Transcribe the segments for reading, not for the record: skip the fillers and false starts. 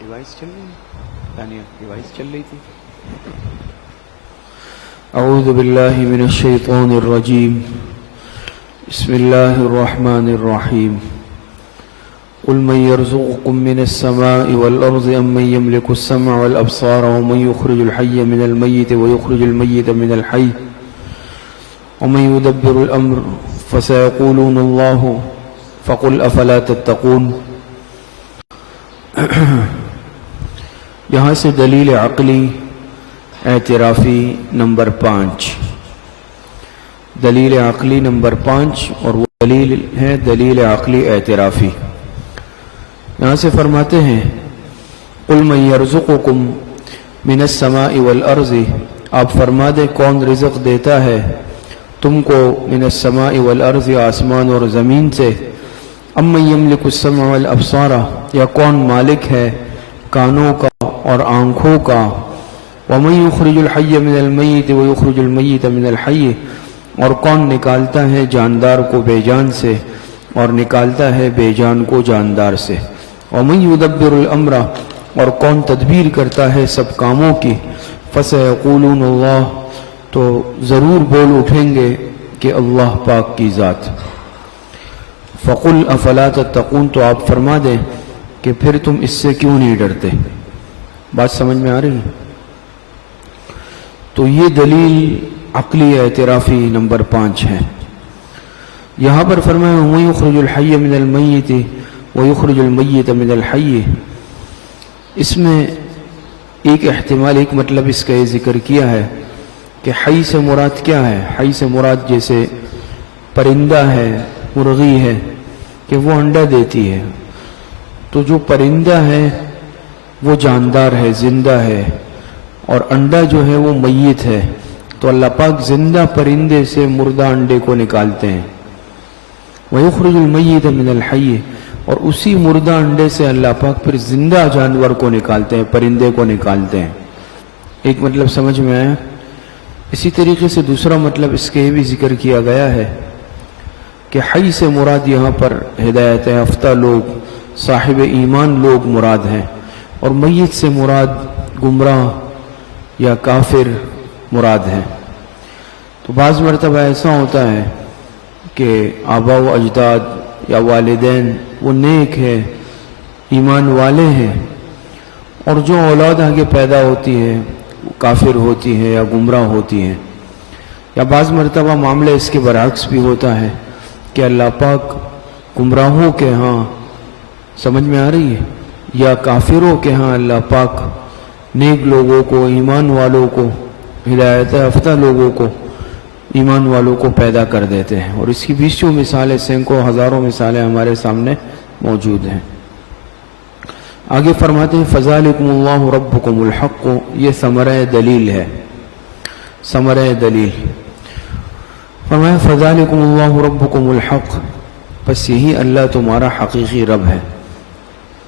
Device چل رہی تھی. اعوذ باللہ من الشیطان الرجیم. بسم اللہ الرحمن الرحیم. قل من يرزقكم من السماء والأرض أم من يملك السمع والأبصار ومن يخرج الحي من الميت ويخرج الميت من الحي ومن يدبر الأمر فسيقولون الله فقل أفلا تتقون. یہاں سے دلیل عقلی اعترافی نمبر 5. دلیل عقلی نمبر 5 اور وہ دلیل ہے دلیل عقلی اعترافی. یہاں سے فرماتے ہیں قل من یرزقکم من السماء والارض، آپ فرما دیں کون رزق دیتا ہے تم کو من السماء والارض، آسمان اور زمین سے. ام من یملک السمع والابصار، یا کون مالک ہے کانوں کا اور آنکھوں کا. ومن یخرج الحی من المیت ویخرج المیت من الحی، اور کون نکالتا ہے جاندار کو بے جان سے اور نکالتا ہے بے جان کو جاندار سے. ومن یدبر الامر، اور کون تدبیر کرتا ہے سب کاموں کی. فسیقولون اللہ، تو ضرور بول اٹھیں گے کہ اللہ پاک کی ذات. فقل افلا تتقون، تو آپ فرما دیں کہ پھر تم اس سے کیوں نہیں ڈرتے. بات سمجھ میں آ رہی ہے؟ تو یہ دلیل عقلی اعترافی نمبر 5 ہے. یہاں پر فرمایا وَمَن يُخْرِجُ الْحَيَّ مِنَ الْمَيِّتِ وَيُخْرِجُ الْمَيِّتَ مِنَ الْحَيِّ، اس میں ایک احتمال، ایک مطلب اس کا یہ ذکر کیا ہے کہ حی سے مراد کیا ہے. حی سے مراد جیسے پرندہ ہے، مرغی ہے کہ وہ انڈا دیتی ہے، تو جو پرندہ ہے وہ جاندار ہے، زندہ ہے، اور انڈا جو ہے وہ میت ہے. تو اللہ پاک زندہ پرندے سے مردہ انڈے کو نکالتے ہیں. وَيُخْرِجُ الْمَيِّتَ مِنَ الْحَيِّ، اور اسی مردہ انڈے سے اللہ پاک پھر زندہ جانور کو نکالتے ہیں، پرندے کو نکالتے ہیں. ایک مطلب سمجھ میں آیا؟ اسی طریقے سے دوسرا مطلب اس کے بھی ذکر کیا گیا ہے کہ حی سے مراد یہاں پر ہدایت یافتہ لوگ، صاحب ایمان لوگ مراد ہیں، اور میت سے مراد گمراہ یا کافر مراد ہے. تو بعض مرتبہ ایسا ہوتا ہے کہ آبا و اجداد یا والدین وہ نیک ہے، ایمان والے ہیں، اور جو اولاد آگے پیدا ہوتی ہے وہ کافر ہوتی ہے یا گمراہ ہوتی ہے. یا بعض مرتبہ معاملہ اس کے برعکس بھی ہوتا ہے کہ اللہ پاک گمراہوں کے ہاں، سمجھ میں آ رہی ہے، یا کافروں کے ہاں اللہ پاک نیک لوگوں کو، ایمان والوں کو، ہدایت یافتہ لوگوں کو، ایمان والوں کو پیدا کر دیتے ہیں. اور اس کی بیسوں مثالیں، سینکڑوں ہزاروں مثالیں ہمارے سامنے موجود ہیں. آگے فرماتے ہیں فَذَلِكُمُ اللَّهُ رَبُّكُمُ الْحَقُّ، یہ ثمرہ دلیل ہے، ثمرہ دلیل. فرمایا فَذَلِكُمُ اللَّهُ رَبُّكُمُ الْحَقُّ، بس یہی اللہ تمہارا حقیقی رب ہے.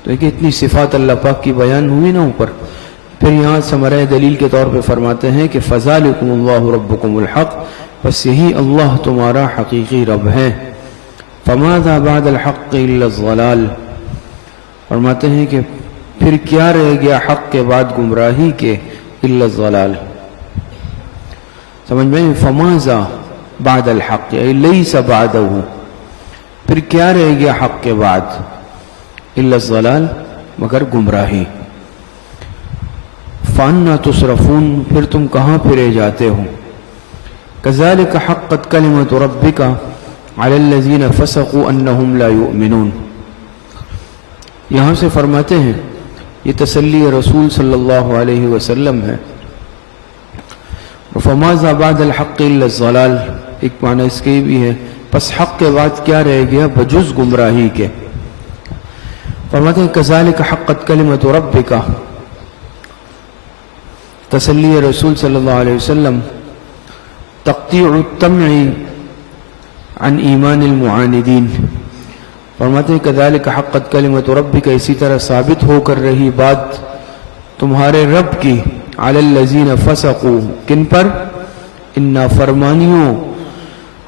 تو دیکھیں اتنی صفات اللہ پاک کی بیان ہوئی نا اوپر. پھر یہاں ثمرہ دلیل کے طور پہ فرماتے ہیں کہ فَذَلِكُمُ اللَّهُ رَبُّكُمُ الْحَقُّ، بس یہی اللہ تمہارا حقیقی رب ہے. فَمَاذَا بَعْدَ الْحَقِّ إِلَّا الضَّلَالِ، فرماتے ہیں کہ پھر کیا رہ گیا حق کے بعد گمراہی کے، إِلَّا الضَّلَالِ. سمجھ میں؟ فَمَاذَا بَعْدَ الْحَقِّ أي لَيْسَ بَعْدَهُ، پھر کیا رہ گیا حق کے بعد، إِلَّا الضَّلَالِ، مگر گمراہی. فَأَنَّا تُصْرَفُونَ، پھر تم کہاں پھرے جاتے ہو. كَذَلِكَ حَقَّتْ كَلِمَةُ رَبِّكَ عَلَى الَّذِينَ فَسَقُوا أَنَّهُمْ لَا يُؤْمِنُونَ. یہاں سے فرماتے ہیں یہ تسلی رسول صلی اللہ علیہ وسلم ہے. فَمَاذَا بَعْدَ الْحَقِّ إِلَّا الضَّلَالِ، ایک معنی اس کے بھی ہے پس حق کے بعد کیا رہ گیا بجز گمراہی کے. فرماتے ہیں كَذَلِكَ حَقَّتْ كَلِمَةُ رَبِّكَ، تسلی رسول صلی اللہ علیہ وسلم، تقطیع الطمع عن ایمان المعاندین. فرماتے ہیں كَذَلِكَ حَقَّتْ كَلِمَةُ رَبِّكَ، اسی طرح ثابت ہو کر رہی بات تمہارے رب کی، علی الذین فسقوا، کن پر؟ ان نافرمانیوں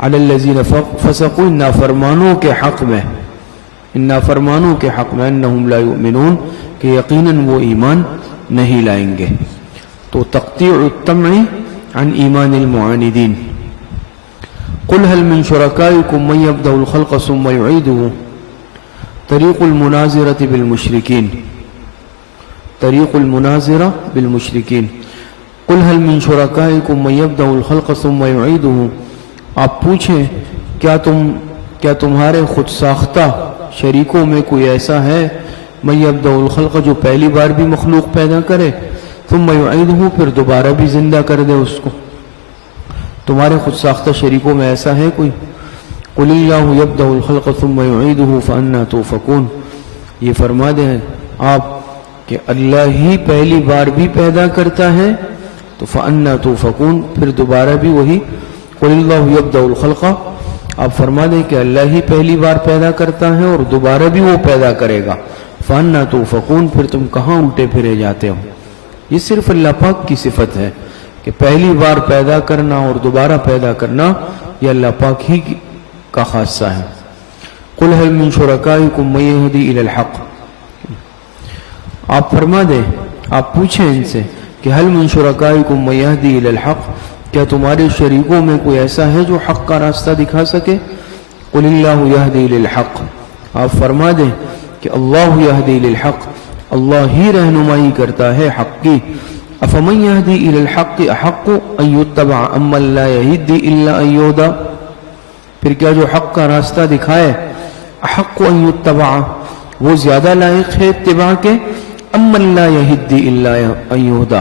علی الذین فسقوا، ان نافرمانوں کے حق میں، ان نافرمانوں کے حق میں، انہم لا یؤمنون کہ یقیناً وہ ایمان نہیں لائیں گے. تو تقطیع الطمع عن ایمان المعاندین. قل هل من شرکائکم من یبدأ الخلق ثم یعیدہ طریق المناظرة بالمشرکین. طریق المناظرة بالمشرکین. قل هل من شرکائکم من یبدأ الخلق ثم یعیدہ. آپ پوچھیں کیا تمہارے خود ساختہ شریکوں میں کوئی ایسا ہے من یبدأ الخلق جو پہلی بار بھی مخلوق پیدا کرے ثم یعیدہ پھر دوبارہ بھی زندہ کر دے اس کو؟ تمہارے خود ساختہ شریکوں میں ایسا ہے کوئی؟ قل اللہ یبدأ الخلق ثم یعیدہ فأنا توفکون. یہ فرما دیں آپ کہ اللہ ہی پہلی بار بھی پیدا کرتا ہے تو فأنا توفکون پھر دوبارہ بھی وہی. قل اللہ یبدأ الخلق، آپ فرما دیں کہ اللہ ہی پہلی بار پیدا کرتا ہے اور دوبارہ بھی وہ پیدا کرے گا. فأنا توفکون پھر تم کہاں الٹے پھرے جاتے ہو؟ یہ صرف اللہ پاک کی صفت ہے کہ پہلی بار پیدا کرنا اور دوبارہ پیدا کرنا یہ اللہ پاک ہی کا خاصہ ہے. قل هل من شرکائکم من یہدی الی الحق. آپ فرما دیں، آپ پوچھیں ان سے کہ هل من شرکائکم من یہدی الی الحق، کیا تمہارے شریکوں میں کوئی ایسا ہے جو حق کا راستہ دکھا سکے؟ قل اللہ یہدی الی الحق. آپ فرما دیں کہ اللہ یہدی الی الحق، اللہ ہی رہنمائی کرتا ہے حق کی. افمن یہدی الی الحق احق ان یتبع امن لا یہدی الا ان یہدی. پھر کیا جو حق کا راستہ دکھائے احق ان یتبع وہ زیادہ لائق ہے اتباع کے، امن لا یہدی الا ان یہدی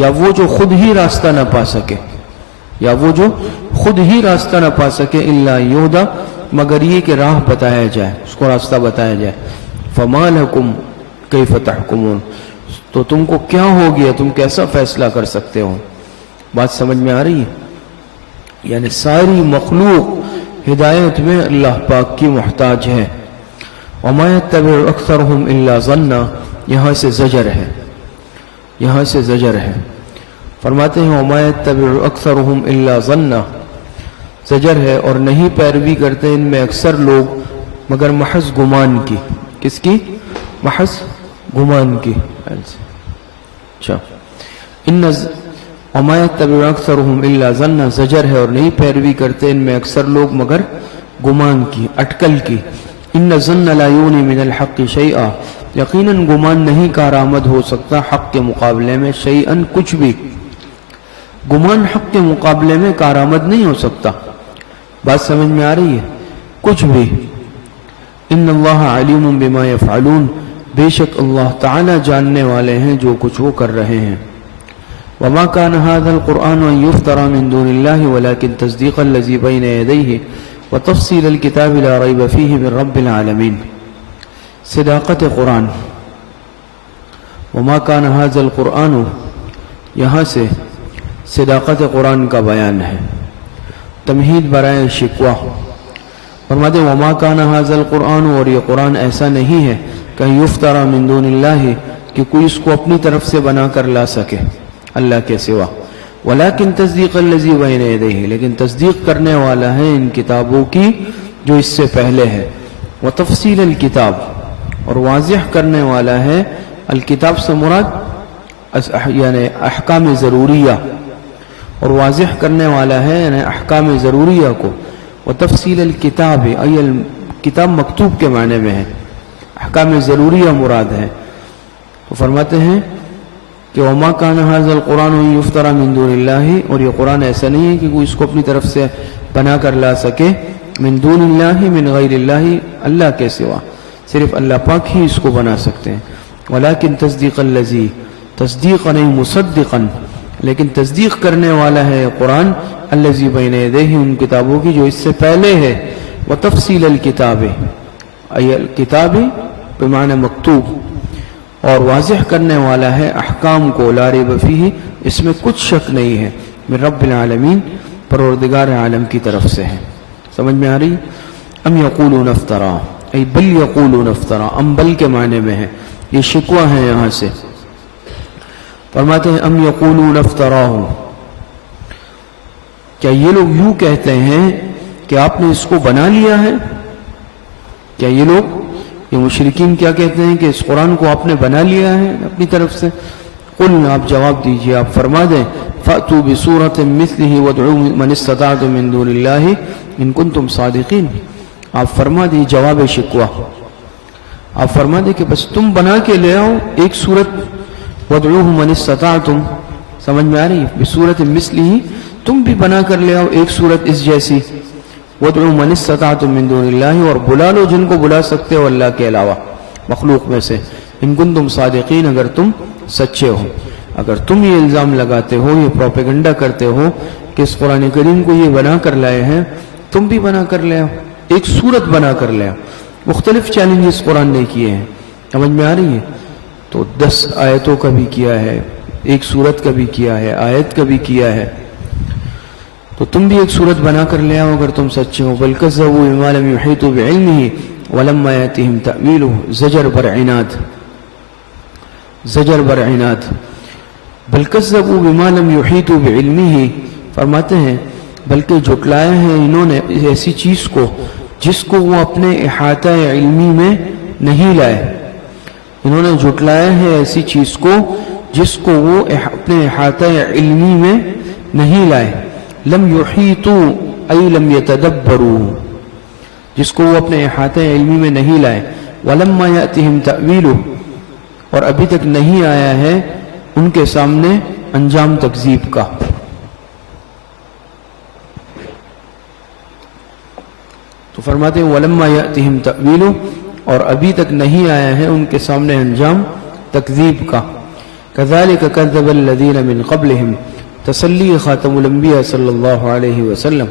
یا وہ جو خود ہی راستہ نہ پا سکے، یا وہ جو خود ہی راستہ نہ پا سکے الا ان یہدی مگر یہ کہ راہ بتایا جائے، اس کو راستہ بتایا جائے. فما لکم کیف تحکمون، تو تم کو کیا ہو گیا، تم کیسا فیصلہ کر سکتے ہو؟ بات سمجھ میں آ رہی ہے؟ یعنی ساری مخلوق ہدایت میں اللہ پاک کی محتاج ہے. وما يتبع اکثرهم الا ظنا، یہاں سے زجر ہے، یہاں سے زجر ہے. فرماتے ہیں وما يتبع اکثرهم الا ظنا، زجر ہے اور نہیں پیروی کرتے ان میں اکثر لوگ مگر محض گمان کی. کس کی؟ محض گمان کی. اچھا وما يتبع اکثرهم الا ظنا، زجر ہے اور نہیں پیروی کرتے ان میں اکثر لوگ مگر گمان کی، اٹکل کی. ان الظن لا یغنی من الحق شیئا، یقیناً گمان نہیں کارآمد ہو سکتا حق کے مقابلے میں شیئا کچھ بھی. گمان حق کے مقابلے میں کارآمد نہیں ہو سکتا. بات سمجھ میں آ رہی ہے؟ کچھ بھی. ان اللہ علیم بما یفعلون، بے شک اللہ تعالی جاننے والے ہیں جو کچھ وہ کر رہے ہیں. وما كان هذا القرآن ان يفترى من دون الله ولكن تصديق الذي بين يديه وتفصيل الكتاب لا ريب فيه من رب العالمين. صداقت قرآن. وما كان هذا القرآن، یہاں سے صداقت قرآن کا بیان ہے، تمہید برائے شکوہ. فرماتے وما كان هذا القرآن، اور یہ قرآن ایسا نہیں ہے کہ یفترى من دون الله کہ کوئی اس کو اپنی طرف سے بنا کر لا سکے اللہ کے سوا. ولیکن تصدیق الذی بین یدیہ، لیکن تصدیق کرنے والا ہے ان کتابوں کی جو اس سے پہلے ہے. وتفصیل الکتاب، اور واضح کرنے والا ہے، الکتاب سے مراد یعنی احکام ضروریہ، اور واضح کرنے والا ہے یعنی احکام ضروریہ کو. وتفصیل الکتاب ای کتاب مکتوب کے معنی میں ہے، احکام ضروریہ مراد ہے. تو فرماتے ہیں کہ وما كان هذا القرآن يفترى من دون الله، اور یہ قرآن ایسا نہیں ہے کہ کوئی اس کو اپنی طرف سے بنا کر لا سکے. من دون اللہ، من غیر اللہ، اللہ کے سوا، صرف اللہ پاک ہی اس کو بنا سکتے ہیں. ولیکن تصدیق الذی، تصدیق نہیں مصدقا، لیکن تصدیق کرنے والا ہے قرآن الذی بین یدیہ، ان کتابوں کی جو اس سے پہلے ہے. وتفصیل الکتاب، ای الکتاب بمعنی مکتوب، اور واضح کرنے والا ہے احکام کو، لا ریب فیہ، اس میں کچھ شک نہیں ہے، من رب العالمین، پروردگار عالم کی طرف سے ہے. سمجھ میں آ رہی؟ ام یقولون افترا، ای بل یقولون افترا، ام بل کے معنی میں ہے، یہ شکوہ ہے. یہاں سے فرماتے ہیں ام یقولون افتراہ، کیا یہ لوگ یوں کہتے ہیں کہ آپ نے اس کو بنا لیا ہے؟ کیا یہ لوگ، یہ مشرکین کیا کہتے ہیں کہ اس قرآن کو آپ نے بنا لیا ہے اپنی طرف سے؟ قل، آپ جواب دیجئے، آپ فرما دیں فَأْتُوا بِسُورَةٍ مِثْلِهِ وَادْعُوا مَنِ اسْتَطَعْتُم مِّن دُونِ اللَّهِ إِن كُنتُم صَادِقِينَ۔ آپ فرما دیں جواب شکوہ، آپ فرما دیں کہ بس تم بنا کے لے آؤ ایک صورت، وَادْعُوهُ مَنِ اسْتَطَعْتُم، سمجھ میں آ رہی ہے؟ بِسُورَةٍ مِثْلِهِ، تم بھی بنا کر لے آؤ ایک صورت اس جیسی، وَادْعُوا مَنِ اسْتَطَعْتُم مِّن دُونِ اللَّهِ، اور بلا لو جن کو بلا سکتے ہو اللہ کے علاوہ مخلوق میں سے، ان کنتم صادقین، اگر تم سچے ہو۔ اگر تم یہ الزام لگاتے ہو، یہ پروپیگنڈا کرتے ہو کہ اس قرآن کریم کو یہ بنا کر لائے ہیں، تم بھی بنا کر لے آؤ، ایک صورت بنا کر لے آؤ۔ مختلف چیلنجز قرآن نے کیے ہیں، سمجھ میں آ رہی ہے؟ تو 10 آیتوں کا بھی کیا ہے، ایک صورت کا بھی کیا ہے، آیت کا بھی کیا ہے، تو تم بھی ایک صورت بنا کر لے آؤ اگر تم سچے ہو۔ بل کذبوا بما لم يحيطوا بعلمه ولما يأتهم تأويله، زجر بر عناد، زجر بر عناد۔ بل کذبوا بما لم يحيطوا بعلمه، فرماتے ہیں بلکہ جھٹلایا ہے انہوں نے ایسی چیز کو جس کو وہ اپنے احاطہ علمی میں نہیں لائے، انہوں نے جھٹلایا ہے ایسی چیز کو جس کو وہ اپنے احاطہ علمی میں نہیں لائے۔ لم یحیطوا ای لم یتدبروا، جس کو وہ اپنے احاطہ علمی میں نہیں لائے۔ ولما یأتہم تأویلہ، اور ابھی تک نہیں آیا ہے ان کے سامنے انجام تکذیب کا۔ تو فرماتے ہیں ولما یأتہم تأویلہ، اور ابھی تک نہیں آیا ہے ان کے سامنے انجام تکذیب کا۔ کذالک کذب الذین من قبلہم، تسلی خاتم الانبیاء صلی اللہ علیہ وسلم۔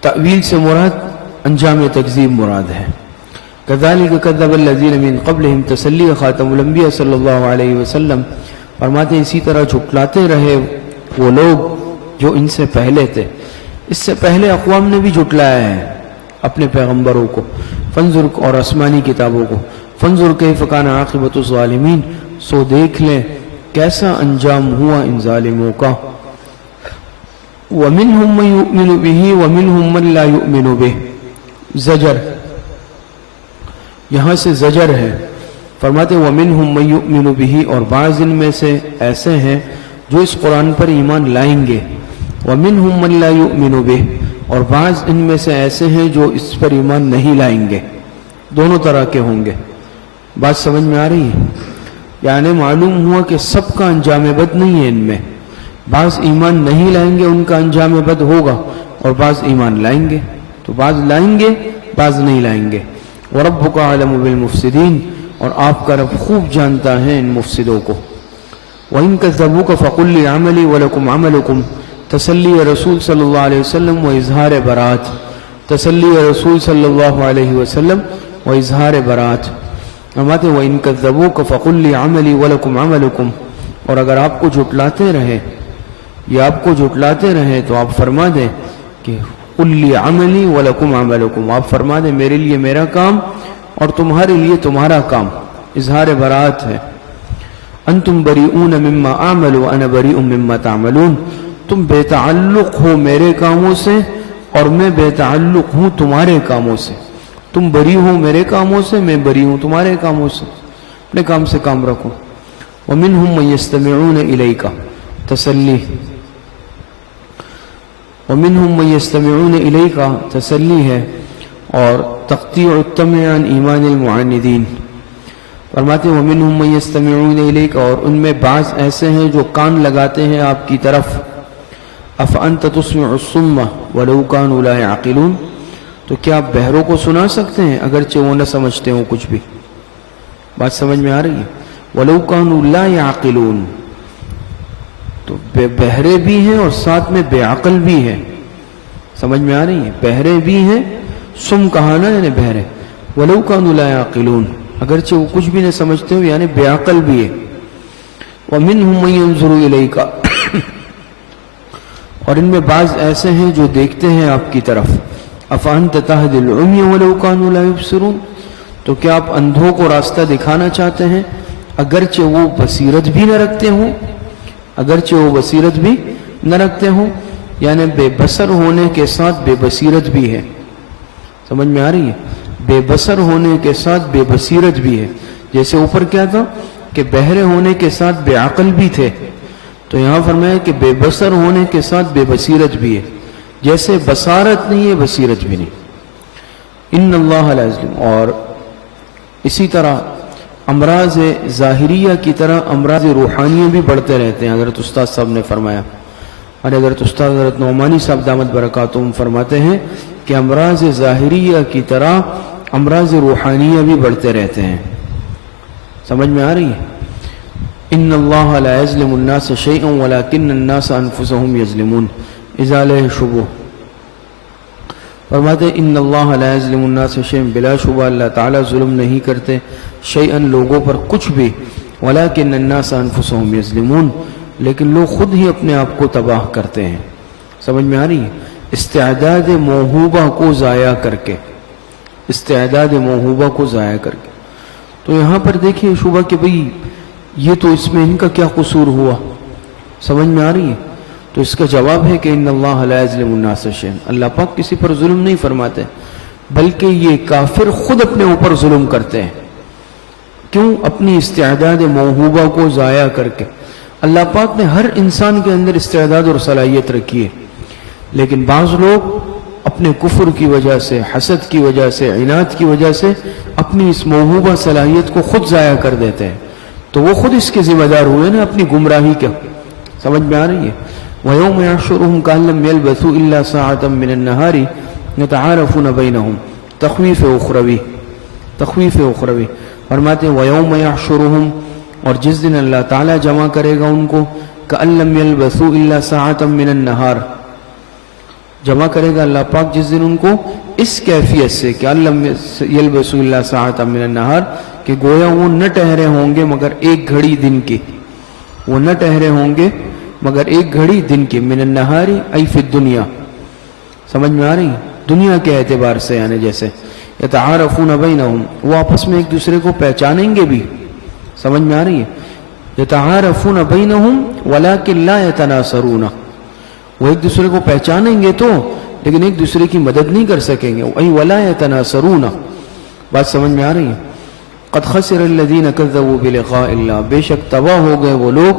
تأویل سے مراد انجام تکذیب مراد ہے۔ کذالک کذب الذین من قبلہم، تسلی خاتم الانبیاء صلی اللہ علیہ وسلم، فرماتے ہیں اسی طرح جھٹلاتے رہے وہ لوگ جو ان سے پہلے تھے، اس سے پہلے اقوام نے بھی جھٹلایا ہے اپنے پیغمبروں کو، فانظر، اور آسمانی کتابوں کو، فانظر کیف کان عاقبۃ الظالمین، سو دیکھ لیں کیسا انجام ہوا ان ظالموں کا۔ وَمِنْهُمْ مَنْ يُؤْمِنُ بِهِ وَمِنْهُمْ مَنْ لَا يُؤْمِنُ بِهِ، زجر، یہاں سے زجر ہے۔ فرماتے وَمِنْهُمْ مَنْ يُؤْمِنُ بِهِ، اور بعض ان میں سے ایسے ہیں جو اس قرآن پر ایمان لائیں گے، وَمِنْهُمْ مَنْ لَا يُؤْمِنُ بِهِ، اور بعض ان میں سے ایسے ہیں جو اس پر ایمان نہیں لائیں گے، دونوں طرح کے ہوں گے۔ بات سمجھ میں آ رہی ہے؟ یعنی معلوم ہوا کہ سب کا انجام بد نہیں ہے، ان میں بعض ایمان نہیں لائیں گے ان کا انجام بد ہوگا، اور بعض ایمان لائیں گے، تو بعض لائیں گے بعض نہیں لائیں گے۔ وَرَبُّكَ أَعْلَمُ بِالْمُفْسِدِينَ، اور آپ کا رب خوب جانتا ہے ان مفسدوں کو۔ وَإِن كَذَّبُوكَ فَقُلْ لِي عَمَلِي وَلَكُمْ عَمَلُكُمْ، تسلی رسول صلی اللہ علیہ وسلم و اظہار برات، تسلی رسول صلی اللہ علیہ وسلم و اظہار برات۔ فرماتے وَإِن كَذَّبُوكَ فَقُلْ لِي عَمَلِي وَلَكُمْ عَمَلُكُمْ، اور اگر آپ کو جھٹلاتے رہے یا آپ کو جھٹلاتے رہے تو آپ فرما دیں کہ قُلْ لِي عَمَلِي وَلَكُمْ عَمَلُكُمْ، آپ فرما دیں میرے لیے میرا کام اور تمہارے لیے تمہارا کام، اظہار برات ہے۔ انتم بریئون مما اعمل وانا بریء مما تعملون، تم بے تعلق ہو میرے کاموں سے اور میں بے تعلق ہوں تمہارے کاموں سے، تم بری ہو میرے کاموں سے، میں بری ہوں تمہارے کاموں سے، اپنے کام سے کام رکھو۔ وَمِنْهُمْ مَنْ يَسْتَمِعُونَ إِلَيْكَ، تسلی، وَمِنْهُمْ مَنْ يَسْتَمِعُونَ إِلَيْكَ تسلی ہے، اور تقطیع الطمع عن ایمان المعاندین۔ فرماتے ہیں وَمِنْهُمْ مَنْ يَسْتَمِعُونَ إِلَيْكَ، اور ان میں بعض ایسے ہیں جو کان لگاتے ہیں آپ کی طرف۔ أَفَأَنْتَ تُسْمِعُ الصُّمَّ وَلَوْ كَانُوا لَا يَعْقِلُونَ، تو کیا آپ بہروں کو سنا سکتے ہیں اگرچہ وہ نہ سمجھتے ہوں کچھ بھی؟ بات سمجھ میں آ رہی ہے؟ وَلَوْ كَانُوا لَا يَعْقِلُونَ، تو بہرے بھی ہیں اور ساتھ میں بے عقل بھی ہے، سمجھ میں آ رہی ہے؟ بہرے بھی ہیں، سم کہا نا یعنی بہرے، وَلَوْ كَانُوا لَا يَعْقِلُونَ، اگرچہ وہ کچھ بھی نہ سمجھتے ہو یعنی بے عقل بھی ہے۔ وَمِنْهُمْ مَنْ يَنْظُرُ إِلَيْكَ، اور ان میں بعض ایسے ہیں جو دیکھتے ہیں آپ کی طرف۔ أَفَأَنْتَ تَهْدِي الْعُمْيَ وَلَوْ كَانُوا لَا يُبْصِرُونَ، تو کیا آپ اندھوں کو راستہ دکھانا چاہتے ہیں اگرچہ وہ بصیرت بھی نہ رکھتے ہوں؟ اگرچہ وہ بصیرت بھی نہ رکھتے ہوں، یعنی بے بصر ہونے کے ساتھ بے بصیرت بھی ہے. سمجھ میں آ رہی ہے؟ بے بصر ہونے کے ساتھ بے بصیرت بھی ہے. جیسے اوپر کیا تھا کہ بہرے ہونے کے ساتھ بے عقل بھی تھے، تو یہاں فرمایا کہ بے بصر ہونے کے ساتھ بے بصیرت بھی ہے. جیسے بصارت نہیں ہے بصیرت بھی نہیں. ان اللہ لا یظلم. اور اسی طرح امراض ظاہریہ کی طرح امراض روحانیہ بھی بڑھتے رہتے ہیں. حضرت استاد صاحب نے فرمایا، اور حضرت استاد حضرت نعمانی صاحب دامت برکاتہم فرماتے ہیں کہ امراض ظاہریہ کی طرح امراض روحانیہ بھی بڑھتے رہتے ہیں. سمجھ میں آ رہی ہے؟ ان اللہ لا یظلم الناس شیئا ولکن الناس انفسهم یظلمون. ازالہ شبہ. فرماتے ہیں ان اللہ لا یظلم الناس شیئا، بلا شبہ اللہ تعالیٰ ظلم نہیں کرتے شیئا لوگوں پر کچھ بھی، ولکن الناس انفسهم یظلمون، لیکن لوگ خود ہی اپنے آپ کو تباہ کرتے ہیں. سمجھ میں آ رہی ہے؟ استعداد موہوبہ کو ضائع کر کے، استعداد موہوبہ کو ضائع کر کے. تو یہاں پر دیکھیں شبہ کہ بھئی یہ تو اس میں ان کا کیا قصور ہوا. سمجھ میں آ رہی ہے؟ تو اس کا جواب ہے کہ ان اللہ لا یظلم الناس شیئا، اللہ پاک کسی پر ظلم نہیں فرماتے، بلکہ یہ کافر خود اپنے اوپر ظلم کرتے ہیں. کیوں؟ اپنی استعداد موہوبہ کو ضائع کر کے. اللہ پاک نے ہر انسان کے اندر استعداد اور صلاحیت رکھی ہے، لیکن بعض لوگ اپنے کفر کی وجہ سے، حسد کی وجہ سے، عناد کی وجہ سے اپنی اس موہوبہ صلاحیت کو خود ضائع کر دیتے ہیں. تو وہ خود اس کے ذمہ دار ہوئے نا اپنی گمراہی کا. سمجھ میں آ رہی ہے؟ وَيَوْمَ يَحْشُرُهُمْ كَأَن لَّمْ يَلْبَثُوا إِلَّا سَاعَةً مِّنَ النَّهَارِ يَتَعَارَفُونَ بَيْنَهُمْ. تخویف اخروی. فرماتے ہیں وَيَوْمَ يَحْشُرُهُمْ، اور جس دن اللہ تعالیٰ جمع کرے گا ان کو، كَأَن لَّمْ يَلْبَثُوا إِلَّا سَاعَةً مِّنَ النَّهَارِ، جمع کرے گا اللہ پاک جس دن ان کو اس کیفیت سے کہ أَن لَّمْ يَلْبَثُوا إِلَّا سَاعَةً مِّنَ النَّهَارِ، کہ گویا وہ نہ ٹھہرے ہوں گے مگر ایک گھڑی دن کی. وہ نہ ٹھہرے ہوں گے مگر ایک گھڑی دن کی. من النہاری ای فی الدنیا. سمجھ میں آ رہی؟ دنیا کے اعتبار سے، یعنی جیسے یتعارفون بینہم، وہ آپس میں ایک دوسرے کو پہچانیں گے بھی. سمجھ میں آ رہی ہے؟ یتعارفون بینہم ولکن لا یتناصرون، وہ ایک دوسرے کو پہچانیں گے تو، لیکن ایک دوسرے کی مدد نہیں کر سکیں گے. ای ولا یتناصرون. بات سمجھ میں آ رہی ہے؟ قد خسر الذین کذبوا بلقاء اللہ، بے شک تباہ ہو گئے وہ لوگ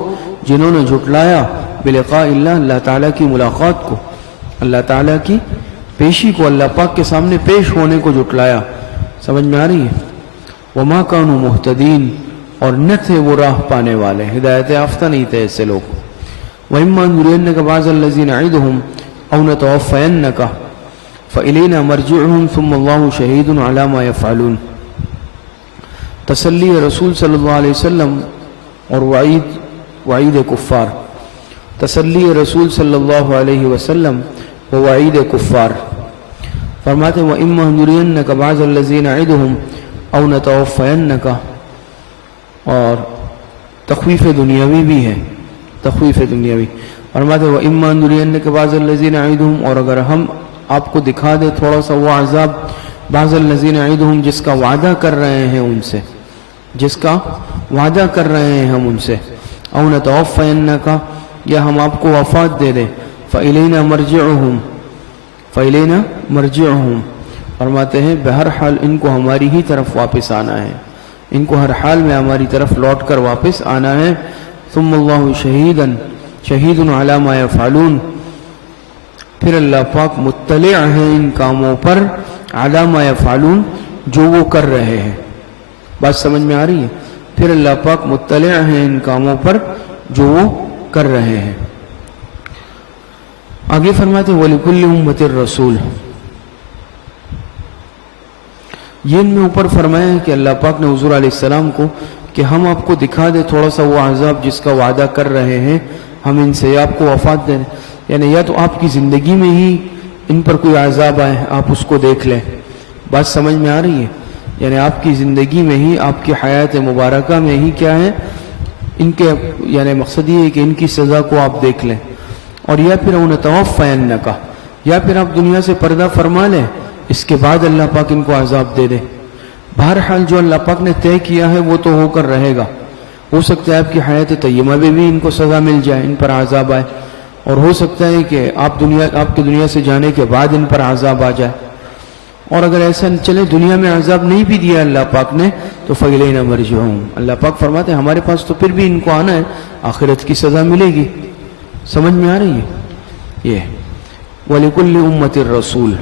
جنہوں نے جھٹلایا بلقاء اللہ، اللہ تعالیٰ کی ملاقات کو، اللہ تعالیٰ کی پیشی کو، اللہ پاک کے سامنے پیش ہونے کو جھٹلایا. سمجھ میں آ رہی ہے؟ وما کانوا مہتدین، اور نہ تھے وہ راہ پانے والے، ہدایت یافتہ نہیں تھے ایسے لوگ. وَإِمَّا نُرِيَنَّكَ بَعْضَ الَّذِي نَعِدُهُمْ أَوْ نَتَوَفَّيَنَّكَ فَإِلَيْنَا مَرْجِعُهُمْ ثُمَّ اللَّهُ شَهِيدٌ عَلَى مَا يَفْعَلُونَ. تسلی رسول صلی اللہ علیہ وسلم اور وعید کفار. تسلی رسول صلی اللہ علیہ وسلم و وعید کفار. فرماتے ہیں وَإِمَّا نُرِيَنَّكَ بَعْضَ الَّذِي نَعِدُهُمْ أَوْ نَتَوَفَّيَنَّكَ، اور تخویف دنیاوی بھی ہے، تخویف دنیاوی. فرماتے ہیں وَإِمَّا نُرِيَنَّكَ بَعْضَ الَّذِي نَعِدُهُمْ، اور اگر ہم آپ کو دکھا دے تھوڑا سا وہ عذاب، بعض الذین نعدہم، جس کا وعدہ کر رہے ہیں ان سے، جس کا وعدہ کر رہے ہیں ہم ان سے، او نتوفینک، یا ہم آپ کو وفات دے دیں، فإلینا مرجعہم، فإلینا مرجعہم. فرماتے ہیں بہرحال ان کو ہماری ہی طرف واپس آنا ہے، ان کو ہر حال میں ہماری طرف لوٹ کر واپس آنا ہے. ثم اللہ شہید علی ما یفعلون، پھر اللہ پاک مطلع ہے ان کاموں پر، علی ما یفعلون، جو وہ کر رہے ہیں. بات سمجھ میں آ رہی ہے؟ پھر اللہ پاک مطلع ہے ان کاموں پر جو وہ کر رہے ہیں. آگے فرماتے ہیں وَلِكُلِّ أُمَّةٍ الرَّسُولُ. یہ ان میں اوپر فرمایا ہے کہ اللہ پاک نے حضور علیہ السلام کو کہ ہم آپ کو دکھا دے تھوڑا سا وہ عذاب جس کا وعدہ کر رہے ہیں ہم ان سے، یا آپ کو وفات دیں، یعنی یا تو آپ کی زندگی میں ہی ان پر کوئی عذاب آئے آپ اس کو دیکھ لیں. بات سمجھ میں آ رہی ہے؟ یعنی آپ کی زندگی میں ہی، آپ کی حیات مبارکہ میں ہی کیا ہے ان کے، یعنی مقصد یہ ہے کہ ان کی سزا کو آپ دیکھ لیں. اور یا پھر نتوفینک، یا پھر آپ دنیا سے پردہ فرما لیں، اس کے بعد اللہ پاک ان کو عذاب دے دے. بہرحال جو اللہ پاک نے طے کیا ہے وہ تو ہو کر رہے گا. ہو سکتا ہے آپ کی حیات طیبہ میں بھی ان کو سزا مل جائے، ان پر عذاب آئے، اور ہو سکتا ہے کہ آپ کے دنیا سے جانے کے بعد ان پر عذاب آ جائے، اور اگر ایسا چلے دنیا میں عذاب نہیں بھی دیا اللہ پاک نے تو فَإِلَيْنَا مَرْجِعُهُمْ، اللہ پاک فرماتے ہیں ہمارے پاس تو پھر بھی ان کو آنا ہے، آخرت کی سزا ملے گی۔ سمجھ میں آ رہی ہے یہ وَلِكُلِّ أُمَّةٍ الرَّسُولِ،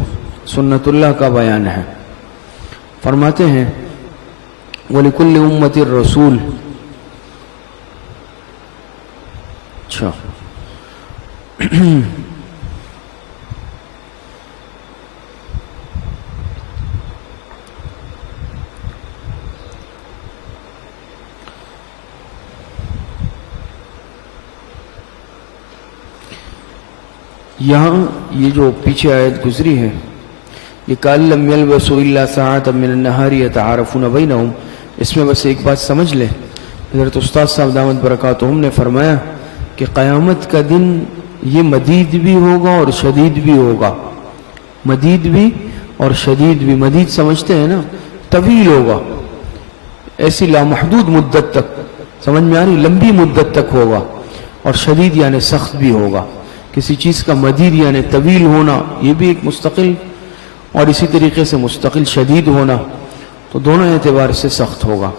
سنت اللہ کا بیان ہے۔ فرماتے ہیں وَلِكُلِّ أُمَّةٍ الرَّسُولِ، اچھا یہاں یہ جو پیچھے آیت گزری ہے یہ قال لم يلبسوا الا ساعة من النهار يتعارفون بينهم، اس میں بس ایک بات سمجھ لیں، حضرت استاد صاحب دامت برکاتہم نے فرمایا کہ قیامت کا دن یہ مدید بھی ہوگا اور شدید بھی ہوگا، مدید بھی اور شدید بھی۔ مدید سمجھتے ہیں نا، طویل ہوگا، ایسی لامحدود مدت تک، سمجھ میں آ رہی، لمبی مدت تک ہوگا، اور شدید یعنی سخت بھی ہوگا۔ کسی چیز کا مدید یعنی طویل ہونا یہ بھی ایک مستقل، اور اسی طریقے سے مستقل شدید ہونا، تو دونوں اعتبار سے سخت ہوگا۔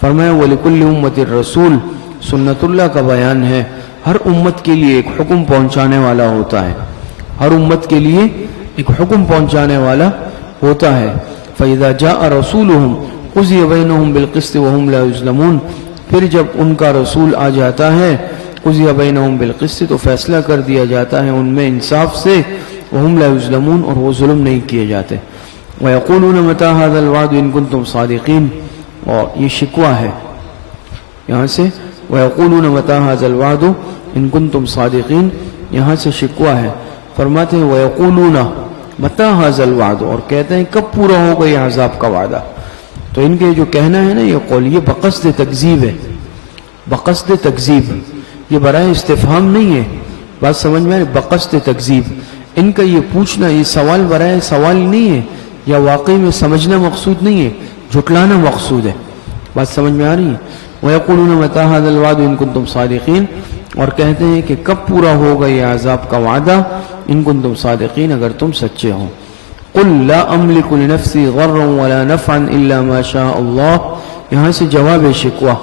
فرمایا وَلِكُلِّ أُمَّةٍ الرَّسُولِ، سنت اللہ کا بیان ہے، ہر امت کے لیے ایک حکم پہنچانے والا ہوتا ہے، ہر امت کے لیے ایک حکم پہنچانے والا ہوتا ہے۔ فَإِذَا جَاءَ رَسُولُهُمْ قُضِيَ بَيْنَهُمْ بِالْقِسْطِ وَهُمْ لَا يُظْلَمُونَ، پھر جب ان کا رسول آ جاتا ہے قُضِيَ بَيْنَهُمْ بِالْقِسْطِ، تو فیصلہ کر دیا جاتا ہے ان میں انصاف سے، وَهُمْ لَا يُظْلَمُونَ، اور وہ ظلم نہیں کیے جاتے۔ وَيَقُولُونَ مَتَىٰ هَٰذَا الْوَعْدُ إِن كُنتُمْ صَادِقِينَ، اور یہ شکوہ ہے یہاں سے، وَيَقُولُونَ مَتَىٰ هَٰذَا الْوَعْدُ إِن كُنتُمْ صَادِقِينَ، یہاں سے شکوہ ہے۔ فرماتے ہیں وَيَقُولُونَ مَتَىٰ هَٰذَا الْوَعْدُ، اور کہتے ہیں کب پورا ہوگا یہ عذاب کا وعدہ۔ تو ان کے جو کہنا ہے نا یہ قول، یہ بقصد تکذیب ہے، بقصد تکذیب، یہ برائے استفہام نہیں ہے، بات سمجھ میں آئے، بقصد تکذیب، ان کا یہ پوچھنا، یہ سوال برائے سوال نہیں ہے، یا واقعی میں سمجھنا مقصود نہیں ہے، جھٹلانا مقصود ہے، بات سمجھ میں آ رہی ہے۔ وَيَقُولُونَ مَتَىٰ هَٰذَا الْوَعْدُ إِن كُنتُمْ صَادِقِينَ، اور کہتے ہیں کہ کب پورا ہوگا یہ عذاب کا وعدہ، ان کنتم صادقین، اگر تم سچے ہو۔ قُلْ لَا أَمْلِكُ لِنَفْسِي ضَرًّا وَلَا نَفْعًا إِلَّا مَا شَاءَ اللَّهُ، یہاں سے جواب شکوہ،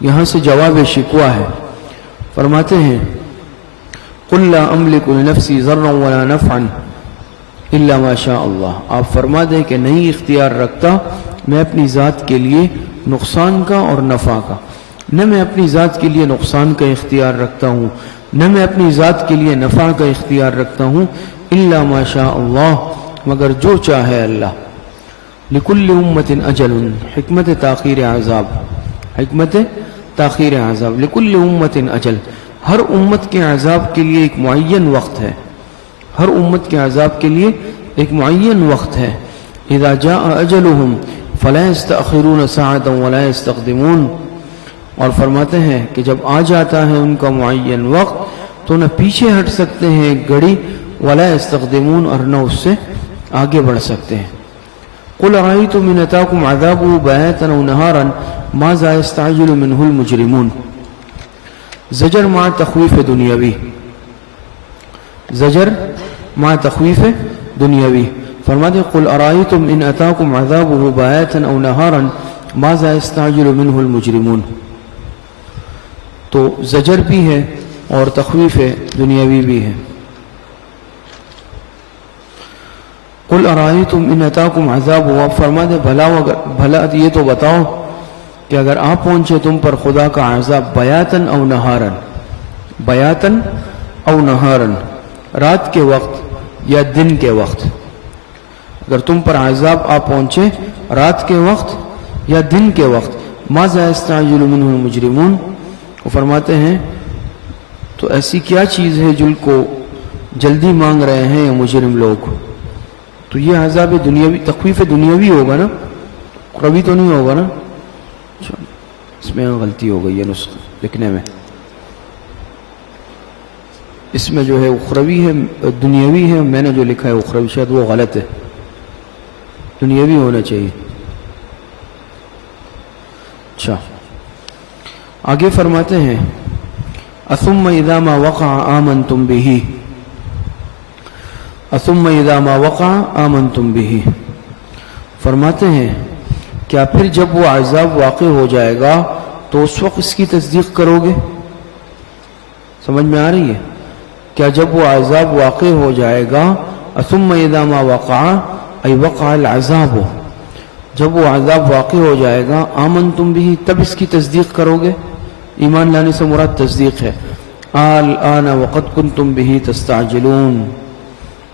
یہاں سے جواب شکوہ ہے۔ فرماتے ہیں قُلْ لَا أَمْلِكُ لِنَفْسِي ضَرًّا وَلَا نَفْعًا إِلَّا مَا شَاءَ اللَّهُ، آپ فرما دیں کہ نہیں اختیار رکھتا میں اپنی ذات کے لیے نقصان کا اور نفع کا، نہ میں اپنی ذات کے لیے نقصان کا اختیار رکھتا ہوں، نہ میں اپنی ذات کے لیے نفع کا اختیار رکھتا ہوں، الا ما شاء اللہ، مگر جو چاہے اللہ۔ لکل امت اجل، حکمت تاخیر عذاب، حکمت تاخیر عذاب، لکل امت اجل، ہر امت کے عذاب کے لیے ایک معین وقت ہے، ہر امت کے عذاب کے لیے ایک معین وقت ہے۔ اذا جاء اجلهم فلا يستأخرون ساعة ولا يستقدمون، اور فرماتے ہیں کہ جب آ جاتا ہے ان کا معین وقت تو نہ پیچھے ہٹ سکتے ہیں گھڑی، ولا يستقدمون، اور نہ اس سے آگے بڑھ سکتے ہیں۔ قل ارأيتم ان اتاكم عذابه بياتا او نهارا ماذا يستعجل منه المجرمون، زجر مع تخویف دنیاوی، زجر مع تخویف دنیاوی۔ فرماتے ہیں قل ارأيتم ان اتاكم عذابه بياتا او نهارا ماذا يستعجل منه المجرمون، تو زجر بھی ہے اور تخویف دنیاوی بھی ہے۔ قل ارأيتم ان اتاكم عذابه، آپ فرما دے بھلا یہ تو بتاؤ کہ اگر آ پہنچے تم پر خدا کا عذاب بیاتن او نہارن، بیاتن او نہارن، رات کے وقت یا دن کے وقت، اگر تم پر عذاب آ پہنچے رات کے وقت یا دن کے وقت، ماذا يستعجل منه المجرمون، وہ فرماتے ہیں تو ایسی کیا چیز ہے جن کو جلدی مانگ رہے ہیں یہ مجرم لوگ، تو یہ عذاب دنیاوی، تخویف دنیاوی ہوگا نا، قوی تو نہیں ہوگا نا، اس میں غلطی ہو گئی ہے نسخہ لکھنے میں، اس میں جو ہے اخروی ہے دنیاوی ہے، میں نے جو لکھا ہے اخروی، شاید وہ غلط ہے، دنیاوی ہونا چاہیے۔ اچھا آگے فرماتے ہیں اثم اذا ما وقع آمنتم به، اثم اذا ما وقع آمنتم به، فرماتے ہیں کیا پھر جب وہ عذاب واقع ہو جائے گا تو اس وقت اس کی تصدیق کرو گے؟ سمجھ میں آ رہی ہے؟ کیا جب وہ عذاب واقع ہو جائے گا، ثم اذا ما وقع ای وقع العذاب، جب وہ عذاب واقع ہو جائے گا آمنتم بھی، تب اس کی تصدیق کرو گے؟ ایمان لانے سے مراد تصدیق ہے۔ الآن وقد کنتم به تستعجلون،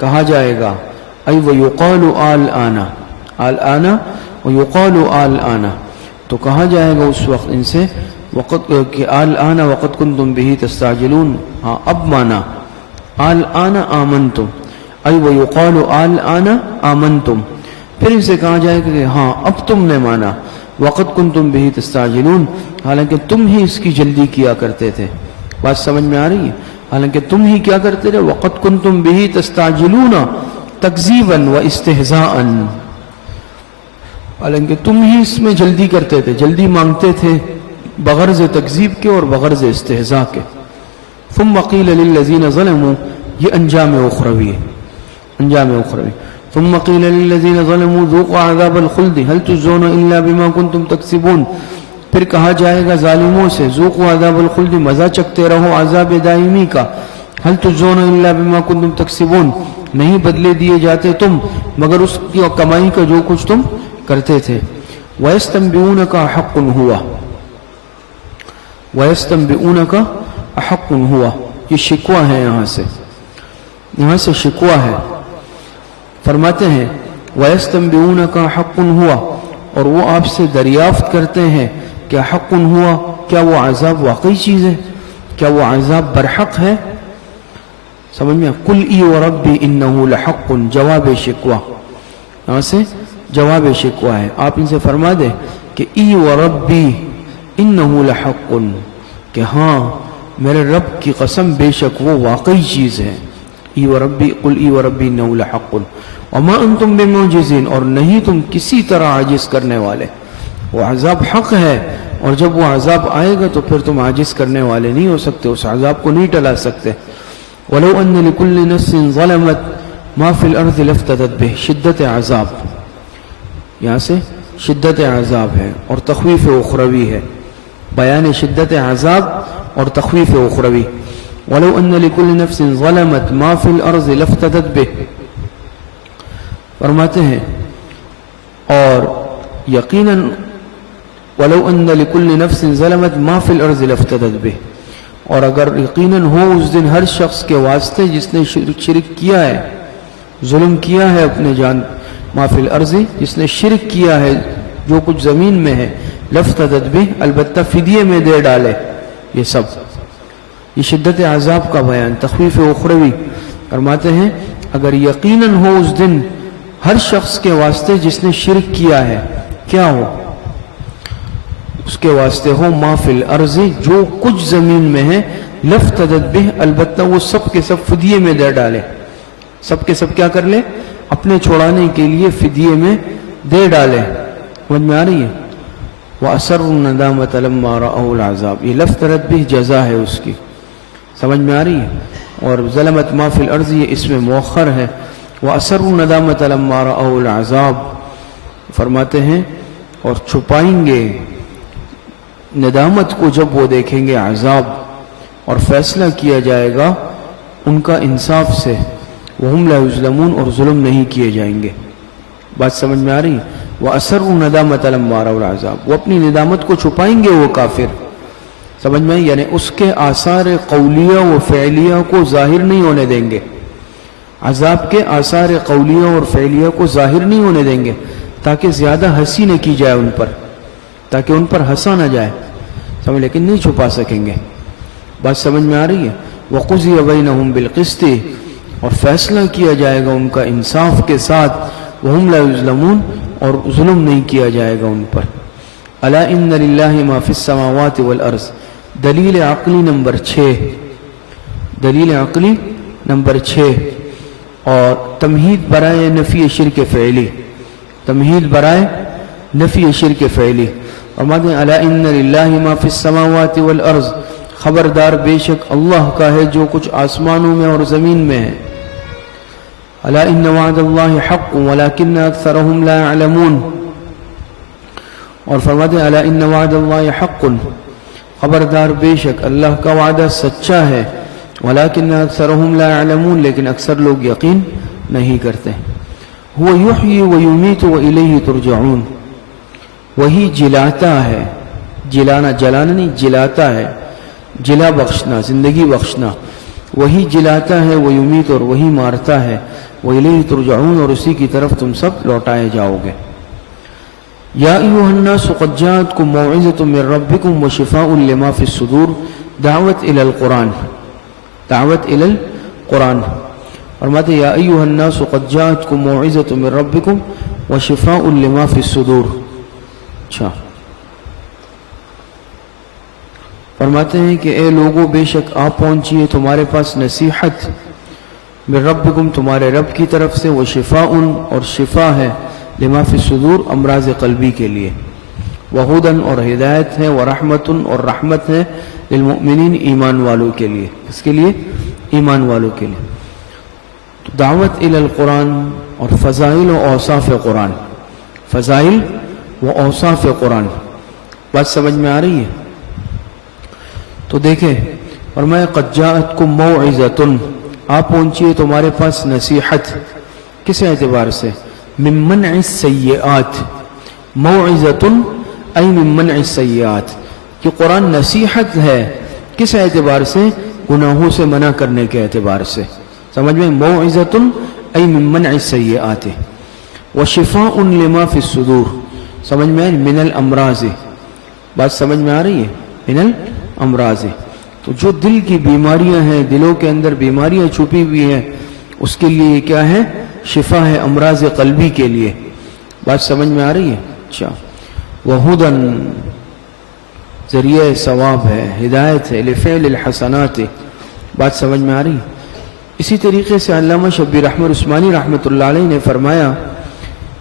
کہا جائے گا ای ویقال الآن، الآن ویقال الآن، تو کہا جائے گا اس وقت ان سے وقت کہ الآن وقد کنتم به تستعجلون، ہاں اب مانا الآن آمنتم، ای ویقال الآن آمنتم، پھر ان سے کہا جائے گا کہ ہاں اب تم نے مانا، وقت کنتم به تستعجلون، حالانکہ تم ہی اس کی جلدی کیا کرتے تھے۔ بات سمجھ میں آ رہی ہے؟ حالانکہ تم ہی کیا کرتے تھے، وقت کنتم به تستعجلون تکذیبا و استہزاء، حالانکہ تم ہی اس میں جلدی کرتے تھے، جلدی مانگتے تھے بغرض تکذیب کے اور بغرض استہزاء کے۔ ثم قیل للذین ظلموا، یہ انجام اخروی ہے، انجام اخروی۔ ثم قیل للذین ظلموا ذوقوا عذاب الخلد هل تجزون الا بما کنتم تکسبون، پھر کہا جائے گا ظالموں سے ذوقوا عذاب الخلد، مزہ چکتے رہو عذاب دائمی کا، هل تجزون الا بما کنتم تکسبون، نہیں بدلے دیے جاتے تم مگر اس کی کمائی کا جو کچھ تم کرتے تھے۔ وَيَسْتَنْبِئُونَكَ أَحَقٌّ هُوَ، وَيَسْتَنْبِئُونَكَ أَحَقٌّ هُوَ، یہ شکوہ ہے، یہاں سے شکوہ ہے۔ فرماتے ہیں وَيَسْتَنْبِئُونَكَ حَقٌّ هُوَ، اور وہ آپ سے دریافت کرتے ہیں کہ حق ہوا، کیا وہ عذاب واقعی چیز ہے، کیا وہ عذاب برحق ہے؟ سمجھ میں؟ قُلْ ای وَرَبِّ إِنَّهُ لَحَقٌ، جواب شکوہ، یہاں سے جواب شکوہ ہے۔ آپ ان سے فرما دیں کہ ای وَرَبِّ إِنَّهُ لَحَقٌ، کہ ہاں میرے رب کی قسم بے شک وہ واقعی چیز ہے۔ ای وربی، قل ای وربی انہ لحق، وما انتم بمعجزین، اور نہیں تم کسی طرح عاجز کرنے والے۔ وہ عذاب حق ہے، اور جب وہ عذاب آئے گا تو پھر تم عاجز کرنے والے نہیں ہو سکتے، اس عذاب کو نہیں ٹلا سکتے۔ ولو ان لکل نفس ظلمت ما فی الارض لافتدت بہ، شدت عذاب، یہاں سے شدت عذاب ہے اور تخویف اخروی ہے، بیان شدت عذاب اور تخویف اخروی۔ ولو ان لكل نفس ظلمت ما في الارض لافتدت به، فرماتے ہیں اور یقیناً ولو ان لكل نفس ظلمت ما في الارض لافتدت به، اور اگر یقیناً ہو اس دن ہر شخص کے واسطے جس نے شرک کیا ہے، ظلم کیا ہے اپنے جان، ما فی الارض، جس نے شرک کیا ہے جو کچھ زمین میں ہے، لافتدت به، البتہ فدیے میں دے ڈالے۔ یہ سب یہ شدت عذاب کا بیان، تخویف اخروی۔ فرماتے ہیں اگر یقیناً ہو اس دن ہر شخص کے واسطے جس نے شرک کیا ہے، کیا ہو اس کے واسطے ہو ما فی الارض، جو کچھ زمین میں ہے، لافتدت به، البتہ وہ سب کے سب فدیے میں دے ڈالے، سب کے سب کیا کر لے؟ اپنے چھوڑانے کے لیے فدیے میں دے ڈالے۔ سمجھ میں آ رہی ہے؟ وَأَسَرُّوا النَّدَامَةَ لَمَّا رَأَوُا الْعَذَابَ، یہ لافتدت به جزا ہے اس کی، سمجھ میں آ رہی ہے؟ اور ظلمت ما فی الارض یہ اس میں مؤخر ہے۔ وَأَسَرُّوا النَّدَامَةَ لَمَّا رَأَوُا الْعَذَابَ، فرماتے ہیں اور چھپائیں گے ندامت کو جب وہ دیکھیں گے عذاب، اور فیصلہ کیا جائے گا ان کا انصاف سے، وَهُمْ لَا يُظْلَمُونَ، اور ظلم نہیں کیے جائیں گے۔ بات سمجھ میں آ رہی ہے؟ وَأَسَرُّوا النَّدَامَةَ لَمَّا رَأَوُا الْعَذَابَ، وہ اپنی ندامت کو چھپائیں گے وہ کافر، سمجھ میں؟ یعنی اس کے آثار قولیہ و فعلیہ کو ظاہر نہیں ہونے دیں گے، عذاب کے آثار قولیہ اور فعلیہ کو ظاہر نہیں ہونے دیں گے، تاکہ زیادہ ہنسی نہ کی جائے ان پر، تاکہ ان پر ہنسا نہ جائے، سمجھ، لیکن نہیں چھپا سکیں گے۔ بات سمجھ میں آ رہی ہے؟ وَقُضِيَ بَيْنَهُمْ بِالْقِسْطِ، اور فیصلہ کیا جائے گا ان کا انصاف کے ساتھ، وَهُمْ لَا يُظْلَمُونَ، اور ظلم نہیں کیا جائے گا ان پر۔ الا ان للہ ما فی السماوات والارض، دلیل عقلی نمبر 6، دلیل عقلی نمبر 6، اور تمہید برائے نفی شرک فعلی، تمہید برائے نفی شرک فعلی۔ فرماتے ہیں الا ان للہ ما فی السماوات والارض، خبردار بے شک اللہ کا ہے جو کچھ آسمانوں میں اور زمین میں ہے. الا ان وعد اللہ حق ولکن اکثرهم لا يعلمون، اور فرماتے ہیں الا ان وعد اللہ حق، خبردار بے شک اللہ کا وعدہ سچا ہے، ولکن اکثرهم لا يعلمون، لیکن اکثر لوگ یقین نہیں کرتے. هو یحیی ویمیت والیہ ترجعون، وہی جلاتا ہے، جلانا نہیں، جلاتا ہے، جلا بخشنا، زندگی بخشنا، وہی جلاتا ہے، ویمیت اور وہی مارتا ہے، وإلیہ ترجعون اور اسی کی طرف تم سب لوٹائے جاؤ گے. یا ایھا الناس قد جاءتکم موعظۃ من ربکم وشفاء لما فی الصدور، دعوت الی القرآن، دعوت الی القرآن. فرماتے یا ایھا الناس قد جاءتکم موعظۃ من ربکم وشفاء لما فی الصدور. اچھا، فرماتے ہیں کہ اے لوگو بے شک آپ پہنچی ہے تمہارے پاس نصیحت من ربکم تمہارے رب کی طرف سے، وشفاء اور شفا ہے، لما فی الصدور امراض قلبی کے لیے، وہدن اور ہدایت ہے، ورحمت اور رحمت ہے، للمؤمنین ایمان والوں کے لیے. اس کے لیے ایمان والوں کے لیے. تو دعوت الی القرآن اور فضائل و اوصاف قرآن، فضائل و اوصاف قرآن، بات سمجھ میں آ رہی ہے؟ تو دیکھیں فرمایا قد جاءتکم موعظۃ، آپ پہنچی ہے تمہارے پاس نصیحت، کس اعتبار سے؟ من منع السیئات، موعظۃ ای من منع السیئات، کہ قرآن نصیحت ہے کس اعتبار سے؟ گناہوں سے منع کرنے کے اعتبار سے. سمجھ میں؟ موعظۃ ای من منع السیئات، وشفاء لما فی الصدور، سمجھ میں؟ من الامراض، بات سمجھ میں آ رہی ہے؟ من الامراض، تو جو دل کی بیماریاں ہیں، دلوں کے اندر بیماریاں چھپی ہوئی ہیں، اس کے لیے کیا ہے؟ شفا ہے، امراض قلبی کے لیے. بات سمجھ میں آ رہی ہے؟ اچھا، وہدن ذریعہ ثواب ہے، ہدایت ہے، لفعل الحسنات، بات سمجھ میں آ رہی ہے؟ اسی طریقے سے علامہ شبیر احمد عثمانی رحمۃ اللہ علیہ نے فرمایا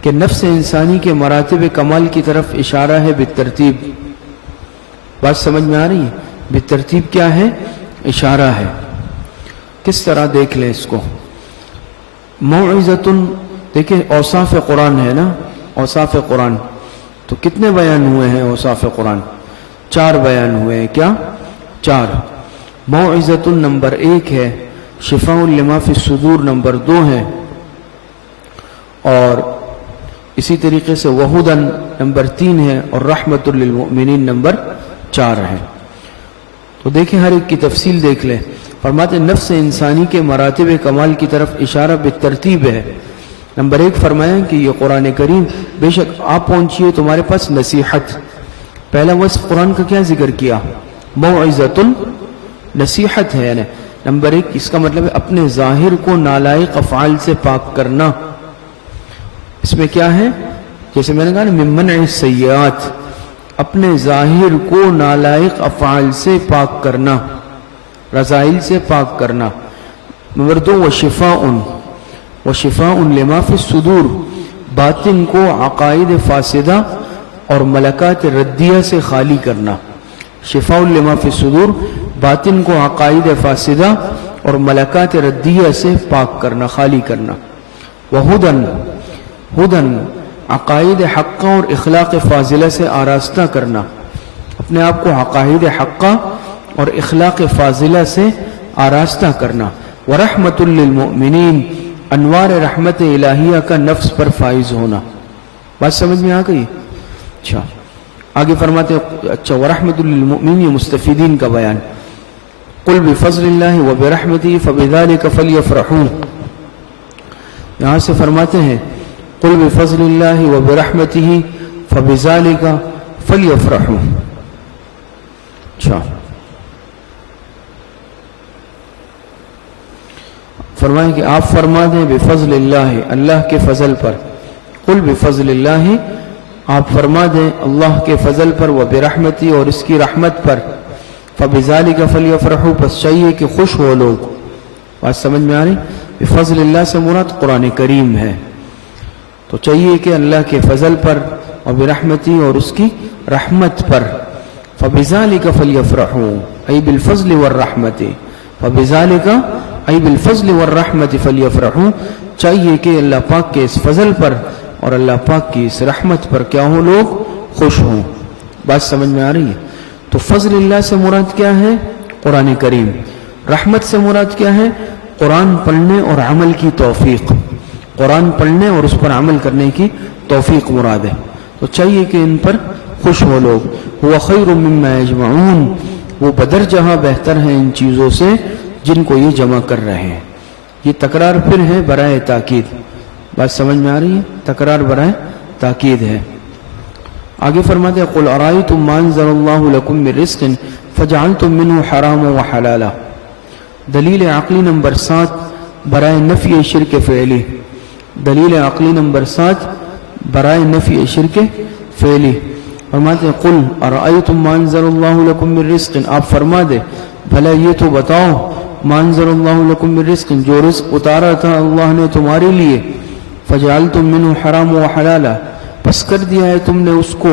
کہ نفس انسانی کے مراتب کمال کی طرف اشارہ ہے بالترتیب. بات سمجھ میں آ رہی ہے؟ بالترتیب کیا ہے؟ اشارہ ہے. کس طرح دیکھ لیں اس کو؟ موعظۃ، دیکھیں اوصاف قرآن ہے نا، اوصاف قرآن تو کتنے بیان ہوئے ہیں؟ اوصاف قرآن 4 بیان ہوئے ہیں. کیا؟ 4. موعظۃ نمبر 1 ہے، شفاء لما فی الصدور نمبر 2 ہے، اور اسی طریقے سے وہدن نمبر 3 ہے، اور رحمت للمؤمنین نمبر 4 ہے. تو دیکھیں ہر ایک کی تفصیل دیکھ لیں. فرماتے نفس انسانی کے مراتب کمال کی طرف اشارہ بالترتیب ہے. نمبر 1 فرمایا کہ یہ قرآن کریم بے شک آپ پہنچیے تمہارے پاس نصیحت. پہلا وصف قرآن کا کیا ذکر کیا؟ موعظۃ، نصیحت ہے. یعنی نمبر 1 اس کا مطلب ہے اپنے ظاہر کو نالائق افعال سے پاک کرنا. اس میں کیا ہے؟ جیسے میں نے کہا نا من منع السیئات، اپنے ظاہر کو نالائق افعال سے پاک کرنا، رذائل سے پاک کرنا. نمبر 2 وشفاء لما فی الصدور، باطن کو عقائد فاسدہ اور ملکات ردیہ سے خالی کرنا. شفاء لما فی الصدور، باطن کو عقائد فاسدہ اور ملکات ردیہ سے پاک کرنا، خالی کرنا. ہدن، عقائد حقہ اور اخلاق فاضلہ سے آراستہ کرنا، اپنے آپ کو عقائد حقہ اور اخلاق فاضلہ سے آراستہ کرنا. ورحمت للمؤمنین، انوار رحمت الہیہ کا نفس پر فائز ہونا. بات سمجھ میں آ گئی؟ اچھا آگے فرماتے ہیں اچھا ورحمت للمؤمنین، یہ مستفیدین کا بیان. قل بفضل اللہ وبرحمتہ فبذلک فلیفرحوا، یہاں سے فرماتے ہیں قل بفضل اللہ وبرحمتہ فبذلک فلیفرحوا. اچھا فرمائیں کہ آپ فرما دیں بفضل اللہ، اللہ کے فضل پر. قل بفضل اللہ، آپ فرما دیں اللہ کے فضل پر، وبرحمتی اور اس کی رحمت پر. فبذالک فلیفرحوا، پس چاہیے کہ خوش ہو لوگ. بات سمجھ میں آ رہی؟ بفضل اللہ سے مراد قرآن کریم ہے. تو چاہیے کہ اللہ کے فضل پر، وبرحمتی اور اس کی رحمت پر. فبذلك فلیفرحوا ای بالفضل والرحمت. فبذلك ای بالفضل والرحمت فلیفرحوا. چاہیے کہ اللہ پاک کے اس فضل پر اور اللہ پاک کی اس رحمت پر کیا ہو؟ لوگ خوش ہوں. بات سمجھ میں آ رہی ہے؟ تو فضل اللہ سے مراد کیا ہے؟ قرآن کریم. رحمت سے مراد کیا ہے؟ قرآن پڑھنے اور عمل کی توفیق. قرآن پڑھنے اور اس پر عمل کرنے کی توفیق مراد ہے. تو چاہیے کہ ان پر خوش ہو لوگ. هو خیر مما یجمعون. وہ بدرجہ بہتر ہیں ان چیزوں سے جن کو یہ جمع کر رہے ہیں. یہ تکرار پھر ہے برائے تاکید. بات سمجھ میں آ رہی ہے؟ تکرار برائے تاکید ہے. آگے فرماتے ہیں قل ارائیتم ما انزل اللہ لکم من رزق فجعلتم منہ حراما وحلالا. دلیل عقلی نمبر 7 برائے نفی شرک فعلی. دلیل عقلی نمبر 7 برائے نفی شرک فعلی. فرماتے ہیں قل ارائیتم ما انزل اللہ لکم من رزق. آپ فرما دے بھلا یہ تو بتاؤ ما انزل اللہ لکم من رزق، جو رزق اتارا تھا اللہ نے تمہارے لیے. فجعلتم منہ حرام و حلالا، پس کر دیا ہے تم نے اس کو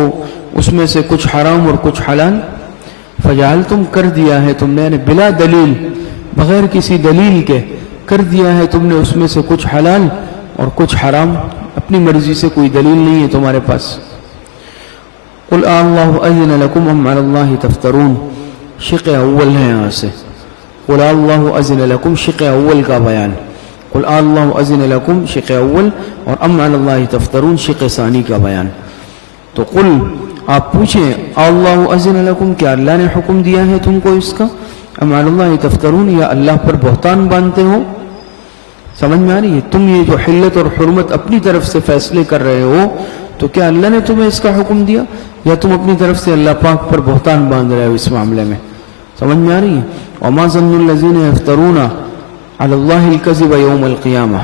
اس میں سے کچھ حرام اور کچھ حلال. فجعلتم کر دیا ہے تم نے، یعنی بلا دلیل، بغیر کسی دلیل کے کر دیا ہے تم نے اس میں سے کچھ حلال اور کچھ حرام. اپنی مرضی سے کوئی دلیل نہیں ہے تمہارے پاس. قل اللہ اذن لکم ام علی اللہ تفترون. شق اول ہے یہاں سے. قل اللہ اذن لکم شق اول کا بیان. قل اللہ اذن لکم شق اول اور ام علی اللہ تفترون شق ثانی کا بیان. تو قل آپ پوچھیں اللہ اذن لکم، کیا اللہ نے حکم دیا ہے تم کو اس کا؟ ام علی اللہ تفترون، یا اللہ پر بہتان باندھتے ہو؟ سمجھ میں آ رہی ہے؟ تم یہ جو حلت اور حرمت اپنی طرف سے فیصلے کر رہے ہو تو کیا اللہ نے تمہیں اس کا حکم دیا یا تم اپنی طرف سے اللہ پاک پر بہتان باندھ رہے ہو اس معاملے میں؟ سمجھ میں آ رہی ہے؟ وما ظن الذین یفترون علی اللہ الکذب یوم القیامہ.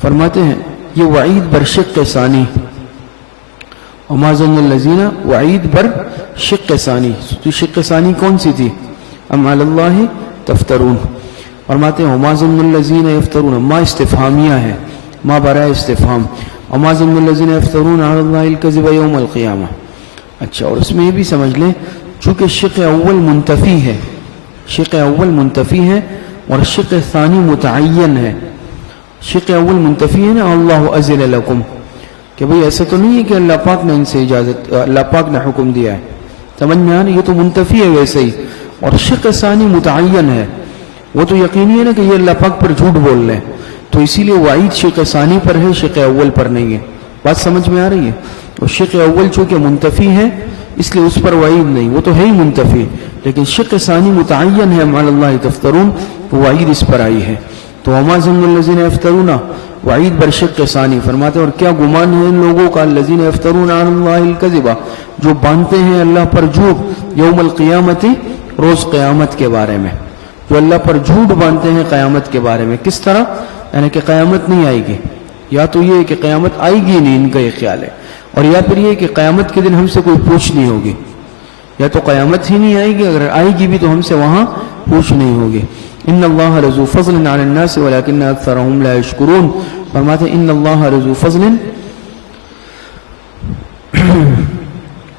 فرماتے ہیں یہ وعید بر شق ثانی. وما ظن الذین، وعید بر شق ثانی. تو شق ثانی کون سی تھی؟ ام علی اللہ تفترون. فرماتے ہیں وما ظن الذین یفترون، ما استفہامیہ ہے، ما برائے استفہام. وما ظن الذین یفترون علی اللہ الکذب یوم القیامہ. اچھا، اور اس میں یہ بھی سمجھ لیں چونکہ شق اول منتفی ہے، شق اول منتفی ہے اور شق ثانی متعین ہے. شق اول منتفی ہے نا اللہ اذن لکم، کہ بھئی ایسا تو نہیں ہے کہ اللہ پاک نے ان سے اجازت، اللہ پاک نے حکم دیا ہے. سمجھ میں آنا؟ یہ تو منتفی ہے ویسے ہی. اور شق ثانی متعین ہے، وہ تو یقینی ہے نا کہ یہ اللہ پاک پر جھوٹ بول رہے ہیں، تو اسی لیے وعید شق ثانی پر ہے، شق اول پر نہیں ہے. بات سمجھ میں آ رہی ہے؟ اور شق اول چونکہ منتفی ہے اس لیے اس پر وعید نہیں، وہ تو ہے ہی منتفی، لیکن شق ثانی متعین ہے علی اللہ تفترون، تو وعید اس پر آئی ہے. تو وما ظن الذین یفترون، وعید بر شق ثانی. فرماتے ہیں اور کیا گمان ہے ان لوگوں کا الذین یفترون علی اللہ الکذب، جو باندھتے ہیں اللہ پر جھوٹ، یوم القیامت، روز قیامت کے بارے میں، جو اللہ پر جھوٹ باندھتے ہیں قیامت کے بارے میں. کس طرح؟ یعنی کہ قیامت نہیں آئے گی، یا تو یہ کہ قیامت آئے گی نہیں، ان کا یہ خیال ہے، اور یا پھر یہ کہ قیامت کے دن ہم سے کوئی پوچھ نہیں ہوگی. یا تو قیامت ہی نہیں آئے گی، اگر آئے گی بھی تو ہم سے وہاں پوچھ نہیں ہوگی. ان اللہ لذو فضل علی الناس ولکن اکثرهم لا یشکرون. فرماتے ہیں ان اللہ لذو فضل،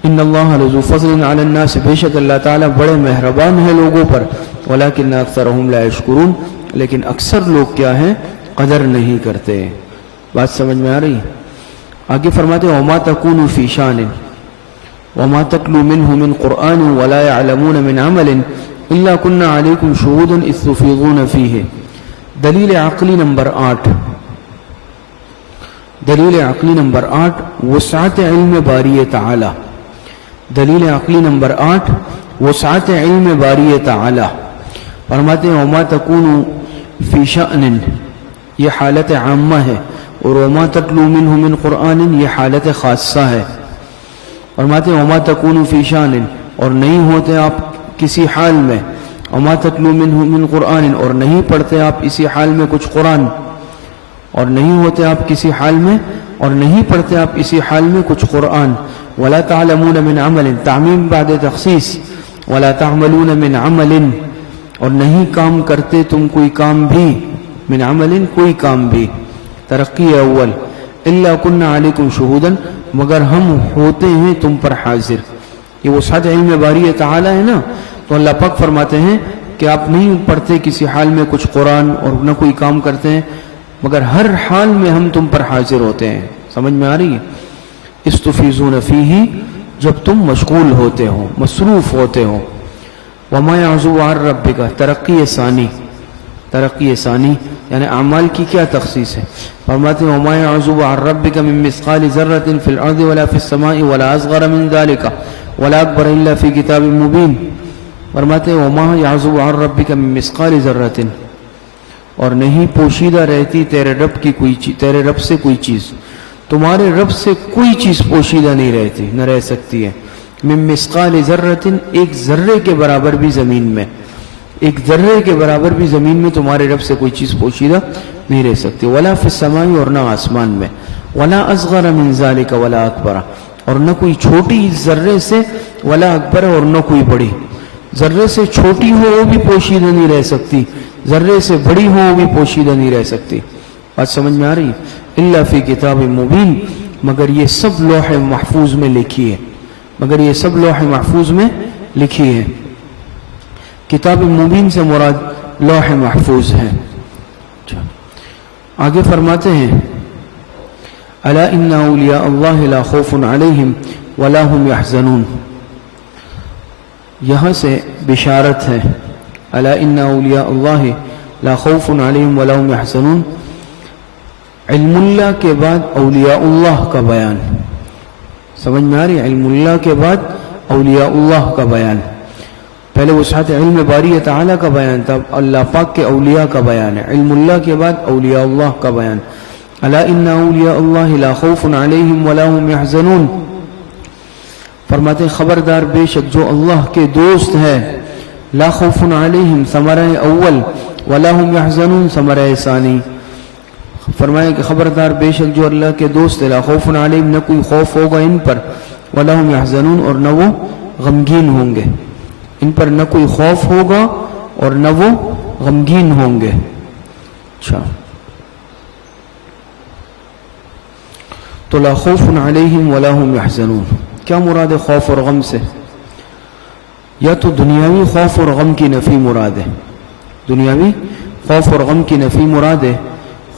ان اللہ لذو فضل علی الناس، بے شک اللہ تعالیٰ بڑے مہربان ہے لوگوں پر، ولکن اکثرهم لا یشکرون، لیکن اکثر لوگ کیا ہیں؟ قدر نہیں کرتے. بات سمجھ میں آ رہی ہے؟ آگے فرماتے ہیں وما تکون فی شان وما تتلو منہ من قرآن ولا يعلمون من عمل الا كنا علیکم شہودا اذ تفیضون فیہ. دلیل عقلی نمبر 8، دلیل عقلی نمبر 8 وسعت علم باری تعالی. دلیل عقلی نمبر 8 وسعت علم باری تعالی. فرماتے ہیں وما تکون فی شأن، یہ حالت عامہ ہے، اور وما تتلو منہ من قرآن یہ حالت خاصہ ہے. فرماتے ہیں وما تکون فی شان، اور نہیں ہوتے آپ کسی حال میں، وما تتلو منہ من قرآن، اور نہیں پڑھتے آپ اسی حال میں کچھ قرآن، اور نہیں ہوتے آپ کسی حال میں، اور نہیں پڑھتے آپ اسی حال میں کچھ قرآن. ولا تعلمون من عمل، تعمیم بعد تخصیص، ولا تعملون من عمل، اور نہیں کام کرتے تم کوئی کام بھی، من عمل کوئی کام بھی، ترقی اول، الا كنا علیکم شہودا، مگر ہم ہوتے ہیں تم پر حاضر. یہ وسعت علم باری تعالی ہے نا. تو اللہ پاک فرماتے ہیں کہ آپ نہیں پڑھتے کسی حال میں کچھ قرآن اور نہ کوئی کام کرتے ہیں، مگر ہر حال میں ہم تم پر حاضر ہوتے ہیں. سمجھ میں آ رہی ہے؟ استفیضون فیہ، جب تم مشغول ہوتے ہو، مصروف ہوتے ہو. وما یعزب عن ربک، ترقی ثانی. ترقی ثانی یعنی اعمال کی کیا تخصیص ہے؟ فرماتے ہیں وما یعزب عن ربک من مثقال ذرۃ فی الارض ولا فی السماء ولا اصغر من ذلک ولا اکبر الا فی کتاب مبین. فرماتے ہیں وما یعزب عن ربک من مثقال ذرۃ، اور نہیں پوشیدہ رہتی تیرے رب کی کوئی چیز، تیرے رب سے کوئی چیز، تمہارے رب سے کوئی چیز پوشیدہ نہیں رہتی، نہ رہ سکتی ہے. من مثقال ذرۃ، ایک ذرے کے برابر بھی زمین میں، ایک ذرے کے برابر بھی زمین میں تمہارے رب سے کوئی چیز پوشیدہ نہیں رہ سکتی. ولا فی السماء، اور نہ آسمان میں. ولا اصغر من ذلک ولا اکبر، اور نہ کوئی چھوٹی ذرے سے، ولا اکبر، اور نہ کوئی بڑی. ذرے سے چھوٹی ہو وہ بھی پوشیدہ نہیں رہ سکتی، ذرے سے بڑی ہو وہ بھی پوشیدہ نہیں رہ سکتی. بات سمجھ میں آ رہی؟ الا فی کتاب مبین، مگر یہ سب لوح محفوظ میں لکھی ہے، مگر یہ سب لوح محفوظ میں لکھی ہے. کتاب مبین سے مراد لوح محفوظ ہے. آگے فرماتے ہیں الا ان اولیاء اللہ لا خوف علیہم ولا هم يحزنون. یہاں سے بشارت ہے. الا ان اولیاء اللہ لا خوف علیہم ولا هم يحزنون. علم اللہ کے بعد اولیاء اللہ کا بیان. سمجھ میں آ رہی ہے؟ علم اللہ کے بعد اولیاء اللہ کا بیان. پہلے وسعت علم باری تعالی کا بیان تھا، اللہ پاک کے اولیاء کا بیان ہے. علم اللہ کے بعد اولیاء اللہ کا بیان. الا ان اولیاء اللہ لا خوف علیہم ولا هم يحزنون. فرماتے ہیں خبردار بے شک جو اللہ کے دوست ہے، لا خوف علیہم ثمرہ اول، ولا هم يحزنون ثمرہ ثانی. فرمایا کہ خبردار بے شک جو اللہ کے دوست ہے، لا خوف علیہم، نہ کوئی خوف ہوگا ان پر، ولا هم يحزنون، اور نہ وہ غمگین ہوں گے. ان پر نہ کوئی خوف ہوگا اور نہ وہ غمگین ہوں گے. اچھا، تو لا خوف علیہم ولا هم يحزنون، کیا مراد ہے خوف اور غم سے؟ یا تو دنیاوی خوف اور غم کی نفی مراد ہے، دنیاوی خوف اور غم کی نفی مراد ہے،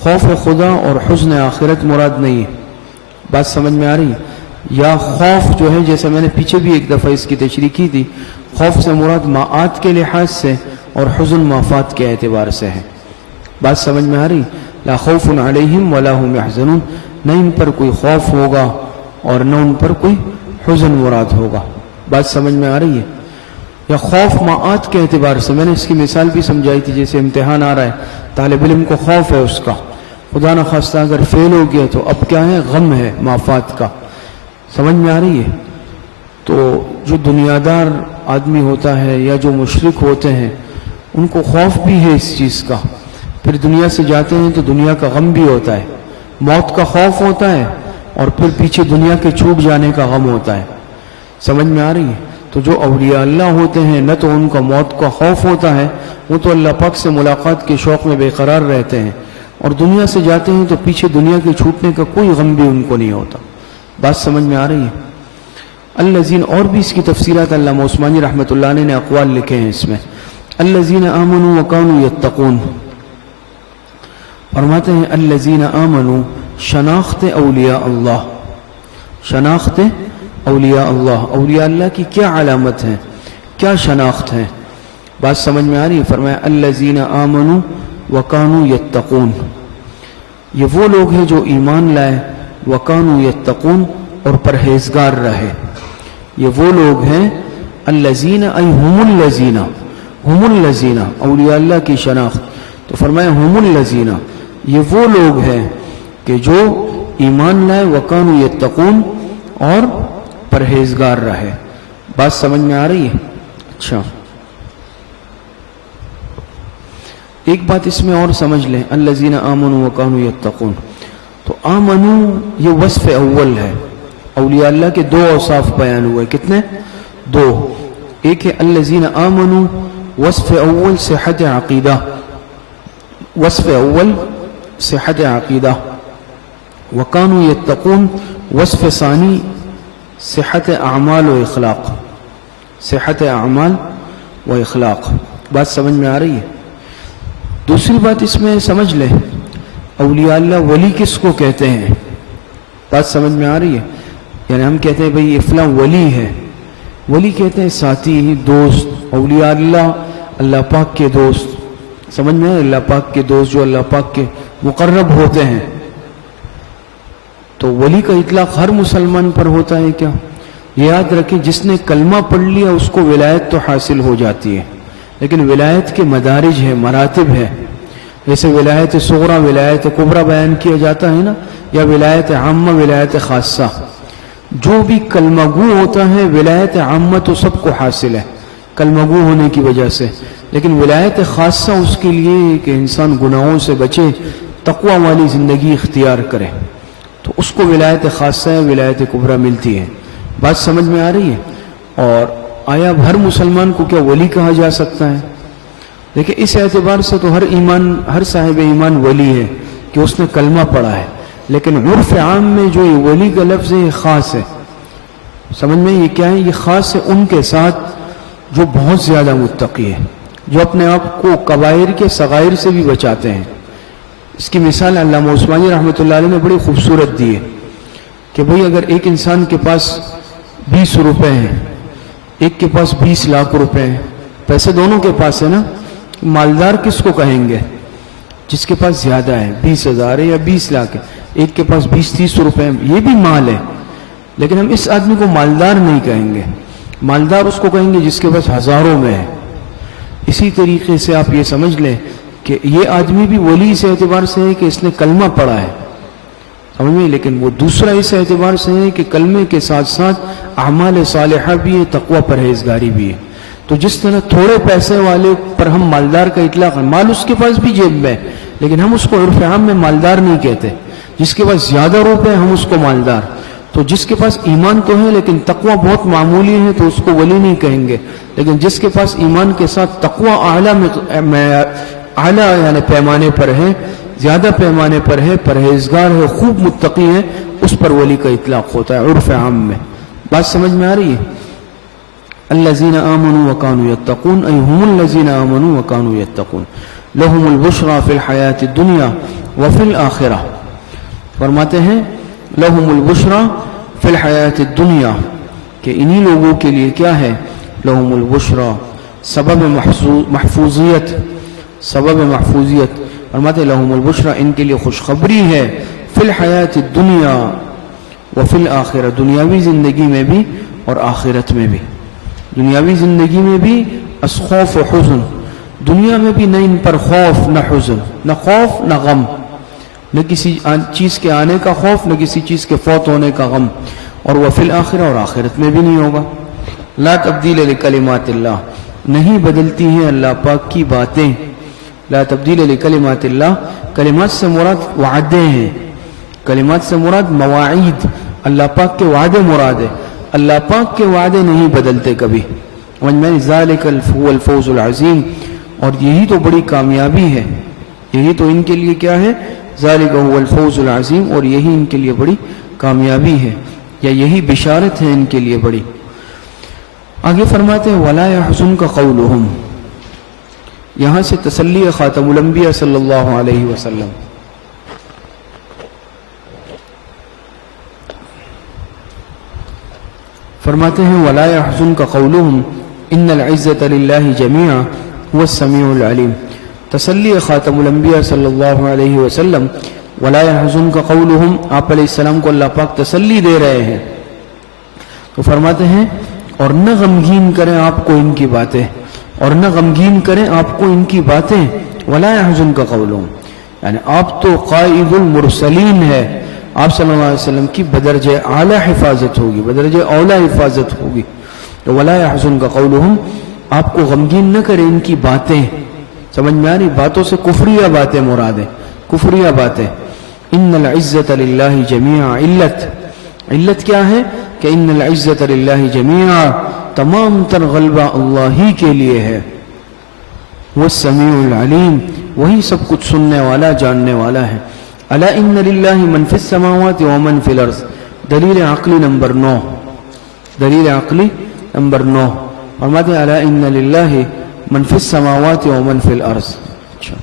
خوف خدا اور حزن آخرت مراد نہیں ہے. بات سمجھ میں آ رہی ہے؟ یا خوف جو ہے، جیسے میں نے پیچھے بھی ایک دفعہ اس کی تشریح کی تھی، خوف سے مراد معاد کے لحاظ سے اور حزن مافات کے اعتبار سے ہے. بات سمجھ میں آ رہی؟ لا خوف علیہم ولا هم يحزنون، نہ ان پر کوئی خوف ہوگا اور نہ ان پر کوئی حزن مراد ہوگا. بات سمجھ میں آ رہی ہے؟ یا خوف معاد کے اعتبار سے، میں نے اس کی مثال بھی سمجھائی تھی. جیسے امتحان آ رہا ہے، طالب علم کو خوف ہے اس کا، خدا نہ خواستہ اگر فیل ہو گیا تو اب کیا ہے؟ غم ہے مافات کا. سمجھ میں آ رہی ہے؟ تو جو دنیا دار آدمی ہوتا ہے یا جو مشرک ہوتے ہیں، ان کو خوف بھی ہے اس چیز کا. پھر دنیا سے جاتے ہیں تو دنیا کا غم بھی ہوتا ہے، موت کا خوف ہوتا ہے، اور پھر پیچھے دنیا کے چھوٹ جانے کا غم ہوتا ہے. سمجھ میں آ رہی ہے؟ تو جو اولیاء اللہ ہوتے ہیں، نہ تو ان کا موت کا خوف ہوتا ہے، وہ تو اللہ پاک سے ملاقات کے شوق میں بے قرار رہتے ہیں، اور دنیا سے جاتے ہیں تو پیچھے دنیا کے چھوٹنے کا کوئی غم بھی ان کو نہیں ہوتا. بات سمجھ میں آ رہی ہے؟ الذین، اور بھی اس کی تفصیلات علامہ عثمانی رحمۃ اللہ علیہ نے اقوال لکھے ہیں اس میں. الذین آمنوا وکانوا یتقون. فرماتے ہیں الذین آمنوا، شناخت اولیاء اللہ، شناخت اولیاء اللہ. اولیاء اللہ کی کیا علامت ہے، کیا شناخت ہے؟ بات سمجھ میں آ رہی ہے؟ فرمایا الذین آمنوا وکانوا یتقون. یہ وہ لوگ ہیں جو ایمان لائے، وکانوا یتقون، اور پرہیزگار رہے. یہ وہ لوگ ہیں الذین، ای ہم الذین، ہم الذین، اولیاء اللہ کی شناخت. تو فرمایا ہم الذین، یہ وہ لوگ ہیں کہ جو ایمان لائے، وکانوا یتقون، اور پرہیزگار رہے. بات سمجھ میں آ رہی ہے؟ اچھا، ایک بات اس میں اور سمجھ لیں، الذین آمنوا وکانوا یتقون. تو آمنو یہ وصف اول ہے. اولیاء اللہ کے دو اوصاف بیان ہوئے. کتنے؟ دو. ایک ہے الذین آمنوا، وصف اول صحت عقیدہ، وصف اول صحت عقیدہ. وَقَانُوا يَتَّقُونَ وصف ثانی صحت اعمال و اخلاق، صحت اعمال و اخلاق. بات سمجھ میں آ رہی ہے؟ دوسری بات اس میں سمجھ لیں، اولیاء اللہ ولی کس کو کہتے ہیں؟ بات سمجھ میں آ رہی ہے؟ یعنی ہم کہتے ہیں بھئی یہ فلاں ولی ہے، ولی کہتے ہیں ساتھی، دوست. اولیاء اللہ اللہ پاک کے دوست، سمجھ میں ہے؟ اللہ پاک کے دوست جو اللہ پاک کے مقرب ہوتے ہیں. تو ولی کا اطلاق ہر مسلمان پر ہوتا ہے کیا؟ یہ یاد رکھیں، جس نے کلمہ پڑھ لیا اس کو ولایت تو حاصل ہو جاتی ہے، لیکن ولایت کے مدارج ہے، مراتب ہے. جیسے ولایت صغرا، ولایت کبریٰ بیان کیا جاتا ہے نا، یا ولایت عامہ، ولایت خاصہ. جو بھی کلمہ گو ہوتا ہے ولایت عامہ تو سب کو حاصل ہے کلمہ گو ہونے کی وجہ سے، لیکن ولایت خاصہ اس کے لیے کہ انسان گناہوں سے بچے، تقوی والی زندگی اختیار کرے، تو اس کو ولایت خاصہ ہے، ولایت کبریٰ ملتی ہے. بات سمجھ میں آ رہی ہے؟ اور آیا ہر مسلمان کو کیا ولی کہا جا سکتا ہے؟ دیکھیں اس اعتبار سے تو ہر صاحب ایمان ولی ہے کہ اس نے کلمہ پڑھا ہے، لیکن عرف عام میں جو یہ ولی کا لفظ ہے یہ خاص ہے. سمجھ میں یہ کیا ہے؟ یہ خاص ہے ان کے ساتھ جو بہت زیادہ متقی ہے، جو اپنے آپ کو کبائر کے صغائر سے بھی بچاتے ہیں. اس کی مثال علامہ عثمانی رحمۃ اللہ علیہ نے بڑی خوبصورت دی ہے کہ بھئی اگر ایک انسان کے پاس 20 روپے ہیں، ایک کے پاس 20 لاکھ روپے ہیں، پیسے دونوں کے پاس ہے نا، مالدار کس کو کہیں گے؟ جس کے پاس زیادہ ہے، 20,000 ہے یا 20 لاکھ ہے. ایک کے پاس 20-30 روپے ہیں، یہ بھی مال ہے، لیکن ہم اس آدمی کو مالدار نہیں کہیں گے. مالدار اس کو کہیں گے جس کے پاس ہزاروں میں ہے. اسی طریقے سے آپ یہ سمجھ لیں کہ یہ آدمی بھی ولی اس اعتبار سے ہے کہ اس نے کلمہ پڑھا ہے، سمجھ میں، لیکن وہ دوسرا اس اعتبار سے ہے کہ کلمے کے ساتھ ساتھ اعمال صالحہ بھی ہے، تقوی پرہیزگاری بھی ہے. تو جس طرح تھوڑے پیسے والے پر ہم مالدار کا اطلاق ہے، مال اس کے پاس بھی جیب میں ہے، لیکن ہم اس کو عرف عام میں مالدار نہیں کہتے. جس کے پاس زیادہ روپے ہم اس کو مالدار. تو جس کے پاس ایمان تو ہے لیکن تقوی بہت معمولی ہے تو اس کو ولی نہیں کہیں گے، لیکن جس کے پاس ایمان کے ساتھ تقوی اعلیٰ یعنی پیمانے پر ہے، زیادہ پیمانے پر ہے، پرہیزگار ہے، خوب متقی ہے، اس پر ولی کا اطلاق ہوتا ہے عرف عام میں. بات سمجھ میں آ رہی ہے؟ الذین آمنوا وکانوا یتقون ای هم الذین آمنوا وکانوا یتقون لهم البشری فی الحیاۃ الدنیا وفی الآخرہ. فرماتے ہیں لهم البشری فی الحیاۃ الدنیا کہ انہی لوگوں کے لیے کیا ہے؟ لهم البشری سبب محفوظیت، سبب محفوظیت. فرماتے ہیں لهم البشری ان کے لیے خوشخبری ہے، فی الحیاۃ الدنیا وفی الآخرہ، دنیاوی زندگی میں بھی اور آخرت میں بھی. دنیاوی زندگی میں بھی از خوف و حزن، دنیا میں بھی نہ ان پر خوف نہ حزن، نہ خوف نہ غم، نہ کسی چیز کے آنے کا خوف، نہ کسی چیز کے فوت ہونے کا غم. اور وفی الآخرہ اور آخرت میں بھی نہیں ہوگا. لا تبدیل لکلمات اللہ، نہیں بدلتی ہیں اللہ پاک کی باتیں. لا تبدیل لکلمات اللہ، کلمات سے مراد وعدے ہیں، کلمات سے مراد مواعید، اللہ پاک کے وعدے مراد ہے. اللہ پاک کے وعدے نہیں بدلتے کبھی. ذالک هو الفوز العظیم، اور یہی تو بڑی کامیابی ہے، یہی تو ان کے لیے کیا ہے؟ ذالک هو الفوز العظیم، اور یہی ان کے لیے بڑی کامیابی ہے، یا یہی بشارت ہے ان کے لیے بڑی. آگے فرماتے ہیں ولا يحزنک قولهم، یہاں سے تسلی خاتم الانبیاء صلی اللہ علیہ وسلم. فرماتے ہیں ولا يحزنک قولهم ان العزت للہ جميعا هو السمیع العلیم. تسلی خاتم الانبیاء صلی اللہ علیہ وسلم، ولا يحزنک قولهم، آپ علیہ السلام کو اللہ پاک تسلی دے رہے ہیں. تو فرماتے ہیں اور نہ غمگین کریں آپ کو ان کی باتیں، اور نہ غمگین کریں آپ کو ان کی باتیں. ولا يحزنک قولهم، یعنی آپ تو قائد المرسلین ہے، آپ صلی اللہ علیہ وسلم کی بدرجہ اعلیٰ حفاظت ہوگی، بدرجہ اولیٰ حفاظت ہوگی. تو ولا يحزنک قولهم، آپ کو غمگین نہ کرے ان کی باتیں. سمجھ میں آ رہی؟ باتوں سے کفریہ باتیں مراد ہیں، کفریہ باتیں. ان العزت للہ جمیعا، علت کیا ہے کہ ان العزت للہ جمیعا، تمام تر غلبہ اللہ ہی کے لیے ہے. وہ السمیع العلیم، وہی سب کچھ سننے والا جاننے والا ہے. الا ان للہ من فی السماوات ومن فی الارض، دلیل عقلی نمبر 9، دلیل عقلی نمبر 9 فرماتے ہیں الا ان للہ من فی السماوات ومن فی الارض. اچھا،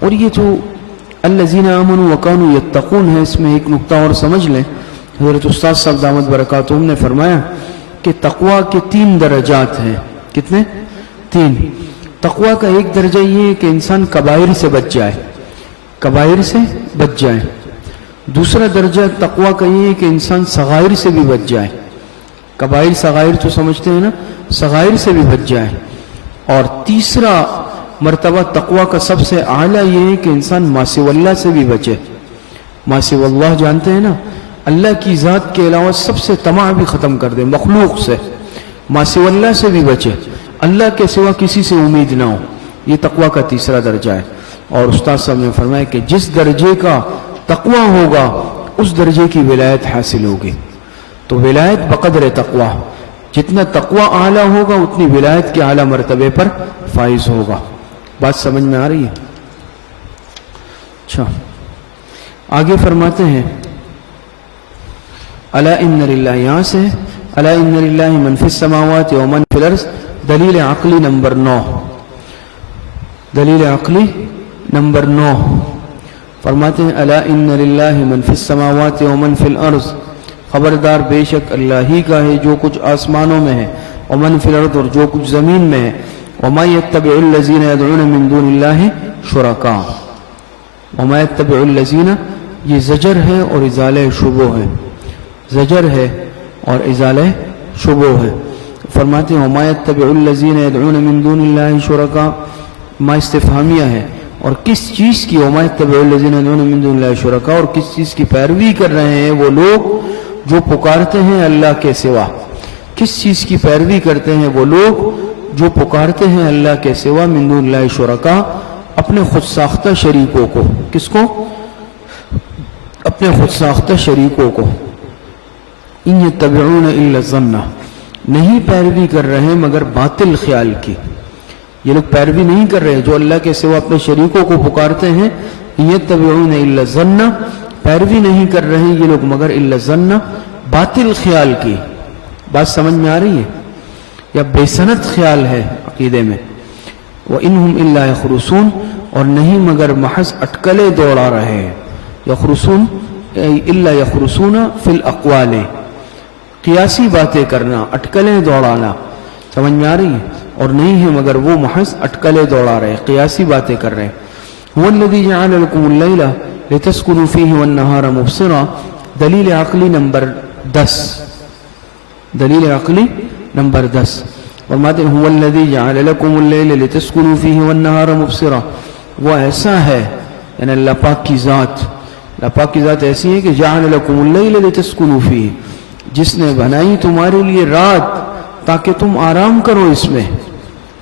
اور یہ جو الذین آمنوا وکانوا یتقون ہے، اس میں ایک نقطہ اور سمجھ لیں. حضرت استاد صاحب دامت برکاتہم نے فرمایا کہ تقویٰ کے 3 درجات ہیں. کتنے؟ 3. تقویٰ کا ایک درجہ یہ ہے کہ انسان کبائر سے بچ جائے، کبائر سے بچ جائے. دوسرا درجہ تقویٰ کا یہ ہے کہ انسان صغائر سے بھی بچ جائے. کبائر صغائر تو سمجھتے ہیں نا، صغائر سے بھی بچ جائے. اور تیسرا مرتبہ تقویٰ کا سب سے اعلیٰ یہ ہے کہ انسان معصیت اللہ سے بھی بچے. معصیت اللہ جانتے ہیں نا، اللہ کی ذات کے علاوہ سب سے طمع بھی ختم کر دے، مخلوق سے، معصیت اللہ سے بھی بچے، اللہ کے سوا کسی سے امید نہ ہو. یہ تقویٰ کا تیسرا درجہ ہے. اور استاد صاحب نے فرمایا کہ جس درجے کا تقویٰ ہوگا اس درجے کی ولایت حاصل ہوگی. تو ولایت بقدر تقویٰ، جتنا تقویٰ اعلیٰ ہوگا اتنی ولایت کے اعلیٰ مرتبے پر فائز ہوگا. بات سمجھ میں آ رہی ہے؟ اچھا، آگے فرماتے ہیں الا ان للہ، یہاں سے الا ان للہ من فی السماوات ومن فی الارض، دلیل عقلی نمبر 9، دلیل عقلی نمبر 9 فرماتے ہیں الا ان للہ من فی السماوات ومن فی الارض، خبردار بے شک اللہ ہی کا ہے جو کچھ آسمانوں میں ہے، ومن فی الارض، اور جو کچھ زمین میں ہے. وما يتبع الذین يدعون من دون اللہ شرکاء، وما يتبع الذین، یہ زجر ہے اور ازالہ شبہ ہے، زجر ہے اور ازالہ شبہ ہے. فرماتے ہیں وما يتبع الذین يدعون من دون اللہ شرکاء، ما استفہامیہ ہے. اور کس چیز کی؟ وما يتبع الذین يدعون من دون اللہ شرکاء، اور کس چیز کی پیروی کر رہے ہیں وہ لوگ جو پکارتے ہیں اللہ کے سوا. کس چیز کی پیروی کرتے ہیں وہ لوگ جو پکارتے ہیں اللہ کے سوا، من دون اللہ شرکاء، اپنے خود ساختہ شریکوں کو. کس کو؟ اپنے خود ساختہ شریکوں کو. ان یتبعون الا الظن، نہیں پیروی کر رہے مگر باطل خیال کی. یہ لوگ پیروی نہیں کر رہے جو اللہ کے سوا اپنے شریکوں کو پکارتے ہیں. ان یتبعون الا الظن، پیروی نہیں کر رہے یہ لوگ مگر الا الظن، باطل خیال کی. بات سمجھ میں آ رہی ہے؟ یا بے سند خیال ہے عقیدے میں. وَإِنْهُمْ إِلَّا يَخْرُصُونَ، اور نہیں مگر محض اٹکلے دوڑا رہے ہیں. یخرسون الا یخرسون فی الاقوال، قیاسی باتیں کرنا، اٹکلیں دوڑانا. سمجھ میں آ رہی ہے؟ اور نہیں ہے مگر وہ محض اٹکلے دوڑا رہے، قیاسی باتیں کر رہے. هُوَ الَّذِي جَعَلَ لَكُمُ اللَّيْلَ لِتَسْكُنُوا فِيهِ وَالنَّهَارَ مُبْصِرًا، دلیل عقلی نمبر 10، دلیل عقلی نمبر 10 فرماتے ہیں هُوَ الَّذِي جَعَلَ لَكُمُ اللَّيْلَ لِتَسْكُنُوا فِيهِ وَالنَّهَارَ مُبْصِرًا، وہ ایسا ہے، یعنی اللہ پاک کی ذات، اللہ پاک کی ذات ایسی ہے کہ جَعَلَ لَكُمُ اللَّيْلَ لِتَسْكُنُوا فِيهِ، جس نے بنائی تمہارے لیے رات تاکہ تم آرام کرو اس میں،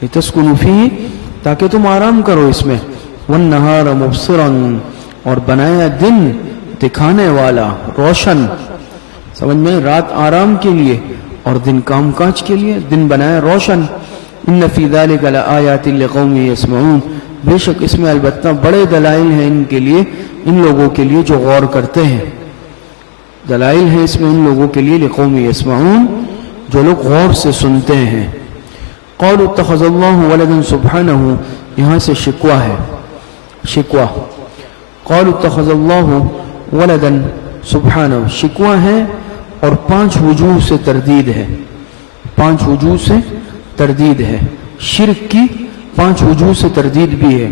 لِتَسْكُنُوا فِيهِ تاکہ تم آرام کرو اس میں. وَالنَّهَارَ مُبْصِرًا، اور بنایا دن دکھانے والا، روشن. سمجھ میں؟ رات آرام کے لیے اور دن کام کاج کے لیے، دن بنایا روشن. ان فی ذلک لآیات لقوم یسمعون، بے شک اس میں البتہ بڑے دلائل ہیں ان کے لیے، ان لوگوں کے لیے جو غور کرتے ہیں. دلائل ہیں اس میں ان لوگوں کے لیے، لقوم یسمعون، جو لوگ غور سے سنتے ہیں. قالوا اتخذ اللہ ولدا سبحانہ، یہاں سے شکوہ ہے، شکوہ. قالوا اتخذ اللہ ولدا سبحانہ، شکوہ ہے اور 5 وجوہ سے تردید ہے، 5 وجوہ سے تردید ہے. شرک کی 5 وجوہ سے تردید بھی ہے.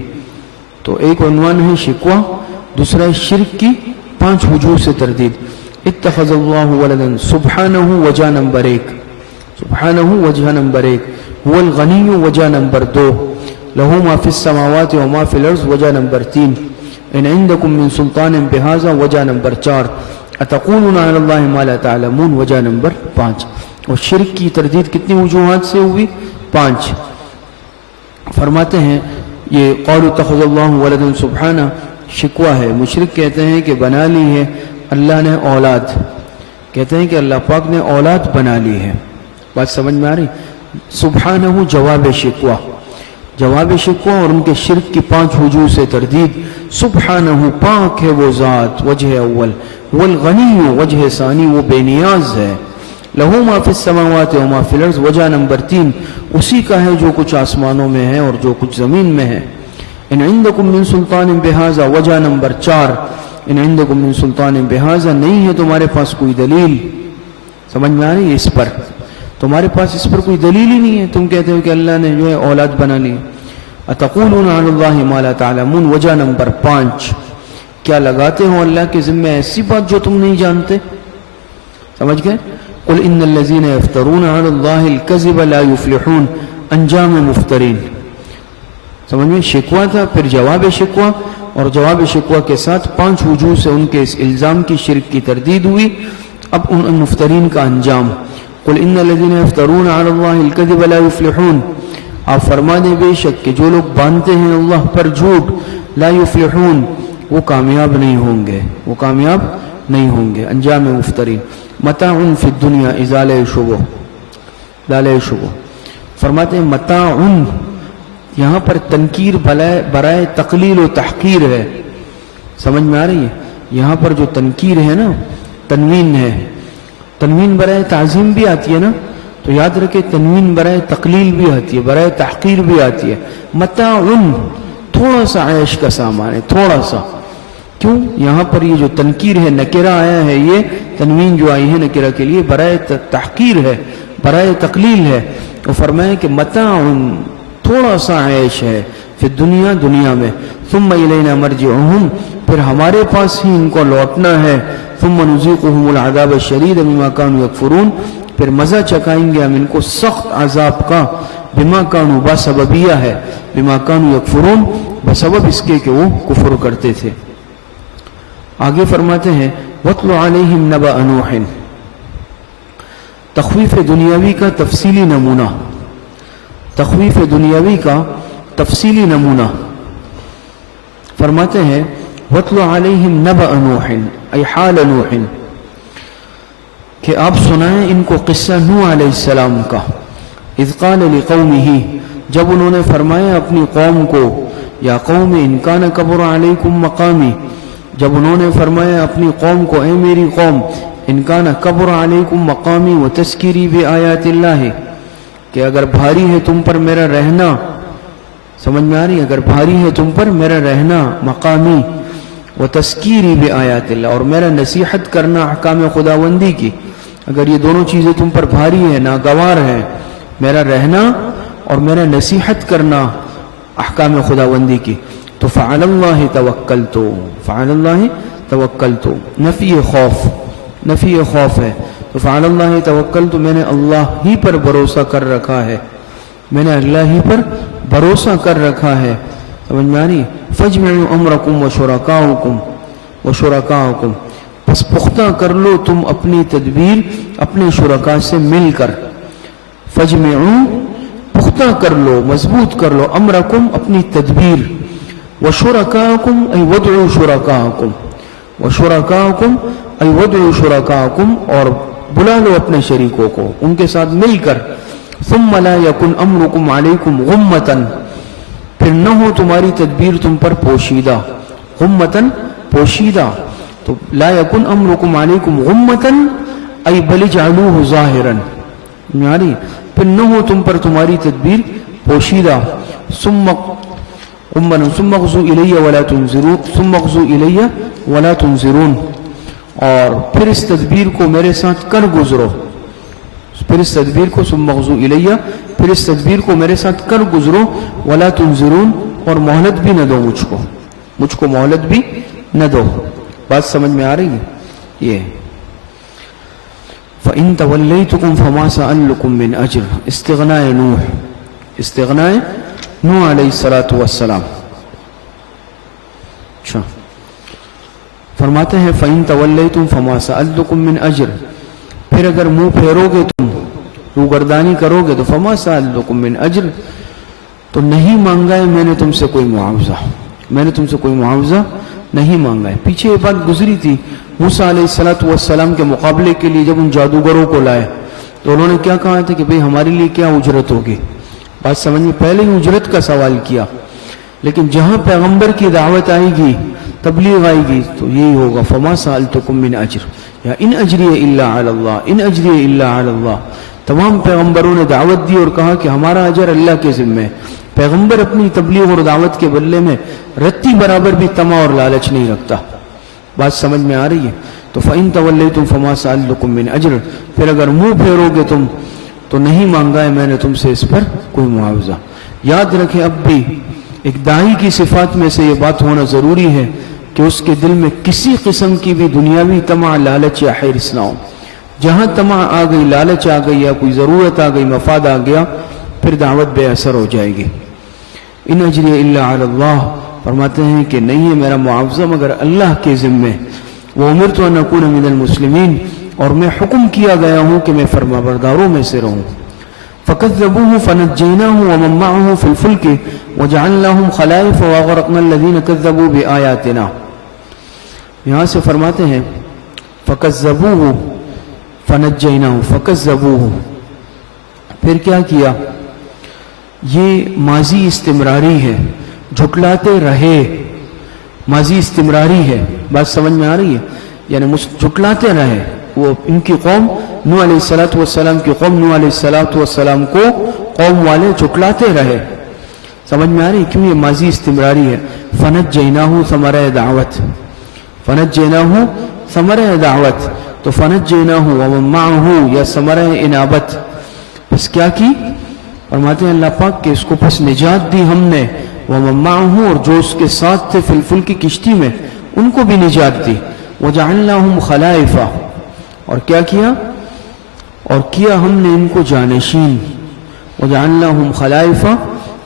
تو ایک عنوان ہے شکوہ، دوسرا ہے شرک کی 5 وجوہ سے تردید. اتخذ اللہ ولدا سبحانہ، وجہ نمبر 1، سبحانہ وجہ نمبر 1. هو الغنی، وجہ نمبر 2. له ما فی السماوات وما فی الارض، وجہ نمبر 3. ان عندکم من سلطان بہذا، وجہ نمبر 4. اتقولون علی اللہ ما لا تعلمون، وجہ نمبر 5. اور شرک کی تردید کتنی وجوہات سے ہوئی؟ 5. فرماتے ہیں یہ قالوا اتخذ اللہ ولدا سبحانہ شکوہ ہے. مشرک کہتے ہیں کہ بنا لی ہے اللہ نے اولاد، کہتے ہیں کہ اللہ پاک نے اولاد بنا لی ہے. بات سمجھ میں آ رہی؟ سبحانہ جواب شکوہ. جواب شکوہ اور ان کے شرک کی 5 وجوہ سے تردید. سبحانہ پاک ہے وہ ذات وجہ اول، والغنی وجہ ثانی وہ بے نیاز ہے. لہو ما فی السماوات و ما فی الارض وجہ نمبر 3 اسی کا ہے جو کچھ آسمانوں میں ہے اور جو کچھ زمین میں ہے. ان عندکم من سلطان بہذا وجہ نمبر 4 ان عندکم من سلطان بہذا نہیں ہے تمہارے پاس کوئی دلیل. سمجھ میں آ رہی ہے؟ اس پر تمہارے پاس اس پر کوئی دلیل ہی نہیں ہے. تم کہتے ہو کہ اللہ نے جو ہے اولاد بنا لی. اتقولون علی اللہ ما لا تعلمون وجہ نمبر 5 کیا لگاتے ہو اللہ کے ذمہ ایسی بات جو تم نہیں جانتے. سمجھ گئے؟ قل ان الذین یفترون علی اللہ الکذب لا یفلحون انجام مفترین. سمجھ میں؟ شکوہ تھا، پھر جواب شکوہ، اور جواب شکوہ کے ساتھ 5 وجوہ سے ان کے اس الزام کی شرک کی تردید ہوئی. اب ان مفترین کا انجام. قل ان الذین یفترون علی اللہ الکذب لا یفلحون، آپ فرما دیں بے شک کہ جو لوگ باندھتے ہیں اللہ پر جھوٹ، لا یفلحون وہ کامیاب نہیں ہوں گے، وہ کامیاب نہیں ہوں گے. انجام مفترین. متاع فی الدنیا ازالہ شبہ، لالہ شبہ. فرماتے ہیں متاع یہاں پر تنکیر برائے تقلیل و تحقیر ہے. سمجھ میں آ رہی ہے؟ یہاں پر جو تنکیر ہے نا، تنوین ہے. تنوین برائے تعظیم بھی آتی ہے نا، تو یاد رکھے تنوین برائے تقلیل بھی آتی ہے، برائے تحقیر بھی آتی ہے. متاع تھوڑا سا عیش کا سامان ہے، تھوڑا سا. کیوں؟ یہاں پر یہ جو تنکیر ہے، نکرہ آیا ہے، یہ تنوین جو آئی ہے نکرہ کے لیے برائے تحقیر ہے، برائے تقلیل ہے. وہ فرمایا کہ متاع تھوڑا سا عیش ہے فی الدنیا، دنیا میں. ثم الینا مرجعہم پھر ہمارے پاس ہی ان کو لوٹنا ہے. ثم نذیقہم العذاب الشدید بما کانوا یکفرون پھر مزہ چکائیں گے ہم ان کو سخت عذاب کا. بما کانوا بسببیہ ہے، بما کانوا یکفرون بسبب اس کے کہ وہ کفر کرتے تھے. آگے فرماتے ہیں وَاتْلُ عَلَيْهِمْ نَبَأَ نُوحٍ تخویف دنیاوی کا تفصیلی نمونہ. تخویف دنیاوی کا تفصیلی نمونہ فرماتے ہیں وَاتْلُ عَلَيْهِمْ نَبَأَ نُوحٍ ای حال نوح، کہ آپ سنائیں ان کو قصہ نوح علیہ السلام کا. اذ قال لقومہ جب انہوں نے فرمایا اپنی قوم کو، یا قوم ان کان کبر علیکم مقامی جب انہوں نے فرمایا اپنی قوم کو اے میری قوم، ان کان کبر علیکم مقامی و تذکیری بآیات اللہ کہ اگر بھاری ہے تم پر میرا رہنا. سمجھ میں آ رہی ہے؟ اگر بھاری ہے تم پر میرا رہنا، مقامی و تذکیری بآیات اللہ اور میرا نصیحت کرنا احکام خداوندی کی، اگر یہ دونوں چیزیں تم پر بھاری ہیں، ناگوار ہیں، میرا رہنا اور میرا نصیحت کرنا احکام خداوندی کی، تو فعلی اللہ توکلت. فعلی اللہ توکلت نفی خوف، نفی خوف ہے. تو فعلی اللہ توکلت میں نے اللہ ہی پر بھروسہ کر رکھا ہے، میں نے اللہ ہی پر بھروسہ کر رکھا ہے. سمجھ میں آ رہی؟ فاجمعوا امرکم وشرکاءکم پس پختہ کر لو تم اپنی تدبیر اپنے شرکاء سے مل کر. فاجمعوا پختہ کر لو، مضبوط کر لو، امرکم اپنی تدبیر، وشرکاءکم ای ودعوا شرکاءکم، وشرکاءکم ای ودعوا شرکاءکم اور بلا لو اپنے شریکوں کو ان کے ساتھ مل کر. ثم لا یکن امرکم علیکم غمۃ پھر نہ ہو تمہاری تدبیر تم پر پوشیدہ، غمۃ پوشیدہ. تو لا یکن امرکم علیکم غمۃ ای بل اجعلوہ ظاہرا، یعنی پھر نہ ہو تم پر تمہاری تدبیر پوشیدہ. ثم اغزوا الی ولا تنظرون، ثم اغزوا الی ولا تنظرون اور پھر اس تدبیر کو میرے ساتھ کر گزرو، پھر اس تدبیر کو ثم اغزوا الی پھر اس تدبیر کو میرے ساتھ کر گزرو، ولا تنظرون اور مہلت بھی نہ دو مجھ کو مہلت بھی نہ دو. بات سمجھ میں آ رہی ہے؟ یہ فَإِن تَوَلَّيْتُكُمْ فَمَا سَأَلُّكُمْ مِنْ أَجْرٍ استغناء نوح علیہ السلام. اچھا فرماتے ہیں فَإِن تَوَلَّيْتُمْ فَمَا سَأَلْتُكُمْ مِنْ أَجْرٍ پھر اگر منہ پھیرو گے تم، روگردانی کرو گے تو فَمَا سَأَلْتُكُمْ مِنْ أَجْرٍ تو نہیں مانگا ہے میں نے تم سے کوئی معاوضہ، میں نے تم سے کوئی معاوضہ نہیں مانگا ہے. پیچھے یہ بات گزری تھی موسیٰ علیہ السلام کے مقابلے کے لیے جب ان جادوگروں کو لائے تو انہوں نے کیا کہا تھا کہ بھئی ہمارے لیے کیا اجرت ہوگی. بات سمجھ میں، پہلے ہی اجرت کا سوال کیا، لیکن جہاں پیغمبر کی دعوت آئے گی، تبلیغ آئے گی، تو یہی ہوگا فما سألتکم من اجر یا ان اجری الا علی اللہ، ان اجری الا علی اللہ۔ تمام پیغمبروں نے دعوت دی اور کہا کہ ہمارا اجر اللہ کے ذمہ ہے۔ پیغمبر اپنی تبلیغ اور دعوت کے بدلے میں رتی برابر بھی طمع اور لالچ نہیں رکھتا۔ بات سمجھ میں آ رہی ہے؟ تو فَإِن تَوَلَّيْتُمْ فَمَا سَأَلْتُكُم مِّنْ أَجْرٍ، پھر اگر منہ پھیرو گے تم تو نہیں مانگا ہے میں نے تم سے اس پر کوئی معاوضہ۔ یاد رکھیں اب بھی ایک داعی کی صفات میں سے یہ بات ہونا ضروری ہے کہ اس کے دل میں کسی قسم کی بھی دنیاوی طمع، لالچ یا حرص نہ ہو۔ جہاں طمع آ گئی، لالچ آ گئی یا کوئی ضرورت آ گئی، مفاد آ گیا، پھر دعوت بے اثر ہو جائے گی۔ ان اجری الا علی اللہ، فرماتے ہیں کہ نہیں ہے میرا معاوضہ مگر اللہ کے ذمے۔ وامرت ان اکون من المسلمین، اور میں حکم کیا گیا ہوں کہ میں فرما برداروں میں سے رہوں۔ فکذبوہ فنجیناہ ومن معہ فی الفلک وجعلناہم خلائف واغرقنا الذین کذبوا بآیاتنا۔ یہاں سے فرماتے ہیں فکذبوہ فنجیناہ، فکذبوہ، پھر کیا کیا؟ یہ ماضی استمراری ہے، جھٹلاتے رہے، ماضی استمراری ہے۔ بات سمجھ میں آ رہی ہے؟ یعنی جھٹلاتے رہے۔ وہ ان کی قوم نوح علیہ السلام کی قوم نوح علیہ السلام کو قوم والے جھٹلاتے رہے۔ سمجھ میں آ رہی ہے؟ کیوں؟ یہ ماضی استمراری ہے۔ فنجیناہ ثمرہ دعوت، فنجیناہ ثمرہ دعوت، تو فنجیناہ ومن معہ یا ثمرہ انابت، بس کیا کی؟ فرماتے ہیں اللہ پاک کہ اس کو پس نجات دی ہم نے، ومن معہ، اور جو اس کے ساتھ تھے، فی الفلک کی کشتی میں، ان کو بھی نجات دی۔ وجعلناہم خلائف، اور کیا کیا؟ اور کیا ہم نے ان کو جانشین۔ وجعلناہم خلائف،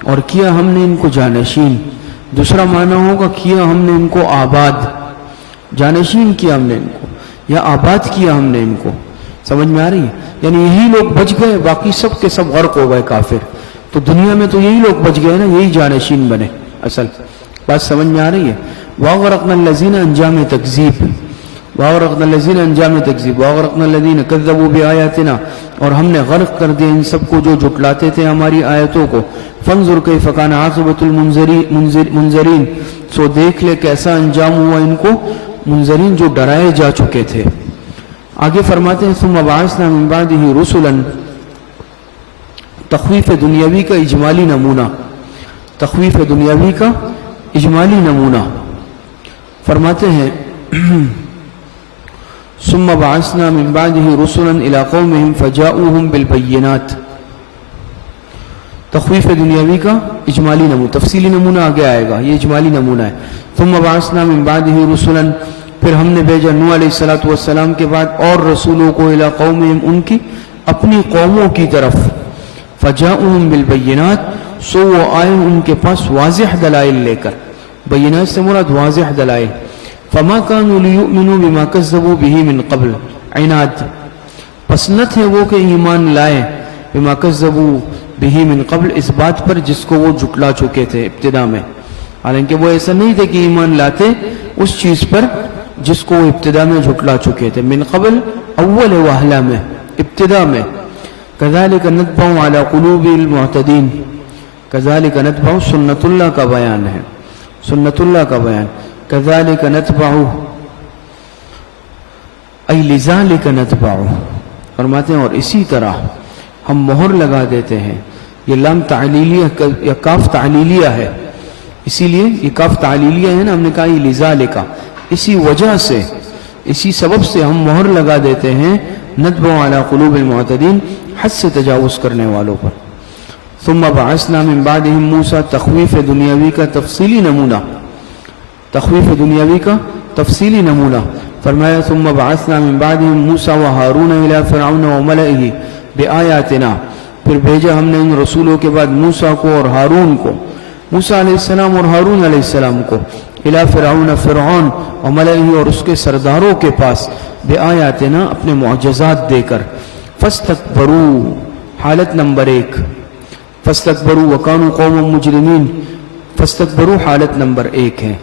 اور کیا ہم نے ان کو جانشین۔ دوسرا معنی ہوگا کیا ہم نے ان کو آباد، جانشین کیا ہم نے ان کو، یا آباد کیا ہم نے ان کو۔ سمجھ میں آ رہی ہے؟ یعنی یہی لوگ بچ گئے، باقی سب کے سب غرق ہو گئے کافر۔ تو دنیا میں تو یہی لوگ بچ گئے نا، یہی جانشین بنے اصل۔ بات سمجھ میں آ رہی ہے؟ وَأَغْرَقْنَا الَّذِينَ انجام تکذیب، وَأَغْرَقْنَا الَّذِينَ انجام تکذیب، وَأَغْرَقْنَا الَّذِينَ كَذَّبُوا بِآيَاتِنَا، اور ہم نے غرق کر دیا ان سب کو جو جھٹلاتے تھے ہماری آیتوں کو۔ فَانظُرْ كَيْفَ كَانَ عَاقِبَةُ الْمُنذَرِينَ، سو دیکھ لے کیسا انجام ہوا ان کو، منذرین جو ڈرائے جا چکے تھے۔ آگے فرماتے ہیں ثم بعثنا من بعده رسلا، تخویف دنیاوی کا اجمالی نمونہ، تخویف دنیاوی کا اجمالی نمونہ۔ فرماتے ہیں ثم بعثنا من بعده رسلا الى قومهم فجاؤوهم بالبینات، تخویف دنیاوی کا اجمالی نمونہ، تفصیلی نمونہ آگے آئے گا، یہ اجمالی نمونہ ہے۔ ثم بعثنا من بعده رسلا، پھر ہم نے بھیجا نوح علیہ السلام کے بعد اور رسولوں کو الی قومہم، ان کی اپنی قوموں کی طرف، فجاؤہم بالبینات، سو وہ آئے ان کے پاس واضح دلائل لے کر، بینات سے مراد واضح دلائل۔ فما كانوا ليؤمنوا بما كذبوا به من قبل، عناد، پس نہ تھے وہ کہ ایمان لائے، بما كذبوا به من قبل، اس بات پر جس کو وہ جھٹلا چکے تھے ابتدا میں۔ حالانکہ وہ ایسا نہیں تھے کہ ایمان لاتے اس چیز پر جس کو وہ ابتدا میں جھٹلا چکے تھے، من قبل اول وہلہ میں، ابتدا میں۔ كذلك نطبع على قلوب المعتدين، كذلك نطبع سنت اللہ کا بیان ہے، سنت اللہ کا بیان۔ كذلك نطبع ای لذلك نطبع، فرماتے ہیں اور اسی طرح ہم مہر لگا دیتے ہیں۔ یہ لام تعلیلیہ یا کاف تعلیلیہ ہے، اسی لیے یہ کاف تعلیلیہ ہے نا، ہم نے کہا یہ لذالک، اسی وجہ سے، اسی سبب سے ہم مہر لگا دیتے ہیں نطبع علی قلوب المعتدین، حد سے تجاوز کرنے والوں پر۔ ثم بعثنا من بعدهم موسیٰ، تخویف دنیاوی کا تفصیلی نمونہ، تخویف دنیاوی کا تفصیلی نمونہ۔ فرمایا ثم بعثنا من بعدهم موسیٰ وہارون الی فرعون وملئہ بآیاتنا، پھر بھیجا ہم نے ان رسولوں کے بعد موسیٰ کو اور ہارون کو، موسیٰ علیہ السلام اور ہارون علیہ السلام کو، الی فرعون، فرعون، وملئہ، اور اس کے سرداروں کے پاس، بآیاتنا، اپنے معجزات دے کر۔ فاستکبروا، حالت نمبر 1، فاستکبروا وکانوا قوما مجرمین، فاستکبروا حالت نمبر 1 ہے۔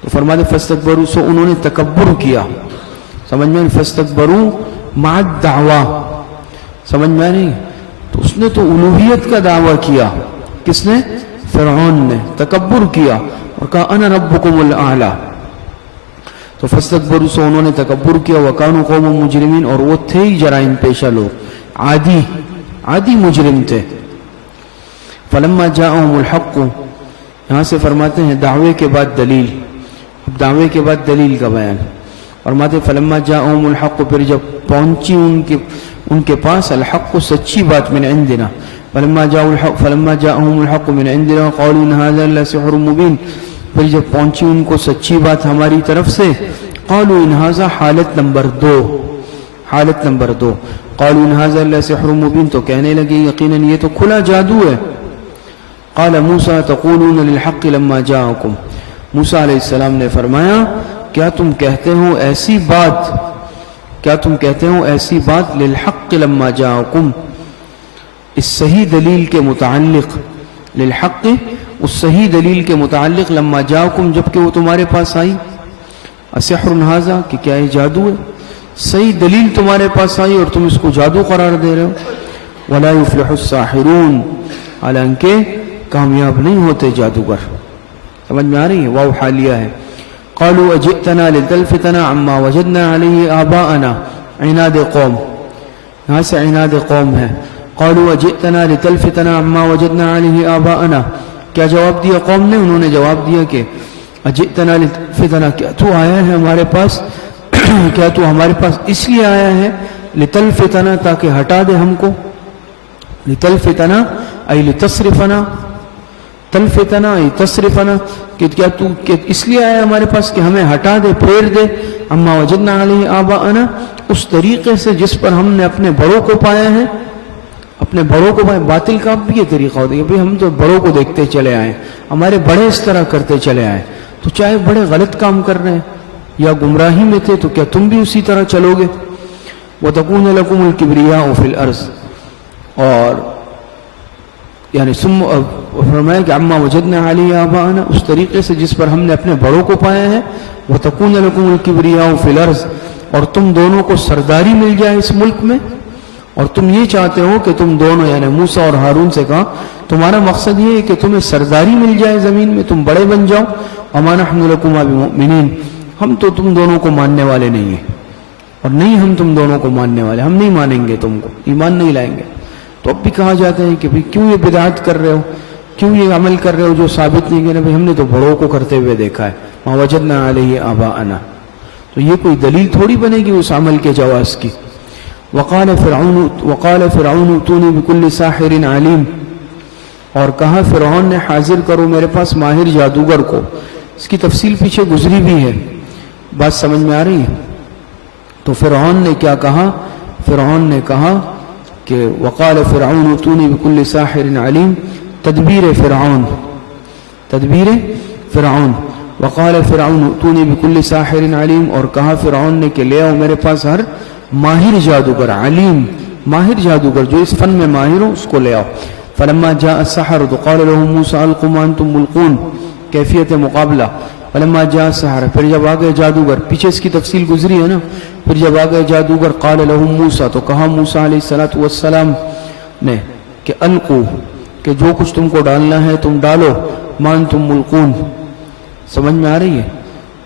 تو فرماتے فاستکبروا، سو انہوں نے تکبر کیا، سمجھ میں؟ فاستکبروا مع الدعویٰ، سمجھ میں نہیں؟ تو اس نے تو الوہیت کا دعویٰ کیا. کس نے؟ فرعون نے. تکبر کیا اور کہا انا ربکم الاعلی. تو فاستکبروا، سو انہوں نے تکبر کیا. وکانوا قوما مجرمین، اور وہ تھے ہی جرائم پیشہ لوگ، عادی مجرم تھے. فلما جاءهم الحق، یہاں سے فرماتے ہیں دعوے کے بعد دلیل. اب دعوے کے بعد دلیل کا بیان. فرماتے فلما جاءهم الحق، پھر جب پہنچی ان کے پاس الحق، سچی بات، من عندنا. فلما جاءهم الحق من عندنا قالوا ان هذا لسحر مبين، پھر جب پہنچی ان کو سچی بات ہماری طرف سے، قالوا ان هذا، حالت نمبر 2، قالوا ان هذا لسحر مبين، تو کہنے لگے یقیناً یہ تو کھلا جادو ہے. قال موسیٰ تقولون للحق لما جاءكم، موسیٰ علیہ السلام نے فرمایا کیا تم کہتے ہو ایسی بات للحق لما جاءكم، اس صحیح دلیل کے متعلق، للحق اس صحیح دلیل کے متعلق، لما جاءكم جبکہ وہ تمہارے پاس آئی. اسحر ھذا، کہ کیا یہ جادو ہے؟ صحیح دلیل تمہارے پاس آئی اور تم اس کو جادو قرار دے رہے ہو. ولا يفلح الساحرون، حالانکہ کامیاب نہیں ہوتے جادوگر. سمجھ میں آ رہی ہے؟ واو حالیہ ہے. قالوا اجئتنا لتلفتنا عما وجدنا علیہ آباءنا، عناد قوم، یہاں سے عناد قوم ہے. قالوا اجئتنا لتلفتنا عما وجدنا علیہ آباءنا، کیا جواب دیا قوم نے؟ انہوں نے جواب دیا کہ اجئتنا لتلفتنا، کیا تو آیا ہے ہمارے پاس، کیا تو ہمارے پاس اس لیے آیا ہے، لتلفتنا، تاکہ ہٹا دے ہم کو. لتلفتنا ای لتصرفنا، تلفتنا ای تصرفنا، کہ کیا تو اس لیے آیا ہمارے پاس کہ ہمیں ہٹا دے، پھیر دے، اما وجدنا علیہ آباءنا، اس طریقے سے جس پر ہم نے اپنے بڑوں کو پایا ہے. اپنے بڑوں کو پایا، باطل کا بھی یہ طریقہ ہوتا ہے کہ ہم تو بڑوں کو دیکھتے چلے آئے، ہمارے بڑے اس طرح کرتے چلے آئے، تو چاہے بڑے غلط کام کر رہے ہیں یا گمراہی میں تھے تو کیا تم بھی اسی طرح چلو گے. وَتَكُونَ لَكُمُ الْكِبْرِيَاءُ فِي الْأَرْضِ، اور یعنی فرمایا کہ عما وجدنا علیہ آباءنا، اس طریقے سے جس پر ہم نے اپنے بڑوں کو پایا ہے. وَتَكُونَ لَكُمُ الْكِبْرِيَاءُ فِي الْأَرْضِ، اور تم دونوں کو سرداری مل جائے اس ملک میں. اور تم یہ چاہتے ہو کہ تم دونوں، یعنی موسیٰ اور ہارون سے کہا تمہارا مقصد یہ ہے کہ تمہیں سرداری مل جائے زمین میں، تم بڑے بن جاؤ. وَمَا نَحْنُ لَكُمَا بِمُؤْمِنِينَ، ہم تو تم دونوں کو ماننے والے نہیں ہیں، اور نہیں ہم تم دونوں کو ماننے والے، ہم نہیں مانیں گے تم کو، ایمان نہیں لائیں گے. تو اب بھی کہا جاتا ہے کہ کیوں یہ بدعت کر رہے ہو، کیوں یہ عمل کر رہے ہو جو ثابت نہیں کیا. ہم نے تو بڑوں کو کرتے ہوئے دیکھا ہے. ما وجدنا علیہ آباءنا، تو یہ کوئی دلیل تھوڑی بنے گی اس عمل کے جواز کی. وقال فرعون اتونی بکل ساحر علیم، اور کہا فرعون نے حاضر کرو میرے پاس ماہر جادوگر کو. اس کی تفصیل پیچھے گزری بھی ہے، بات سمجھ میں آ رہی ہے. تو فرعون نے کیا کہا؟ فرعون نے کہا کہ وقال فرعون اتونی بکل ساحر علیم، تدبیر فرعون. وقال فرعون اتونی بکل ساحر علیم، اور کہا فرعون نے کہ لے آؤ میرے پاس ہر ماہر جادوگر، علیم ماہر جادوگر، جو اس فن میں ماہر ہو اس کو لے آؤ. فلما جاء السحرة قال لهم موسى القوا ما انتم ملقون، کیفیت مقابلہ. فلما جاء السحرة، پھر جب آگئے جادوگر، پیچھے اس کی تفصیل گزری ہے نا. پھر جب آگئے جادوگر، قال لهم موسیٰ، تو کہا موسیٰ علیہ السلام نے کہ القوا، کہ جو کچھ تم کو ڈالنا ہے تم ڈالو، ما انتم ملقون. سمجھ میں آ رہی ہے؟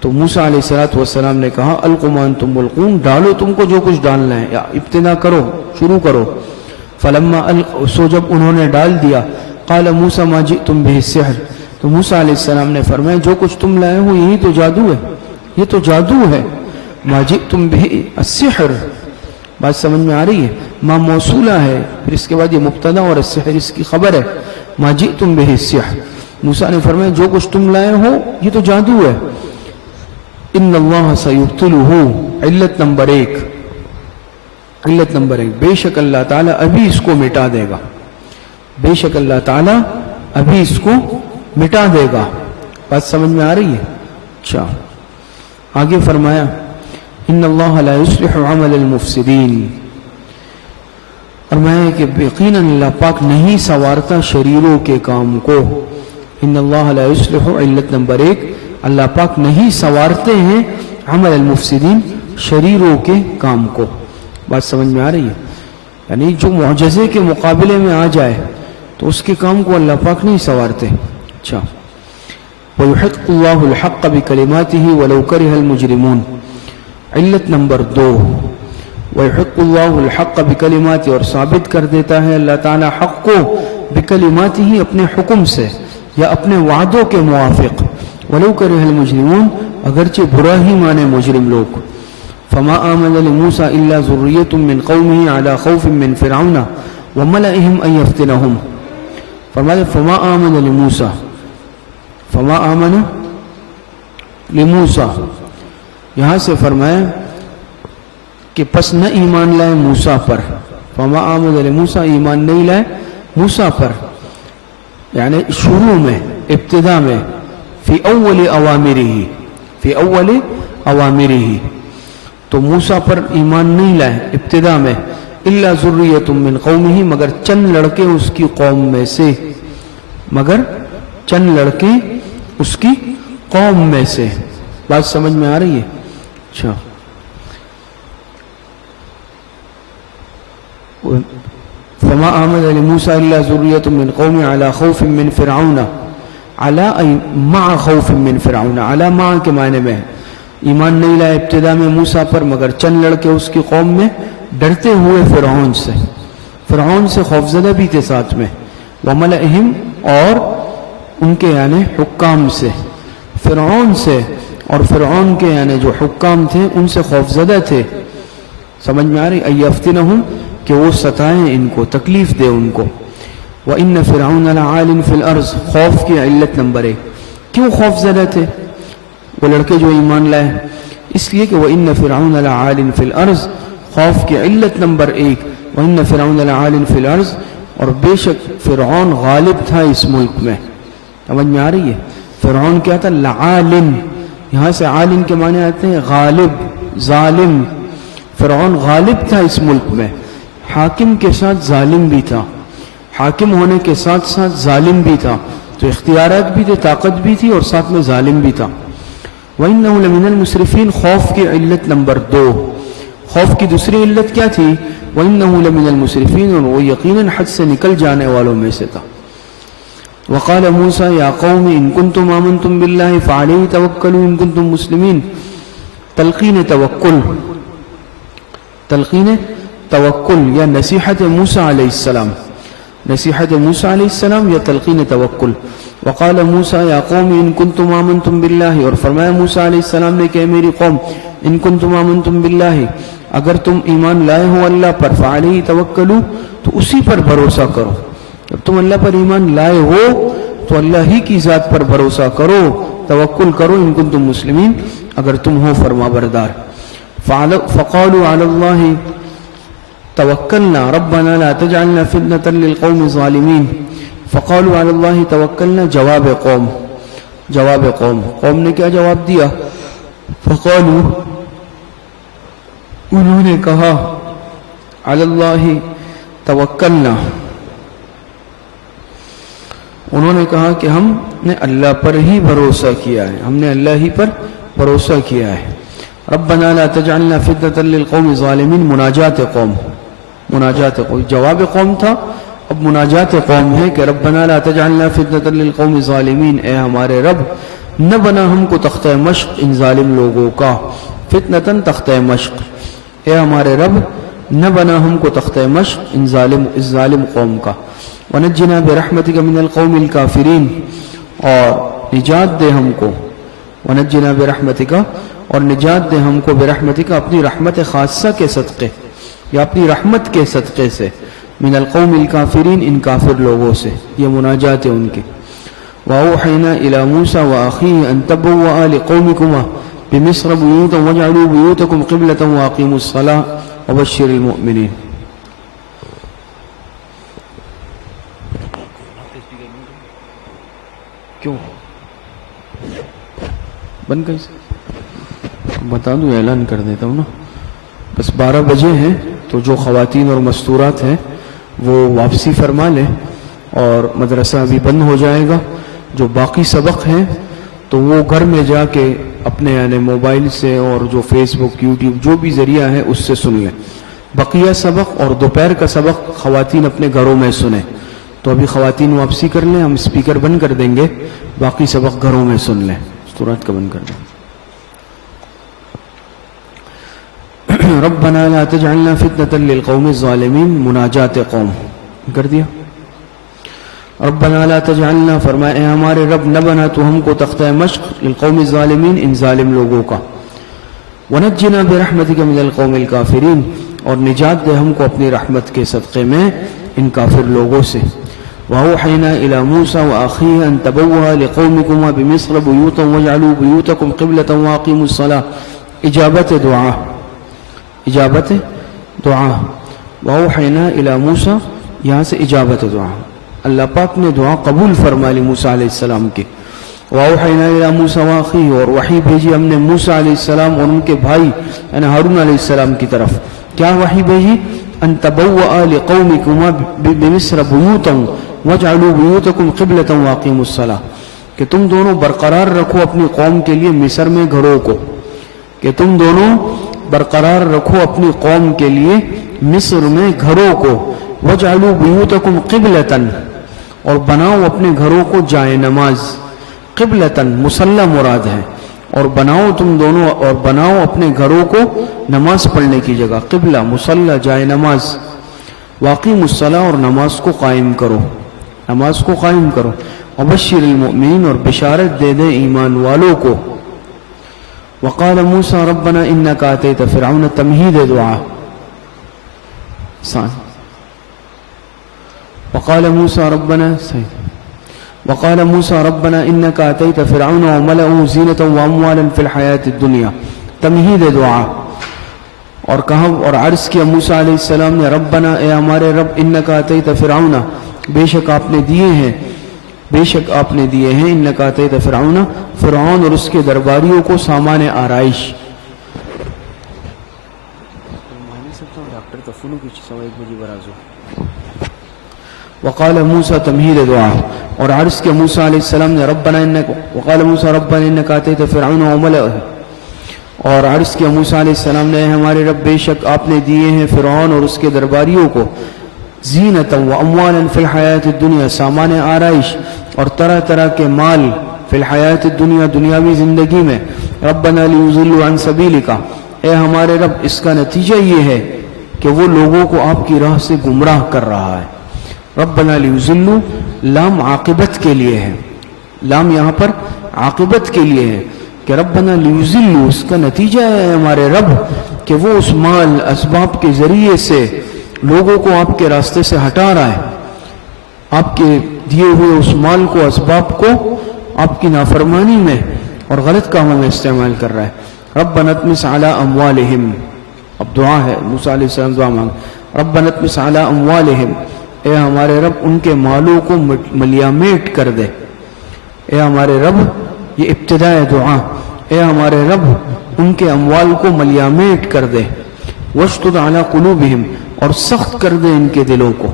تو موسیٰ علیہ السلام نے کہا القوا ما انتم ملقون، ڈالو تم کو جو کچھ ڈالنا ہے، یا ابتدا کرو، شروع کرو. فلما القوا، سو جب انہوں نے ڈال دیا، قال موسیٰ ما جئتم به السحر، تو موسیٰ علیہ السلام نے فرمایا جو کچھ تم لائے ہو یہی تو جادو ہے، یہ تو جادو ہے. ما جئتم به السحر، بات سمجھ میں آ رہی ہے؟ ما موصولہ ہے، پھر اس کے بعد یہ مبتدا اور السحر اس کی خبر ہے. ما جئتم به السحر، موسیٰ نے فرمایا جو کچھ تم لائے ہو یہ تو جادو ہے. ان اللہ سیبطلہ، علت نمبر 1، بے شک اللہ تعالیٰ ابھی اس کو مٹا دے گا. بے شک اللہ تعالیٰ ابھی اس کو مٹا دے گا. بات سمجھ میں آ رہی ہے؟ اچھا آگے فرمایا ان اللہ لا یصلح عمل المفسدین، فرمایا کہ یقیناً اللہ پاک نہیں سنوارتا شریروں کے کام کو. ان اللہ لا یصلح، علت نمبر 1، اللہ پاک نہیں سنوارتے ہیں عمل المفسدین، شریروں کے کام کو. بات سمجھ میں آ رہی ہے؟ یعنی جو معجزے کے مقابلے میں آ جائے تو اس کے کام کو اللہ پاک نہیں سنوارتے. اچھا وَيُحِقُّ اللَّهُ الْحَقَّ بِكَلِمَاتِهِ وَلَوْ كَرِهَ الْمُجْرِمُونَ. علت نمبر 2 وَيُحِقُّ اللَّهُ الْحَقَّ بِكَلِمَاتِهِ، اور ثابت کر دیتا ہے اللہ تعالیٰ حق کو بِكَلِمَاتِهِ اپنے حکم سے یا اپنے وعدوں کے موافق. وَلَوْ كَرِهَ الْمُجْرِمُونَ، اگرچہ برا ہی مانے مجرم لوگ. فَمَا آمَنَ لِمُوسَى إِلَّا ذُرِّيَّةٌ مِّن قَوْمِهِ عَلَى خَوْفٍ مِّن فِرْعَوْنَ وَمَلَئِهِمْ أَن يَفْتِنَهُمْ. فما آمن لموسیٰ، فما آمن لموسیٰ، یہاں سے فرمایا کہ پس نہ ایمان لائے موسیٰ پر. فما آمن لموسیٰ، ایمان نہیں لائے موسیٰ پر، یعنی شروع میں، ابتدا میں، فی اول اوامرہ، فی اول اوامرہ، تو موسیٰ پر ایمان نہیں لائے ابتدا میں. الا ذریۃ من قومہ، مگر چند لڑکے اس کی قوم میں سے، مگر چند لڑکے اس کی قوم میں سے. بات سمجھ میں آ رہی ہے؟ اچھا فما آمن لموسیٰ الا ذریۃ من قومہ علی خوف من فرعون، علی ای مع خوف من فرعون، علی مع کے معنی میں ہے ایمان نہیں لائے ابتدا میں موسیٰ پر مگر چند لڑکے اس کی قوم میں ڈرتے ہوئے فرعون سے، فرعون سے خوفزدہ بھی تھے ساتھ میں. وملئہم، اور ان کے یعنی حکام سے، فرعون سے اور فرعون کے یعنی جو حکام تھے ان سے خوفزدہ تھے. سمجھ میں آ رہی؟ ایفتنہم، کہ وہ ستائیں ان کو، تکلیف دے ان کو. وَإِنَّ فِرْعَوْنَ لَعَالٍ فِي الْأَرْضِ، خوف کی علت نمبر 1. کیوں خوف زدہ تھے وہ لڑکے جو ایمان لائے؟ اس لیے کہ وَإِنَّ فِرْعَوْنَ لَعَالٍ فِي الْأَرْضِ، خوف کی علت نمبر 1 وَإِنَّ فِرْعَوْنَ لَعَالٍ فِي الْأَرْضِ، اور بے شک فرعون غالب تھا اس ملک میں. سمجھ میں آ رہی ہے؟ فرعون کیا تھا؟ لعالن، یہاں سے عالن کے معنی آتے ہیں غالب، ظالم. فرعون غالب تھا اس ملک میں، حاکم کے ساتھ ظالم بھی تھا، حاکم ہونے کے ساتھ ساتھ ظالم بھی تھا. تو اختیارات بھی تھے، طاقت بھی تھی، اور ساتھ میں ظالم بھی تھا. وَإِنَّهُ لَمِنَ الْمُسْرِفِينَ، خوف کی علت نمبر 2. خوف کی دوسری علت کیا تھی؟ وَإِنَّهُ لَمِنَ الْمُسْرِفِينَ، اور وہ یقیناً حد سے نکل جانے والوں میں سے تھا. وقال موسیٰ یا قوم ان کنتم آمنتم باللہ فعلیہ توکلوا ان کنتم مسلمین. تلقین توکل، تلقین توکل یا نصیحت موسیٰ علیہ السلام، نصیحت موسیٰ علیہ السلام یا تلقین توکل. وقال موسیٰ یا قوم ان کنتم آمنتم باللہ، اور فرمایا موسیٰ علیہ السلام نے کہ میری قوم ان کنتم آمنتم باللہ، اگر تم ایمان لائے ہو اللہ پر، فعلیہ توکلوا، تو اسی پر بھروسہ کرو. جب تم اللہ پر ایمان لائے ہو تو اللہ ہی کی ذات پر بھروسہ کرو، توکل کرو. ان کنتم مسلمین، اگر تم ہو فرما بردار. فقالوا علی اللہ توکلنا ربنا لا تجعلنا فتنة للقوم الظالمین. فقالوا علی اللہ توکلنا، جواب قوم، جواب قوم. قوم نے کیا جواب دیا؟ فقالوا، انہوں نے کہا، علی اللہ توکلنا، انہوں نے کہا کہ ہم نے اللہ پر ہی بھروسہ کیا ہے، ہم نے اللہ ہی پر بھروسہ کیا ہے. ربنا لا تجعلنا فتنة للقوم الظالمین، مناجات قوم، مناجات قوم. جواب قوم تھا، اب مناجات قوم ہے کہ ربنا لا تجعلنا فتنة للقوم الظالمین، اے ہمارے رب نہ بنا ہم کو تختہ مشق ان ظالم لوگوں کا. فتنة تختہ مشق، اے ہمارے رب نہ بنا ہم کو تختہ مشق ان ظالم قوم کا. ونجنا برحمتک من القوم الکافرین، اور نجات دے ہم کو، ونجنا برحمتک، اور نجات دے ہم کو، برحمتک اپنی رحمت خاصہ کے صدقے یا اپنی رحمت کے صدقے سے، من القوم الکافرین ان کافر لوگوں سے. یہ مناجات ہے ان کی. وَأَوْحَيْنَا إِلَى مُوسَى وَأَخِيهِ أَن تَبَوَّآ لِقَوْمِكُمَا بِمِصْرَ بُيُوتًا وَاجْعَلُوا بُيُوتَكُمْ قِبْلَةً وَأَقِيمُوا الصَّلَاةَ وَبَشِّرِ الْمُؤْمِنِينَ. کیوں بن گئی؟ بتا دوں، اعلان کر دیتا ہوں نا. بس 12 بجے ہیں تو جو خواتین اور مستورات ہیں وہ واپسی فرما لیں، اور مدرسہ ابھی بند ہو جائے گا. جو باقی سبق ہیں تو وہ گھر میں جا کے اپنے یعنی موبائل سے اور جو فیس بک، یوٹیوب جو بھی ذریعہ ہے اس سے سن لیں. بقیہ سبق اور دوپہر کا سبق خواتین اپنے گھروں میں سنیں. تو ابھی خواتین واپسی کر لیں, ہم اسپیکر بند کر دیں گے, باقی سبق گھروں میں سن لیں. سورت کا بند کر دیں. ربنا لا تجعلنا فتنة للقوم الظالمین, مناجات قوم کر دیا. ربنا لا تجعلنا, فرمائے اے ہمارے رب نہ بنا تو ہم کو تختہ مشق للقوم الظالمین, ان ظالم لوگوں کا. ونجنا برحمتک من القوم الکافرین, اور نجات دے ہم کو اپنی رحمت کے صدقے میں ان کافر لوگوں سے. وأوحينا إلى موسى وأخيه أن تبوأ لقومكما بمصر بيوتا واجعلوا بيوتكم قبلة وأقيموا الصلاة. إجابة دعاء, إجابة دعاء. وأوحينا إلى موسى, یہاں سے اجابت دعا, اللہ پاک نے دعا قبول فرما لی موسیٰ علیہ السلام کی. وأوحينا إلى موسى وأخيه, اور وحی بھیجی ہم نے موسیٰ علیہ السلام اور ان کے بھائی یعنی ہارون علیہ السلام کی طرف. کیا وحی بھیجی؟ ان تبوأ لقومكما بمصر بيوتا وَاجْعَلُوا بُيُوتَكُمْ قِبْلَةً وَأَقِيمُوا الصَّلَاةَ, کہ تم دونوں برقرار رکھو اپنی قوم کے لیے مصر میں گھروں کو, کہ تم دونوں برقرار رکھو اپنی قوم کے لیے مصر میں گھروں کو. وَاجْعَلُوا بُيُوتَكُمْ قِبْلَةً, اور بناؤ اپنے گھروں کو جائے نماز. قبلتاً مصلی مراد ہے, اور بناؤ تم دونوں, اور بناؤ اپنے گھروں کو نماز پڑھنے کی جگہ. قبلہ مصلی جائے نماز. واقیم الصلاۃ, اور نماز کو قائم کرو, نماز کو قائم کرو. وبشر المؤمنین, اور بشارت دے دے ایمان والوں کو. وقال موسیٰ ربنا انک آتیت فرعون, تمہید دعا. وقال موسیٰ ربنا وقال موسیٰ ربنا انک آتیت فرعون وملأه زینة واموالا فی الحیاة الدنیا, تمہید دعا. اور کہا اور عرض کیا موسیٰ علیہ السلام نے, ربنا اے ہمارے رب, انک آتیت فرعون, بے شک آپ نے دیے ہیں, بے شک آپ نے دیے ہیں, انک آتیت فرعون, فرعون اور اس کے درباریوں کو سامان آرائش. وقال موسیٰ, تمہید دعا. اور عرض کیا موسیٰ علیہ السلام نے, ربنا انک, وقال موسیٰ ربنا انک آتیت فرعون وملأه, اور عرض کیا موسیٰ علیہ السلام نے, ہمارے رب بے شک آپ نے دیے ہیں فرعون اور اس کے درباریوں کو زینۃ و اموالا فی الحیات الدنیا, سامان آرائش اور طرح طرح کے مال, فی الحیات الدنیا, دنیاوی زندگی میں. ربنا لیضلوا عن سبیلک, اے ہمارے رب اس کا نتیجہ یہ ہے کہ وہ لوگوں کو آپ کی راہ سے گمراہ کر رہا ہے. ربنا لیضلوا, لام عاقبت کے لیے ہے, لام یہاں پر عاقبت کے لیے ہے کہ ربنا لیضلوا, اس کا نتیجہ ہے ہمارے رب کہ وہ اس مال اسباب کے ذریعے سے لوگوں کو آپ کے راستے سے ہٹا رہا ہے, آپ کے دیے ہوئے اس مال کو, اسباب کو آپ کی نافرمانی میں اور غلط کاموں میں استعمال کر رہا ہے. ربنا اطمس علی اموالہم, اب دعا ہے, موسیٰ علیہ السلام دعا مانگ, ربنا اطمس علی اموالہم, اے ہمارے رب ان کے مالوں کو ملیامیٹ کر دے. اے ہمارے رب, یہ ابتداء دعا, اے ہمارے رب ان کے اموال کو ملیامیٹ کر دے. واشدد علی قلوبہم, اور سخت کر دے ان کے دلوں کو.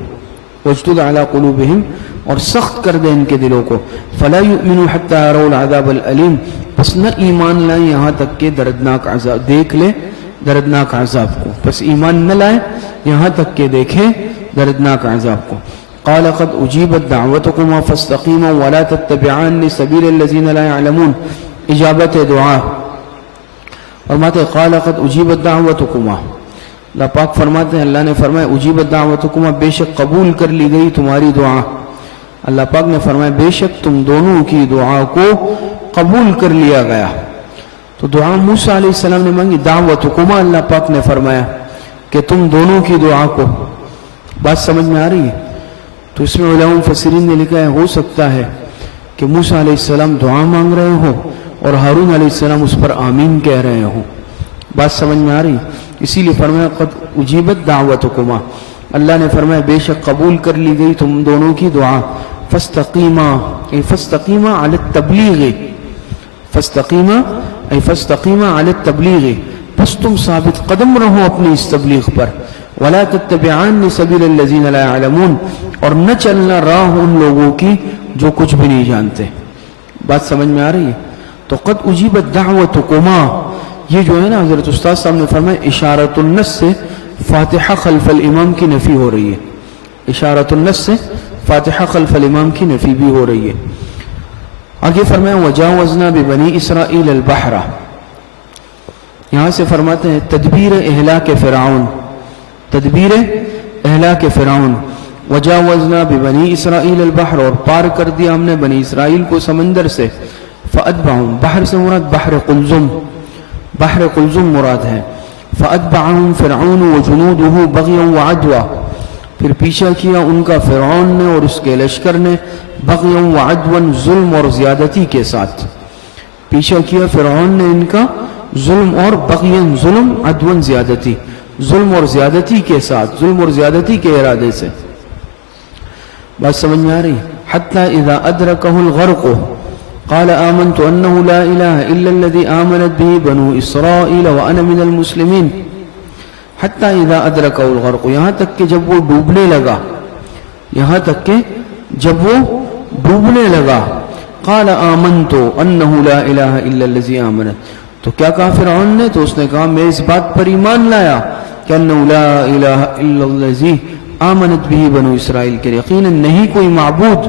واشدد علی قلوبہم, اور سخت کر دے ان کے دلوں کو. فلا یؤمنوا حتی یروا العذاب العلیم, پس نہ ایمان لائیں یہاں تک کہ دردناک عذاب دیکھ لے, دردناک عذاب کو. پس ایمان نہ لائیں یہاں تک کہ دیکھیں دردناک عذاب کو. قال قد اجیبت دعوتکما فاستقیما ولا تتبعان سبیل الذین لا يعلمون, اجابت دعا. فرماتے قال قد اجیبت دعوتکما, اللہ پاک فرماتے ہیں, اللہ نے فرمایا اجیبت دعوتکما, بے شک قبول کر لی گئی تمہاری دعا. اللہ پاک نے فرمایا بے شک تم دونوں کی دعا کو قبول کر لیا گیا. تو دعا موسیٰ علیہ السلام نے مانگی, دعوتکما اللہ پاک نے فرمایا کہ تم دونوں کی دعا کو. بات سمجھ میں آ رہی ہے؟ تو اس میں علماء مفسرین نے لکھا ہے ہو سکتا ہے کہ موسیٰ علیہ السلام دعا مانگ رہے ہوں اور ہارون علیہ السلام اس پر آمین کہہ رہے ہوں. بات سمجھ میں آ رہی؟ اسی لیے فرمایا قد اجیبت دعوتکما, اللہ نے فرمایا بے شک قبول کر لی گئی تم دونوں کی دعا. فاستقیما, اے فاستقیما علی التبلیغ, فاستقیما اے فاستقیما علی التبلیغ, بس تم ثابت قدم رہو اپنی اس تبلیغ پر. ولا تتبعان سبیل الذین لا يعلمون, اور نہ چلنا راہ ان لوگوں کی جو کچھ بھی نہیں جانتے. بات سمجھ میں آ رہی ہے؟ تو قد اجیبت دعوتکما, یہ جو ہے نا حضرت استاد صاحب نے فرمایا اشارۃ النص سے فاتحہ خلف الامام کی نفی ہو رہی ہے، اشارۃ النص سے فاتحہ خلف الامام کی نفی بھی ہو رہی ہے۔ آگے فرمایا وجاوزنا ببنی اسرائیل البحر، یہاں سے فرماتے ہیں تدبیر اہلاک فرعون، تدبیر اہلاک فرعون، وجاوزنا ببنی اسرائیل البحر، اور پار کر دیا ہم نے بنی اسرائیل کو سمندر سے، فاتبعہم، بحر سے مراد بحر قلزم، بحر قلزم مراد ہے، فاتبعہم فرعون وجنودہ بغیا وعدوا، پھر پیچھا کیا ان کا فرعون نے اور اس کے لشکر نے، بغیا وعدوا، ظلم اور زیادتی کے ساتھ، پیچھا کیا فرعون نے ان کا ظلم اور بغیاً ظلم، عدواً زیادتی، ظلم اور زیادتی کے ساتھ، ظلم اور زیادتی کے ارادے سے۔ بات سمجھ میں آ رہی؟ حتی اذا ادرکہ الغرق قال آمنت انہ لا الہ الا الذی آمنت به بنو اسرائیل وانا من المسلمین، حتی اذا ادرکہ الغرق، یہاں تک کہ جب وہ ڈوبنے لگا، یہاں تک کہ جب وہ ڈوبنے لگا، قال آمنت انہ لا الہ الا الذی آمنت، تو کیا کہا فرعون نے؟ تو اس نے کہا میں اس بات پر ایمان لایا کہ انہ لا الہ الا الذی آمنت بھی بنو اسرائیل، کے یقیناً نہیں کوئی معبود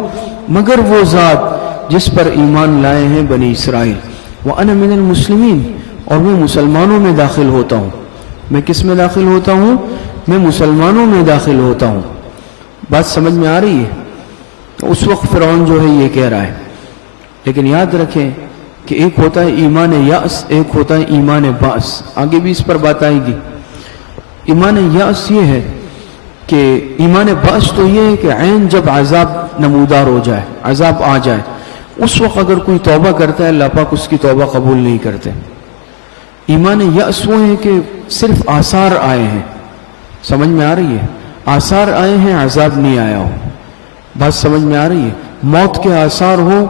مگر وہ ذات جس پر ایمان لائے ہیں بنی اسرائیل، وَأَنَا مِنَ الْمُسْلِمِينَ، اور میں مسلمانوں میں داخل ہوتا ہوں۔ میں کس میں داخل ہوتا ہوں؟ میں مسلمانوں میں داخل ہوتا ہوں۔ بات سمجھ میں آ رہی ہے؟ اس وقت فرعون جو ہے یہ کہہ رہا ہے، لیکن یاد رکھیں کہ ایک ہوتا ہے ایمان یأس، ایک ہوتا ہے ایمان باس، آگے بھی اس پر بات آئے گی۔ ایمان یأس یہ ہے کہ ایمان باس تو یہ ہے کہ عین جب عذاب نمودار ہو جائے، عذاب آ جائے، اس وقت اگر کوئی توبہ کرتا ہے اللہ پاک اس کی توبہ قبول نہیں کرتے۔ ایمان یأس وہ ہے کہ صرف آثار آئے ہیں، سمجھ میں آ رہی ہے؟ آثار آئے ہیں، عذاب نہیں آیا ہو۔ بات سمجھ میں آ رہی ہے؟ موت کے آثار ہو،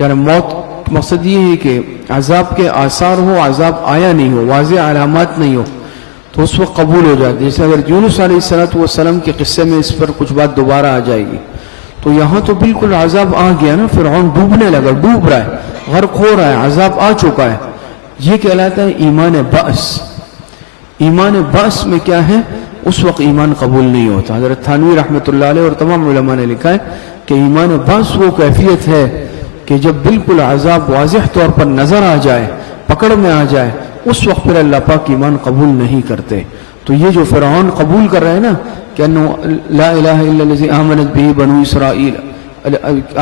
یعنی موت مقصد یہ ہے کہ عذاب کے آثار ہو، عذاب آیا نہیں ہو، واضح علامات نہیں ہو، تو اس وقت قبول ہو جاتی ہے۔ جیسے اگر یونس علیہ السلام کے قصے میں اس پر کچھ بات دوبارہ آ جائے گی، تو یہاں تو بالکل عذاب آ گیا نا، فرعون ڈوبنے لگا، ڈوب رہا ہے، غرق ہو رہا ہے، عذاب آ چکا ہے، یہ کہلاتا ہے ایمان بأس۔ ایمان بأس میں کیا ہے؟ اس وقت ایمان قبول نہیں ہوتا۔ حضرت تھانوی رحمۃ اللہ علیہ اور تمام علماء نے لکھا ہے کہ ایمان بأس وہ کیفیت ہے کہ جب بالکل عذاب واضح طور پر نظر آ جائے، پکڑ میں آ جائے، اس وقت پھر اللہ پاک ایمان قبول نہیں کرتے۔ تو یہ جو فرعون قبول کر رہے ہیں نا کہ انہ لا الہ الا الذی آمنت به بنو اسرائیل،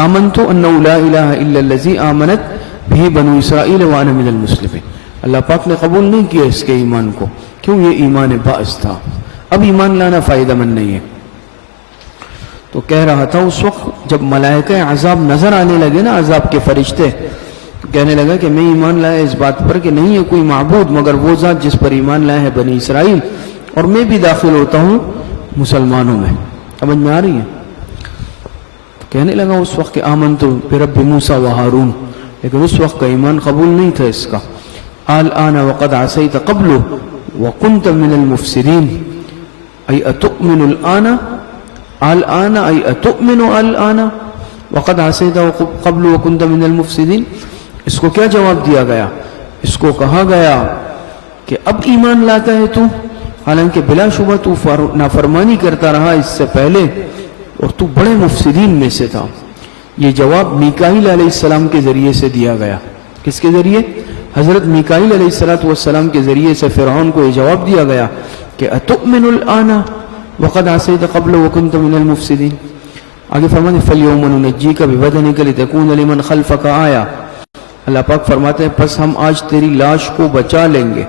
آمنت انہ لا الہ الا الذی آمنت به بنو اسرائیل وانا من المسلمین، اللہ پاک نے قبول نہیں کیا اس کے ایمان کو، کیوں؟ یہ ایمان باعث تھا۔ اب ایمان لانا فائدہ مند نہیں ہے۔ تو کہہ رہا تھا اس وقت جب ملائکہ عذاب نظر آنے لگے نا، عذاب کے فرشتے، کہنے لگا کہ میں ایمان لایا اس بات پر کہ نہیں ہے کوئی معبود مگر وہ ذات جس پر ایمان لائے ہے بنی اسرائیل، اور میں بھی داخل ہوتا ہوں مسلمانوں میں۔ سمجھ میں آ رہی ہے؟ کہنے لگا اس وقت کہ آمنت برب موسیٰ و ہارون، لیکن اس وقت کا ایمان قبول نہیں تھا اس کا۔ الآن وقد عصیت قبل وکنت من المفسدین، ای اتؤمن الآن، الآن ای اتؤمن الآن وقد عصیت قبل وکنت من المفسدین۔ اس کو کیا جواب دیا گیا؟ اس کو کہا گیا کہ اب ایمان لاتا ہے تو، حالانکہ بلا شبہ تو نافرمانی کرتا رہا اس سے پہلے اور تو بڑے مفسدین میں سے تھا۔ یہ جواب میکائیل علیہ السلام کے ذریعے سے دیا گیا۔ کس کے ذریعے؟ حضرت میکائیل علیہ السلام کے ذریعے سے فرعون کو یہ جواب دیا گیا کہ اتؤمن الآن وقد عصیت قبل وکنت من المفسدین۔ آگے فرماتے ہیں فَالْيَوْمَ نُنَجِّيكَ بِبَدَنِكَ لِتَكُونَ لِمَنْ خَلْفَكَ آیَةً، اللہ پاک فرماتے ہیں پس ہم آج تیری لاش کو بچا لیں گے۔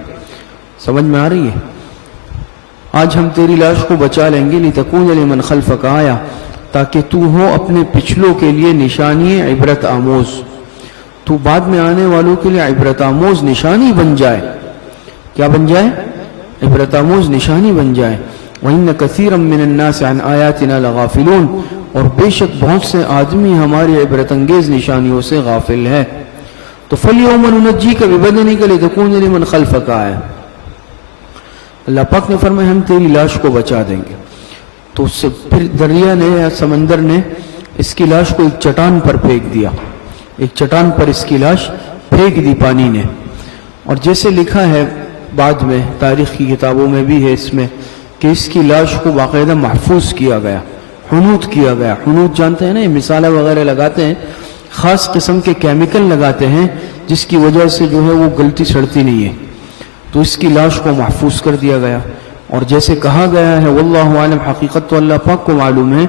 سمجھ میں آ رہی ہے؟ آج ہم تیری لاش کو بچا لیں گے، لِتَكُونَ لِمَنْ خَلْفَكَ آیَةً، تاکہ تو ہو اپنے پچھلوں کے لیے نشانی عبرت آموز، تو بعد میں آنے والوں کے لیے عبرت آموز نشانی بن جائے۔ کیا بن جائے؟ عبرت آموز نشانی بن جائے۔ وَإِنَّ كَثِيرًا مِّنَ النَّاسِ عَنْ آيَاتِنَا لَغَافِلُونَ، اور بے شک بہت سے آدمی ہماری عبرت انگیز نشانیوں سے غافل ہے۔ تو فَالْيَوْمَ نُنَجِّيكَ بِبَدَنِكَ لِتَكُونَ لِمَنْ خَلْفَكَ آیَةً، اللہ پاک نے فرمایا ہم تیری لاش کو بچا دیں گے۔ تو پھر دریا نے یا سمندر نے اس کی لاش کو ایک چٹان پر پھینک دیا، ایک چٹان پر اس کی لاش پھینک دی پانی نے۔ اور جیسے لکھا ہے بعد میں تاریخ کی کتابوں میں بھی ہے اس میں کہ اس کی لاش کو باقاعدہ محفوظ کیا گیا، حنوط کیا گیا۔ حنوط جانتے ہیں نا، یہ مسالہ وغیرہ لگاتے ہیں، خاص قسم کے کیمیکل لگاتے ہیں جس کی وجہ سے جو ہے وہ گلتی سڑتی نہیں ہے، تو اس کی لاش کو محفوظ کر دیا گیا۔ اور جیسے کہا گیا ہے، واللہ عالم، حقیقت تو اللہ پاک کو معلوم ہے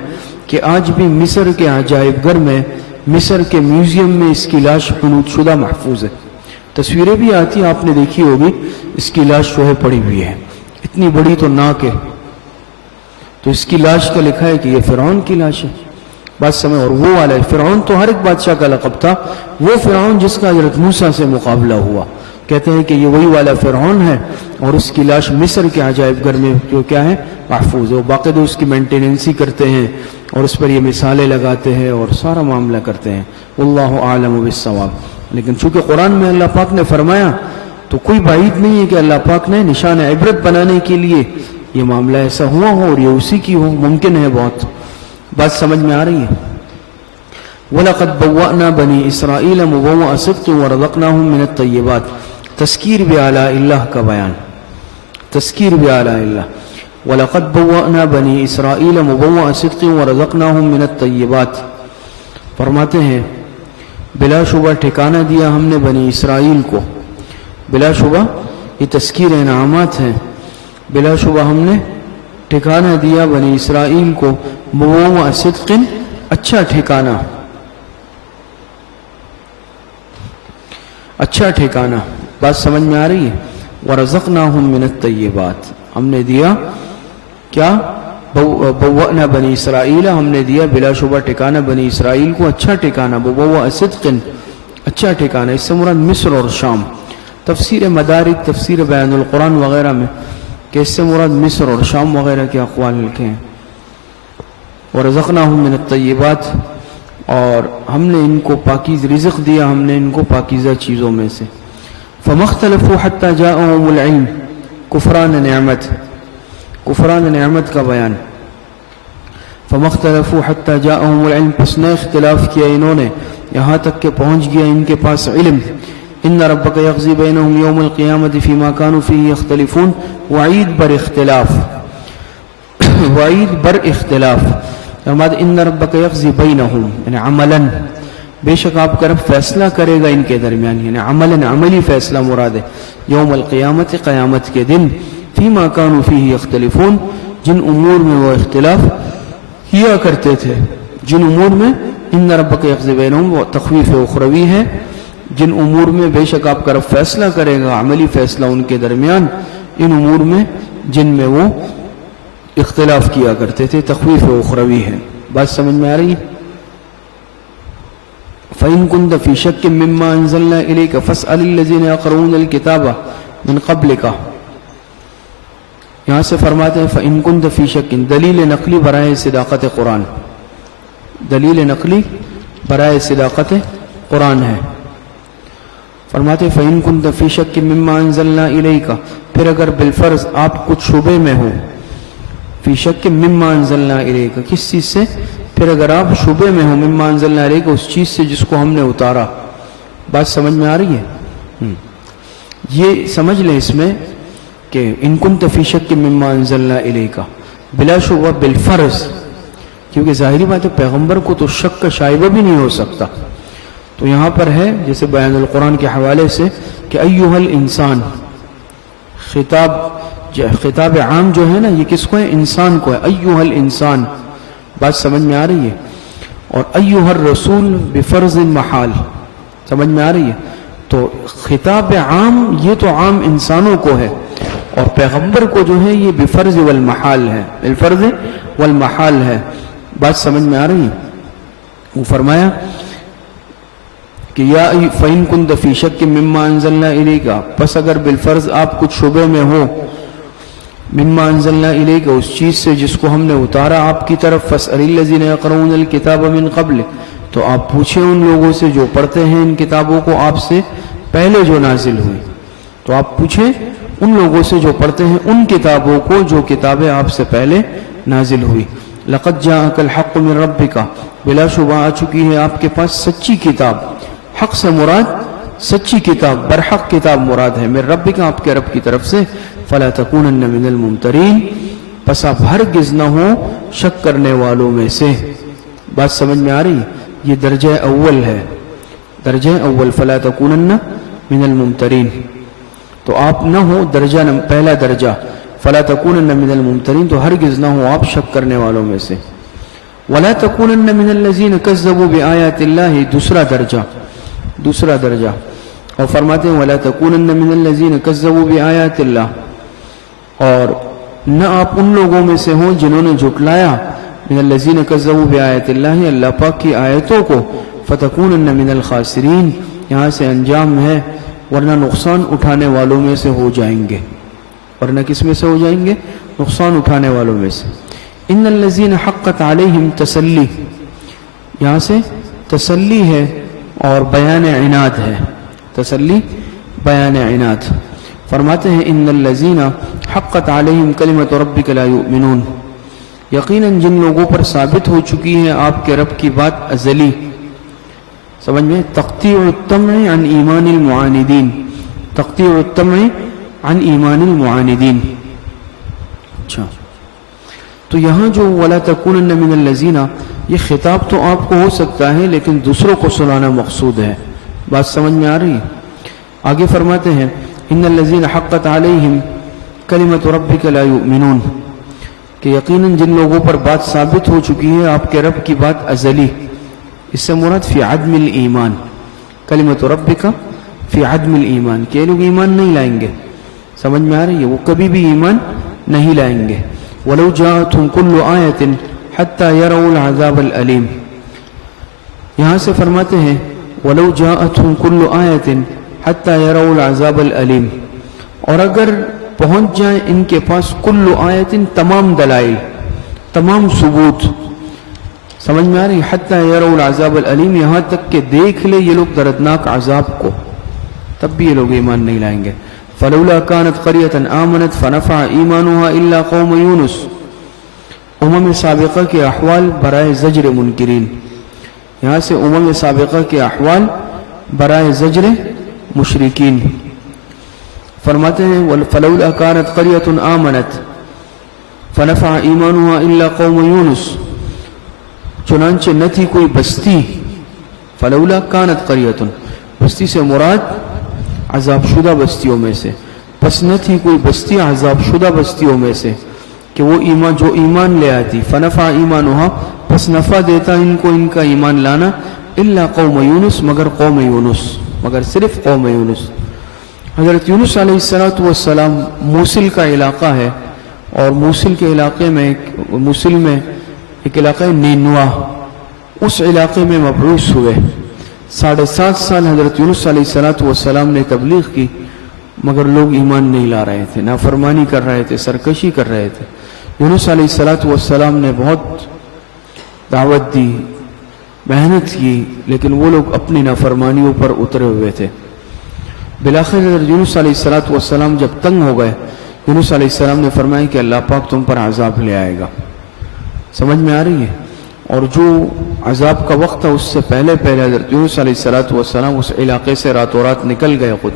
کہ آج بھی مصر کے عجائب گھر میں، مصر کے میوزیم میں اس کی لاش حنوط شدہ محفوظ ہے۔ تصویریں بھی آتی، آپ نے دیکھی ہوگی، اس کی لاش جو ہے پڑی ہوئی ہے، اتنی بڑی تو ناک ہے، تو اس کی لاش کا لکھا ہے کہ یہ فرعون کی لاش ہے۔ بات سمجھ؟ اور وہ والا فرعون تو ہر ایک بادشاہ کا لقب تھا، وہ فرعون جس کا حضرت موسیٰ سے مقابلہ ہوا، کہتے ہیں کہ یہ وہی والا فرعون ہے، اور اس کی لاش مصر کے عجائب گھر میں جو کیا ہے محفوظ ہے۔ وہ باقاعدہ اس کی مینٹیننسی کرتے ہیں اور اس پر یہ مثالیں لگاتے ہیں اور سارا معاملہ کرتے ہیں۔ واللہ اعلم بالصواب۔ لیکن چونکہ قرآن میں اللہ پاک نے فرمایا تو کوئی بعید نہیں ہے کہ اللہ پاک نے نشان عبرت بنانے کے لیے یہ معاملہ ایسا ہوا ہو اور یہ اسی کی ہو، ممکن ہے بہت۔ بات سمجھ میں آ رہی ہے؟ وَلَقَدْ بَوَّأْنَا بَنِي إِسْرَائِيلَ مُبَوَّأَ صِدْقٍ وَرَزَقْنَاهُمْ مِنَ الطَّيِّبَاتِ۔ تذکیر بآلاء اللہ کا بیان، تذکیر بآلاء اللہ۔ وَلَقَدْ بَوَّأْنَا بَنِي إِسْرَائِيلَ مُبَوَّأَ صِدْقٍ وَرَزَقْنَاهُمْ مِنَ الطَّيِّبَاتِ۔ فرماتے ہیں بلا شبہ ٹھکانہ دیا ہم نے بنی اسرائیل کو، بلا شبہ یہ تذکیر انعامات ہیں، بلا شبہ ہم نے ٹھکانہ دیا بنی اسرائیل کو، مبوء صدق، اچھا ٹھکانہ، اچھا ٹھکانہ۔ بات سمجھ میں آ رہی ہے؟ ورزقناہم من الطیبات، ہم نے دیا کیا؟ بوأنا بنی اسرائیل، ہم نے دیا بلا شبہ ٹھکانہ بنی اسرائیل کو، اچھا ٹھکانہ، مبوء صدق، اچھا ٹھکانہ۔ اس سے مراد مصر اور شام۔ تفسیر مدارک، تفسیر بیان القرآن وغیرہ میں کہ اس سے مراد مصر اور شام وغیرہ کے اقوال لکھے ہیں۔ ورزقناہم من الطیبات، اور ہم نے ان کو پاکیز رزق دیا، ہم نے ان کو پاکیزہ چیزوں میں سے۔ فما اختلفوا حتی جاءہم العلم، کفران نعمت، کفران نعمت کا بیان۔ فما اختلفوا حتی جاءہم العلم، پس نے اختلاف کیا انہوں نے یہاں تک کہ پہنچ گیا ان کے پاس علم۔ ان ربک یقضی بینہم یوم القیامت فیما کانوا فیہ یختلفون، وعید بر اختلاف، وعید بر اختلاف۔ فرمایا ان ربک یقضی بینہم، یعنی عملاً، بے شک آپ کا رب فیصلہ کرے گا ان کے درمیان، یعنی عملاً، عملی فیصلہ مراد ہے، یوم القیامت، قیامت کے دن، فیما کانوا فیہ یختلفون، جن امور میں وہ اختلاف کیا کرتے تھے، جن امور میں ان ربک یقضی بینہم، وہ تخویف اخروی ہے، جن امور میں بے شک آپ کا رب فیصلہ کرے گا، عملی فیصلہ ان کے درمیان، ان امور میں جن میں وہ اختلاف کیا کرتے تھے، تخویف اخروی ہے۔ بات سمجھ میں آ رہی ہے؟ فَإِن كُنْتَ فِي شَكٍّ مِّمَّا أَنزَلْنَا إِلَيْكَ فَاسْأَلِ الَّذِينَ يَقْرَؤُونَ الْكِتَابَ مِن قَبْلِكَ۔ یہاں سے فرماتے ہیں فَإِن كُنْتَ فِي شَكٍ، دلیل نقلی برائے صداقت قرآن، دلیل نقلی برائے صداقت قرآن ہے۔ فرماتے ہیں فَإِن كُنْتَ فِي شَكٍّ مِّمَّا أَنزَلْنَا إِلَيْكَ، پھر اگر بالفرض آپ کچھ شبے میں ہو، فی شک مما انزلنا الیک، کس چیز سے؟ پھر اگر آپ شبے میں ہو، مما انزلنا الیک، اس چیز سے جس کو ہم نے اتارا۔ بات سمجھ میں آ رہی ہے؟ یہ سمجھ لیں اس میں کہ ان کنت فی شک مما انزلنا الیک، بلا شبہ بالفرض، کیونکہ ظاہری بات ہے پیغمبر کو تو شک کا شائبہ بھی نہیں ہو سکتا، تو یہاں پر ہے جیسے بیان القرآن کے حوالے سے کہ ایھا الانسان، خطاب عام جو ہے نا یہ کس کو ہے؟ انسان کو ہے، ایھا الانسان۔ بات سمجھ میں آ رہی ہے؟ اور ایھا الرسول بفرض محال، سمجھ میں آ رہی ہے؟ تو خطاب عام یہ تو عام انسانوں کو ہے، اور پیغمبر کو جو ہے یہ بفرض والمحال ہے، بالفرض والمحال ہے۔ بات سمجھ میں آ رہی ہے؟ وہ فرمایا کہ یا فَإِن كُنْتَ فِي شَكٍّ مِّمَّا أَنزَلْنَا إِلَيْكَ، پس اگر بالفرض آپ کچھ شبے میں ہو، مما انزلنا الیک، اس چیز سے جس کو ہم نے اتارا آپ کی طرف، فاسأل الذین یقرؤون الکتاب من قبل، تو آپ پوچھیں ان لوگوں سے جو پڑھتے ہیں ان کتابوں کو آپ سے پہلے جو نازل ہوئی، تو آپ پوچھیں ان لوگوں سے جو پڑھتے ہیں ان کتابوں کو جو کتابیں آپ سے پہلے نازل ہوئی۔ لقد جاءک الحق من ربک، بلا شبہ آ چکی ہے آپ کے پاس سچی کتاب، حق سے مراد سچی کتاب، برحق کتاب مراد ہے، من ربک، آپ کے رب کی طرف سے، فلا تکونن من الممترین، پس آپ ہرگز نہ ہو شک کرنے والوں میں سے. بات سمجھ میں آ رہی؟ یہ درجہ اول ہے، درجہ اول. فلا تکونن من الممترین، تو آپ نہ ہو درجہ پہلا درجہ فلا تکونن من الممترین، تو ہرگز نہ ہو آپ شک کرنے والوں میں سے. ولا تکونن من الذین کذبوا بآیات اللہ، دوسرا درجہ. اور فرماتے ہیں ولا تکونن من الذین کذبوا بآیات اللہ، اور نہ آپ ان لوگوں میں سے ہوں جنہوں نے جھٹلایا من الذین کذبوا بآیات اللہ، اللہ پاک کی آیتوں کو. فتکونن من الخاسرین، یہاں سے انجام ہے ورنہ نقصان اٹھانے والوں میں سے ہو جائیں گے. ورنہ کس میں سے ہو جائیں گے؟ نقصان اٹھانے والوں میں سے. ان الذین حقت علیہم، تسلی، یہاں سے تسلی ہے اور بیان عناد ہے. تسلی بیان عناد. فرماتے ہیں ان الذین حقت علیہم کلمۃ ربک لا یؤمنون، یقیناً جن لوگوں پر ثابت ہو چکی ہے آپ کے رب کی بات ازلی. سمجھ میں؟ تقطیع الطمع عن ایمان المعاندین، تقطیع الطمع عن ایمان المعاندین. اچھا، تو یہاں جو ولا تکونن من الذین، یہ خطاب تو آپ کو ہو سکتا ہے لیکن دوسروں کو سنانا مقصود ہے. بات سمجھ میں آ رہی ہے؟ آگے فرماتے ہیں ان الذین حقت علیہم کلمۃ ربک لا یؤمنون، کہ یقیناً جن لوگوں پر بات ثابت ہو چکی ہے آپ کے رب کی بات ازلی. اس سے مراد فی عدم الایمان، کلمۃ ربک فی عدم الایمان، کہ یہ لوگ ایمان نہیں لائیں گے. سمجھ میں آ رہی ہے؟ وہ کبھی بھی ایمان نہیں لائیں گے. ولو جاءتهم كل آیۃ حتی یروا العذاب الالیم، یہاں سے فرماتے ہیں ولو جاءتهم كل آیۃ حتی یروا العذاب الالیم، اور اگر پہنچ جائیں ان کے پاس کل آیت، تمام دلائل، تمام ثبوت. سمجھ میں آ رہی؟ حتی یروا العذاب الالیم، یہاں تک کہ دیکھ لے یہ لوگ دردناک عذاب کو، تب بھی یہ لوگ ایمان نہیں لائیں گے. فلولا كانت قرية آمنت فنفع ایمانها الا قوم یونس، امم سابقہ کے احوال برائے زجر منکرین. یہاں سے امم سابقہ کے احوال برائے زجر مشرکین. فرماتے ہیں فلولا كانت قرية آمنت فنفع ایمانها الا قوم یونس، چنانچہ نہ تھی کوئی بستی. فلولا كانت قرية، بستی سے مراد عذاب شدہ بستیوں میں سے، پس نہ تھی کوئی بستی عذاب شدہ بستیوں میں سے کہ وہ ایمان جو ایمان لے آتی. فنفع ایمانها، پس نفع دیتا ان کو ان کا ایمان لانا. الا قوم یونس، مگر قوم یونس، مگر صرف قوم یونس. حضرت یونس علیہ السلام موصل کا علاقہ ہے، اور موصل کے علاقے میں موصل میں ایک علاقہ نینوا، اس علاقے میں مبعوث ہوئے. 7.5 سال حضرت یونس علیہ السلام نے تبلیغ کی، مگر لوگ ایمان نہیں لا رہے تھے، نافرمانی کر رہے تھے، سرکشی کر رہے تھے. یونس علیہ السلام نے بہت دعوت دی، محنت کی، لیکن وہ لوگ اپنی نافرمانیوں پر اترے ہوئے تھے. بالآخر حضرت یونس علیہ السلام جب تنگ ہو گئے، یونس علیہ السلام نے فرمایا کہ اللہ پاک تم پر عذاب لے آئے گا. سمجھ میں آ رہی ہے؟ اور جو عذاب کا وقت تھا اس سے پہلے حضرت یونس علیہ السلام اس علاقے سے راتوں رات نکل گئے خود.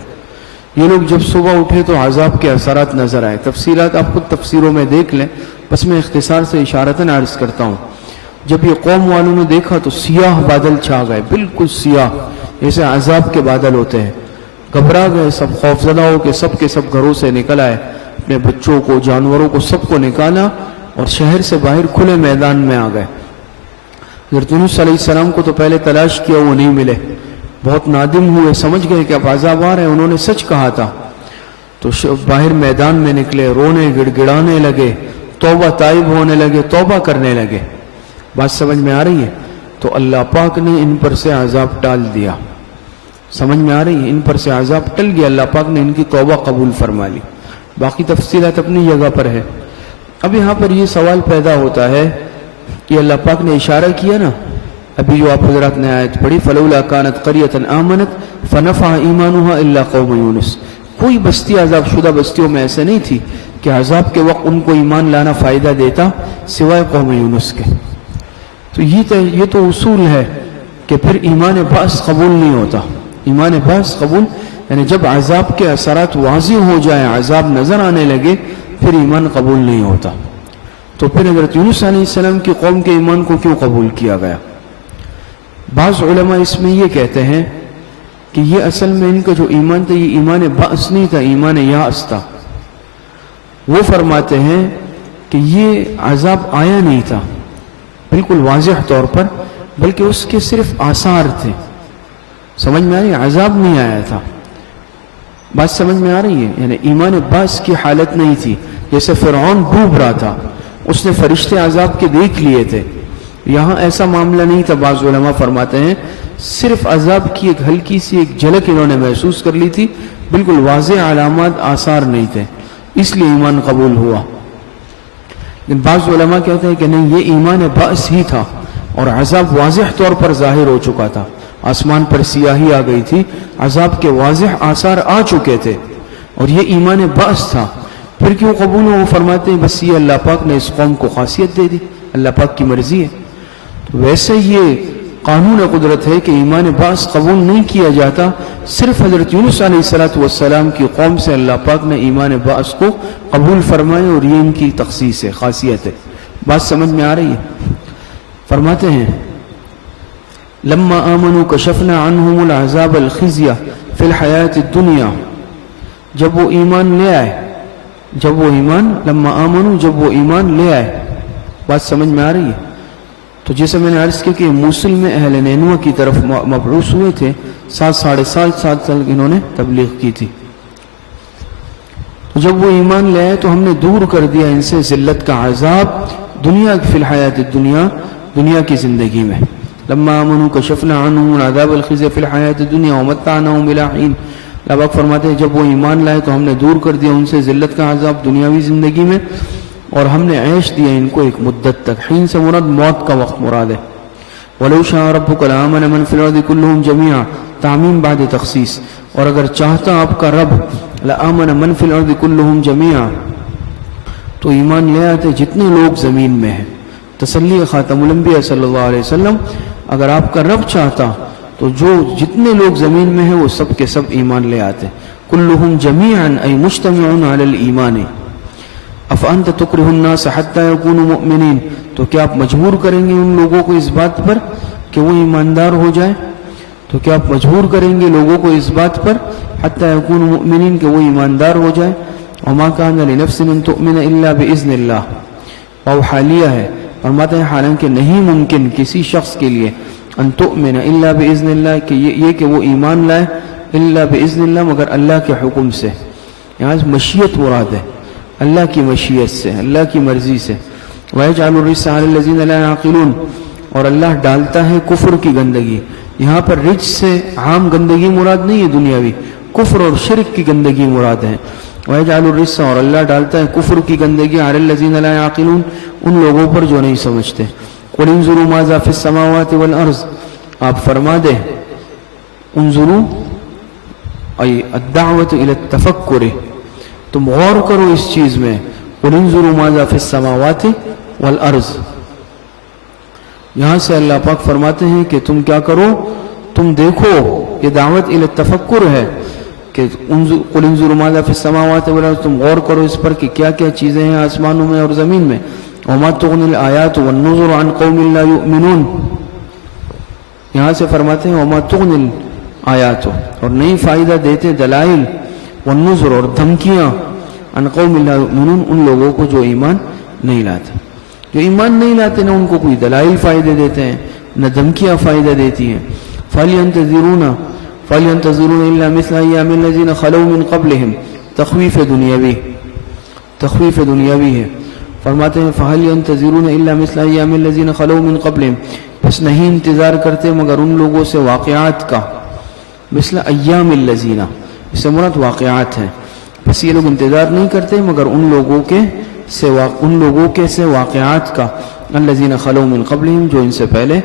یہ لوگ جب صبح اٹھے تو عذاب کے اثرات نظر آئے. تفصیلات آپ خود تفسیروں میں دیکھ لیں، بس میں اختصار سے اشارتاً عرض کرتا ہوں. جب یہ قوم والوں نے دیکھا تو سیاہ بادل چھا گئے، بالکل سیاہ، جیسے عذاب کے بادل ہوتے ہیں. گھبرا گئے سب، خوفزدہ ہو کے سب گھروں سے نکل آئے، اپنے بچوں کو، جانوروں کو، سب کو نکالا اور شہر سے باہر کھلے میدان میں آ گئے. حضرت یونس علیہ السلام کو تو پہلے تلاش کیا، وہ نہیں ملے، بہت نادم ہوئے، سمجھ گئے کہ اب عذاب آ رہے ہیں، انہوں نے سچ کہا تھا. تو باہر میدان میں نکلے، رونے گڑ گڑانے لگے، توبہ تائب ہونے لگے، توبہ کرنے لگے. بات سمجھ میں آ رہی ہے؟ تو اللہ پاک نے ان پر سے عذاب ٹال دیا. سمجھ میں آ رہی ہے؟ ان پر سے عذاب ٹل گیا، اللہ پاک نے ان کی توبہ قبول فرما لی. باقی تفصیلات اپنی جگہ پر ہے. اب یہاں پر یہ سوال پیدا ہوتا ہے کہ اللہ پاک نے اشارہ کیا نا، ابھی جو آپ حضرات نے آیت پڑھی فلولا كانت قرية آمنت فنفع ایمانها الا قوم یونس، کوئی بستی عذاب شدہ بستیوں میں ایسے نہیں تھی کہ عذاب کے وقت ان کو ایمان لانا فائدہ دیتا سوائے قوم یونس کے. تو یہ تو اصول ہے کہ پھر ایمان بعض قبول نہیں ہوتا. ایمان بعض قبول یعنی جب عذاب کے اثرات واضح ہو جائیں، عذاب نظر آنے لگے، پھر ایمان قبول نہیں ہوتا. تو پھر حضرت یونس علیہ السلام کی قوم کے ایمان کو کیوں قبول کیا گیا؟ بعض علماء اس میں یہ کہتے ہیں کہ یہ اصل میں ان کا جو ایمان تھا یہ ایمان بعث نہیں تھا، ایمان یأس تھا۔ وہ فرماتے ہیں کہ یہ عذاب آیا نہیں تھا بالکل واضح طور پر، بلکہ اس کے صرف آثار تھے۔ سمجھ میں آ رہی ہے؟ عذاب نہیں آیا تھا۔ بات سمجھ میں آ رہی ہے؟ یعنی ایمان بعث کی حالت نہیں تھی، جیسے فرعون ڈوب رہا تھا، اس نے فرشتے عذاب کے دیکھ لیے تھے، یہاں ایسا معاملہ نہیں تھا۔ بعض علماء فرماتے ہیں صرف عذاب کی ایک ہلکی سی ایک جھلک انہوں نے محسوس کر لی تھی، بالکل واضح علامات آثار نہیں تھے، اس لیے ایمان قبول ہوا۔ لیکن بعض علماء کہتے ہیں کہ نہیں، یہ ایمان بعث ہی تھا اور عذاب واضح طور پر ظاہر ہو چکا تھا، آسمان پر سیاہی آ گئی تھی، عذاب کے واضح آثار آ چکے تھے، اور یہ ایمان بعث تھا۔ پھر کیوں قبول ہو؟ وہ فرماتے ہیں بس یہ اللہ پاک نے اس قوم کو خاصیت دے دی، اللہ پاک کی مرضی ہے۔ تو ویسے یہ قانون قدرت ہے کہ ایمان بعث قبول نہیں کیا جاتا، صرف حضرت یونس علیہ السلام کی قوم سے اللہ پاک نے ایمان بعث کو قبول فرمائے، اور یہ ان کی تخصیص ہے، خاصیت ہے۔ بات سمجھ میں آ رہی ہے؟ فرماتے ہیں لما آمنوا کشفنا عنہم العذاب الخزي فی الحیات الدنیا، جب وہ ایمان لے آئے، لما آمنوا، جب وہ ایمان لے آئے۔ بات سمجھ میں آ رہی ہے؟ تو جیسے میں نے عرض کیا کہ موصل میں اہل نینوہ کی طرف مبعوث ہوئے تھے، 7 سال انہوں نے تبلیغ کی تھی۔ تو جب وہ ایمان لے آئے تو ہم نے دور کر دیا ان سے ذلت کا عذاب دنیا فی الحیات الدنیا، دنیا کی زندگی میں۔ لما آمنوا کشفنا عنہم العذاب الخزي فی الحیات الدنیا ومتعناہم الی حین۔ اللہ پاک فرماتے ہیں جب وہ ایمان لائے تو ہم نے دور کر دیا ان سے ذلت کا عذاب دنیاوی زندگی میں، اور ہم نے عیش دیا ان کو ایک مدت تک۔ حین سے مراد موت کا وقت مراد ہے۔ وَلَوْ شَاءَ رَبُّكَ لَآمَنَ مَنْ فِي الْأَرْضِ كُلُّهُمْ جَمِيعًا، تعمیم بعد تخصیص، اور اگر چاہتا آپ کا رب لَآمَنَ مَنْ فِي الْأَرْضِ كُلُّهُمْ جَمِيعًا، تو ایمان لے آتے جتنے لوگ زمین میں ہیں۔ تسلی خاتم الانبیاء صلی اللہ علیہ وسلم، اگر آپ کا رب چاہتا تو جو جتنے لوگ زمین میں ہیں وہ سب کے سب ایمان لے آتے۔ كُلُّهُمْ جَمِيعًا أي مجتمعون على الإيمان۔ افانت تکرہ الناس حتی یکونوا مؤمنین، تو کیا آپ مجبور کریں گے ان لوگوں کو اس بات پر کہ وہ ایماندار ہو جائے؟ تو کیا آپ مجبور کریں گے لوگوں کو اس بات پر حتی یکونوا مؤمنین کہ وہ ایماندار ہو جائے؟ وما کان لنفس ان تؤمن الا باذن اللہ، واو حالیہ ہے، فرماتے ہیں حالانکہ نہیں ممکن کسی شخص کے لیے ان تؤمن الا باذن اللہ، کہ یہ کہ وہ ایمان لائے الا باذن اللہ، مگر اللہ کے حکم سے۔ یہاں مشیت مراد ہے، اللہ کی مشیت سے، اللہ کی مرضی سے۔ وَيَجْعَلُ الرِّجْسَ عَلَى الَّذِينَ لَا يَعْقِلُونَ، اور اللہ ڈالتا ہے کفر کی گندگی۔ یہاں پر رجس سے عام گندگی مراد نہیں ہے دنیاوی، کفر اور شرک کی گندگی مراد ہے۔ وَيَجْعَلُ الرِّجْسَ، اور اللہ ڈالتا ہے کفر کی گندگی عَلَى الَّذِينَ لَا يَعْقِلُونَ، ان لوگوں پر جو نہیں سمجھتے۔ قُلْ انظُرُوا مَاذَا فِي السَّمَاوَاتِ وَالْأَرْضِ، آپ فرما دیں انظروا ای الدعوة الى التفکر، تم غور کرو اس چیز میں۔ قُلْ انظُرُوا مَاذَا فِي السَّمَاوَاتِ وَالْأَرْضِ، یہاں سے اللہ پاک فرماتے ہیں کہ تم کیا کرو، تم دیکھو، یہ دعوت الی التفکر ہے کہ قُلْ انظُرُوا مَاذَا فِي السَّمَاوَاتِ وَالْأَرْضِ، تم غور کرو اس پر کہ کیا کیا چیزیں ہیں آسمانوں میں اور زمین میں۔ وَمَا تُغْنِ الْآيَاتُ وَالنُّذُرُ عَنْ قَوْمٍ لَا يُؤْمِنُونَ، یہاں سے فرماتے ہیں وَمَا تُغْنِ الْآيَاتُ، اور نہیں فائدہ دیتے دلائل، والنذر، اور دھمکیاں، عن قوم لا یؤمنون، ان لوگوں کو جو ایمان نہیں لاتے۔ جو ایمان نہیں لاتے نہ ان کو کوئی دلائل فائدے دیتے ہیں نہ دھمکیاں فائدہ دیتی ہیں۔ فَلْيَنْتَظِرُونَ إِلَّا مِثْلَ أَيَّامِ الَّذِينَ خَلَوْا مِنْ قَبْلِهِمْ، تخویف دنیاوی ہے۔ فرماتے ہیں فَهَلْ يَنْتَظِرُونَ إِلَّا مِثْلَ أَيَّامِ الَّذِينَ خَلَوْا مِنْ قَبْلِهِمْ، بس نہیں انتظار کرتے مگر ان لوگوں سے واقعات کا، مثل ایام الذین، اس سے مراد واقعات ہیں، بس یہ لوگ انتظار نہیں کرتے مگر ان لوگوں کے سے واقعات کا، الذین خلوا من قبلہم، جو ان سے پہلے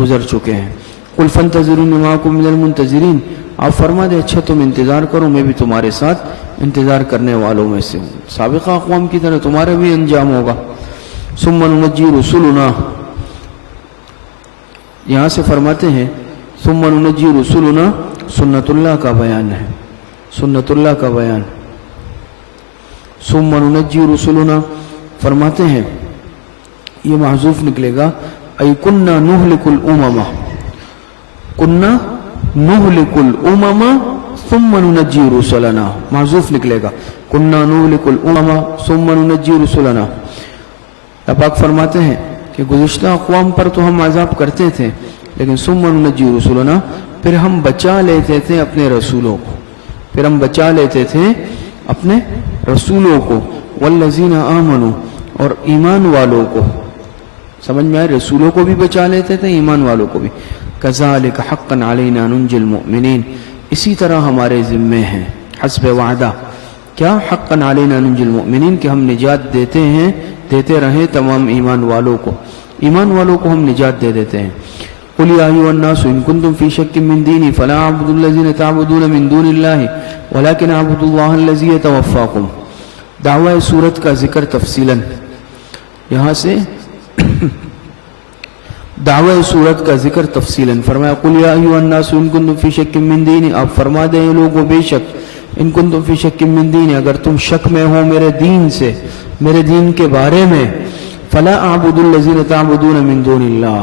گزر چکے ہیں۔ قل فانتظروا انی معکم من المنتظرین، آپ فرما دیں اچھا تم انتظار کرو، میں بھی تمہارے ساتھ انتظار کرنے والوں میں سے ہوں، سابقہ اقوام کی طرح تمہارا بھی انجام ہوگا۔ ثم ننجی رسلنا، یہاں سے فرماتے ہیں ثم ننجی رسلنا، سنت اللہ کا بیان ہے، سنت اللہ کا بیان۔ ثم ننجی رسلنا، فرماتے ہیں یہ محذوف نکلے گا، ای کننا نہلک الامم، کننا نہلک الامم ثم ننجی رسلنا، محذوف نکلے گا، کننا نہلک الامم ثم ننجی رسلنا۔ اللہ پاک فرماتے ہیں کہ گزشتہ اقوام پر تو ہم عذاب کرتے تھے، لیکن ثم ننجی رسلنا، پھر ہم بچا لیتے تھے اپنے رسولوں کو، پھر ہم بچا لیتے تھے اپنے رسولوں کو، والذین آمنوا، اور ایمان والوں کو، سمجھ میں آئے، رسولوں کو بھی بچا لیتے تھے، ایمان والوں کو بھی۔ کذالک حقا علینا ننجی المؤمنین، اسی طرح ہمارے ذمے ہیں حسب وعدہ، کیا حقا علینا ننجی المؤمنین، کہ ہم نجات دیتے ہیں، دیتے رہیں تمام ایمان والوں کو، ایمان والوں کو ہم نجات دے دیتے ہیں۔ قل یا ایھا الناس ان کنتم فی شک من دینی فلا اعبد الذین تعبدون من دون اللہ ولکن اعبد اللہ الذی یتوفاکم۔ دعوی سورت کا ذکر تفصیلاً، یہاں سے دعوی سورت کا ذکر تفصیلاً فرمایا، قل یا ایھا الناس ان کنتم فی شک من دینی، آپ فرما دیں لوگوں بے شک، ان کنتم فی شک من دینی، اگر تم شک میں ہو میرے دین سے، میرے دین کے بارے میں، فلا اعبد الذین تعبدون من دون اللہ،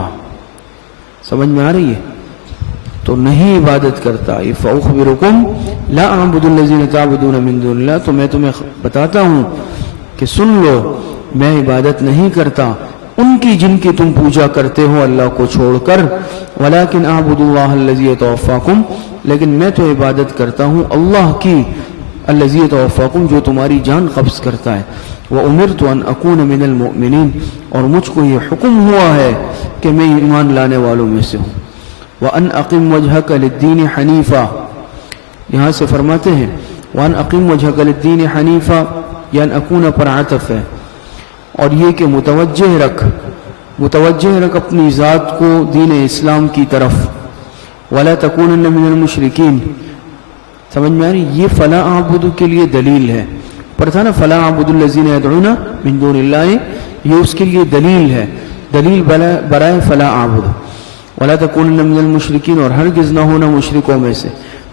سمجھ میں آ رہی ہے، تو نہیں عبادت کرتا، فاخبرکم لا اعبد الذین تعبدون من دون اللہ، تو میں تمہیں بتاتا ہوں کہ سن لو، میں عبادت نہیں کرتا ان کی جن کی تم پوجا کرتے ہو اللہ کو چھوڑ کر، ولیکن اعبد اللہ الذی یتوفاکم، لیکن میں تو عبادت کرتا ہوں اللہ کی، الذی یتوفاکم، جو تمہاری جان قبض کرتا ہے، وَأُمِرْتُ أَنْ أَكُونَ مِنَ الْمُؤْمِنِينَ، اور مجھ کو یہ حکم ہوا ہے کہ میں ایمان لانے والوں میں سے ہوں۔ وَأَنْ أَقِمْ وَجْهَكَ لِلدِّينِ حَنِيفًا، یہاں سے فرماتے ہیں وَأَنْ أَقِمْ وَجْهَكَ لِلدِّينِ حَنِيفًا، یعنی أَكُونَ پر عطف ہے، اور یہ کہ متوجہ رکھ اپنی ذات کو دین اسلام کی طرف، وَلَا تَكُونَنَّ مِنَ الْمُشْرِكِينَ، سمجھ میں آ رہی، یہ فلا اعبد کے لیے دلیل ہے، پر تھا نا فلا اعبد الذین یدعون من دون اللہ، یہ اس کے لیے دلیل ہے، دلیل برائے فلا اعبد، ولا تکونن من المشرکین، اور ہرگز نہ ہونا مشرکوں میں سے،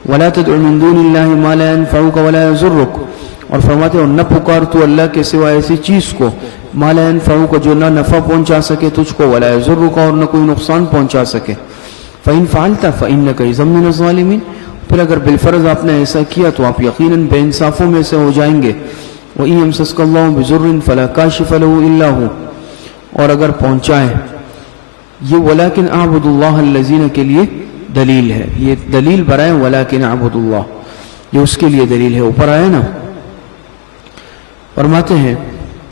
ولا تدع من دون اللہ ما لا ينفعک ولا يضرک، اور فرماتے ہیں نہ پکار تو اللہ کے سوا ایسی چیز کو، ما لا ينفعک، جو نہ نفع پہنچا سکے تجھ کو، ولا يضرک، اور نہ کوئی نقصان پہنچا سکے، فإن فعلت فإنک إذا من الظالمین، پھر اگر بالفرض آپ نے ایسا کیا تو آپ یقیناً بے انصافوں میں سے ہو جائیں گے۔ وَإِن يَمْسَسْكَ اللَّهُ بِضُرٍّ فَلَا كَاشِفَ لَهُ إِلَّا هُوَ، اور اگر پہنچائے، یہ وَلَكِنْ أَعْبُدُ اللَّهَ الَّذِينَ کے لیے دلیل ہے، یہ دلیل برائے وَلَكِنْ أَعْبُدُ اللَّهَ، یہ اس کے لیے دلیل ہے، اوپر آئے نا، فرماتے ہیں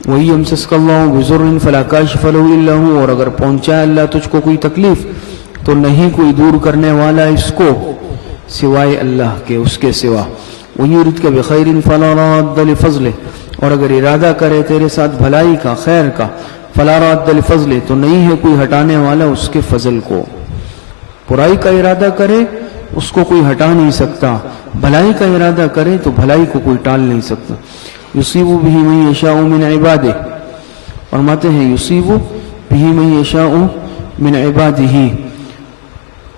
وَإِن يَمْسَسْكَ اللَّهُ بِضُرٍّ فَلَا كَاشِفَ لَهُ إِلَّا هُوَ، اور اگر پہنچائے اللہ تجھ کو کوئی تکلیف تو نہیں کوئی دور کرنے والا اس کو سوائے اللہ کے، اس کے سوا، وَيُرِدْكَ بِخَيْرٍ فَلَا رَادَّ لِفَضْلِهِ، اور اگر ارادہ کرے تیرے ساتھ بھلائی کا، خیر کا، فَلَا رَادَّ لِفَضْلِهِ، تو نہیں ہے کوئی ہٹانے والا اس کے فضل کو، برائی کا ارادہ کرے اس کو کوئی ہٹا نہیں سکتا، بھلائی کا ارادہ کرے تو بھلائی کو کوئی ٹال نہیں سکتا۔ يُصِيبُ بِهِ مَن يَشَاءُ مِنْ عِبَادِهِ، فرماتے ہیں يُصِيبُ بِهِ مَن يَشَاءُ مِنْ عِبَادِهِ،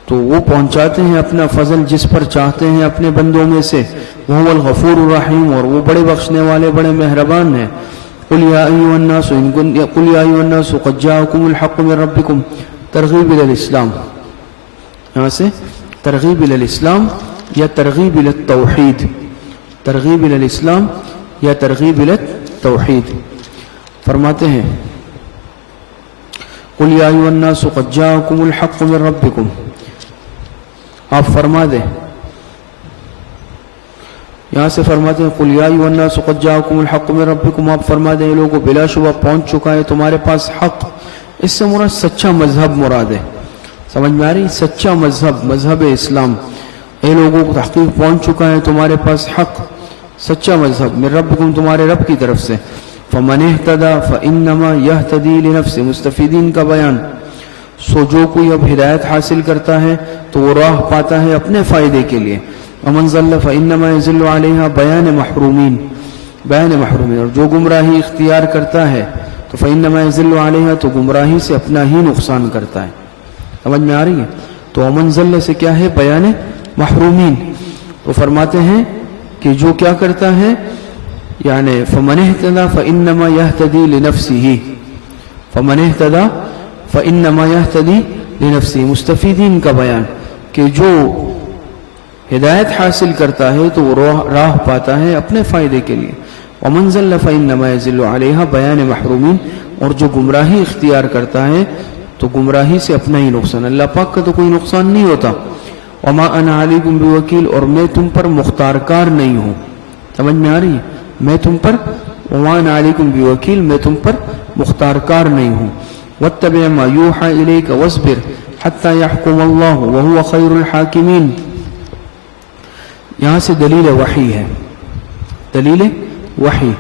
تو وہ پہنچاتے ہیں اپنا فضل جس پر چاہتے ہیں اپنے بندوں میں سے، وَهُوَ الْغَفُورُ الرَّحِيمُ، اور وہ بڑے بخشنے والے، بڑے مہربان ہیں۔ قُلْ يَا أَيُّهَا النَّاسُ قَدْ جَاءَكُمُ الْحَقُّ مِنْ رَبِّكُمْ، ترغیب الی الاسلام، یہاں سے ترغیب الی الاسلام یا ترغیب الی التوحید، ترغیب الی الاسلام یا ترغیب الی التوحید، فرماتے ہیں قُلْ يَا أَيُّهَا النَّاسُ قَدْ جَاءَكُمُ الْحَقُّ مِنْ رَبِّكُمْ، آپ فرما دیں، یہاں سے فرماتے ہیں قُلْ يَا أَيُّهَا النَّاسُ قَدْ جَاءَكُمُ الْحَقُّ مِنْ رَبِّكُمْ، آپ فرما دیں لوگوں بلا شبہ پہنچ چکا ہے تمہارے پاس حق، اس سے مراد سچا مذہب مراد ہے، سمجھ میں آ رہی، سچا مذہب، مذہب اسلام، اے لوگوں کو تحقیق پہنچ چکا ہے تمہارے پاس حق، سچا مذہب، من ربکم، تمہارے رب کی طرف سے، فمن اہتدی فانما یہتدی لنفسہ، مستفیدین کا بیان، سو جو کوئی اب ہدایت حاصل کرتا ہے تو وہ راہ پاتا ہے اپنے فائدے کے لیے، ومن ضل فانما یضل علیہا، بیان محرومین، بیان محرومین، اور جو گمراہی اختیار کرتا ہے تو فانما یضل علیہا، تو گمراہی سے اپنا ہی نقصان کرتا ہے، سمجھ میں آ رہی ہے، تو ومن ضل سے کیا ہے، بیان محرومین، تو فرماتے ہیں کہ جو کیا کرتا ہے، یعنی فمن اہتدی فانما یہتدی لنفسہ، فمن اهتدى فإنما يهتدي لنفسه. مستفیدین کا بیان کہ جو ہدایت حاصل کرتا ہے تو وہ راہ پاتا ہے اپنے فائدے کے لیے. ومن ضل فإنما يضل عليها بیان محرومین. اور جو گمراہی اختیار کرتا ہے تو گمراہی سے اپنا ہی نقصان. اللہ پاک کا تو کوئی نقصان نہیں ہوتا. وما انا علیکم بوکیل. اور میں تم پر مختار کار نہیں ہوں. سمجھ میں آ رہی ہے؟ میں تم پر وما انا علیکم بوکیل، میں تم پر مختار کار نہیں ہوں. واتبع ما یوحى الیک واصبر حتی یحکم اللہ وهو خیر الحاکمین. یہاں سے دلیل وحی ہے. دلیل وحی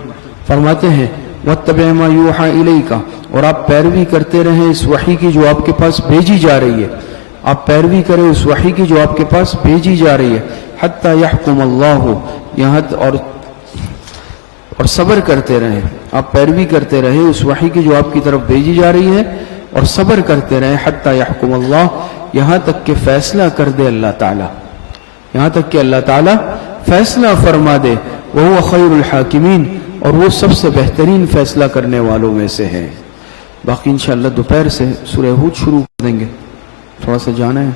فرماتے ہیں واتبع ما یوحى الیک، اور آپ پیروی کرتے رہیں اس وحی کی جو آپ کے پاس بھیجی جا رہی ہے. آپ پیروی کریں اس وحی کی جو آپ کے پاس بھیجی جا رہی ہے. حتی یحکم اللہ، یہاں اور صبر کرتے رہیں. آپ پیروی کرتے رہیں اس وحی کی جو آپ کی طرف بھیجی جا رہی ہے اور صبر کرتے رہیں. حتی یحکم اللہ، یہاں تک کہ فیصلہ کر دے اللہ تعالی، یہاں تک کہ اللہ تعالی فیصلہ فرما دے. وہو خیر الحاکمین، اور وہ سب سے بہترین فیصلہ کرنے والوں میں سے ہے. باقی انشاءاللہ دوپہر سے سورہ ہود شروع کر دیں گے. تھوڑا سا جانا ہے.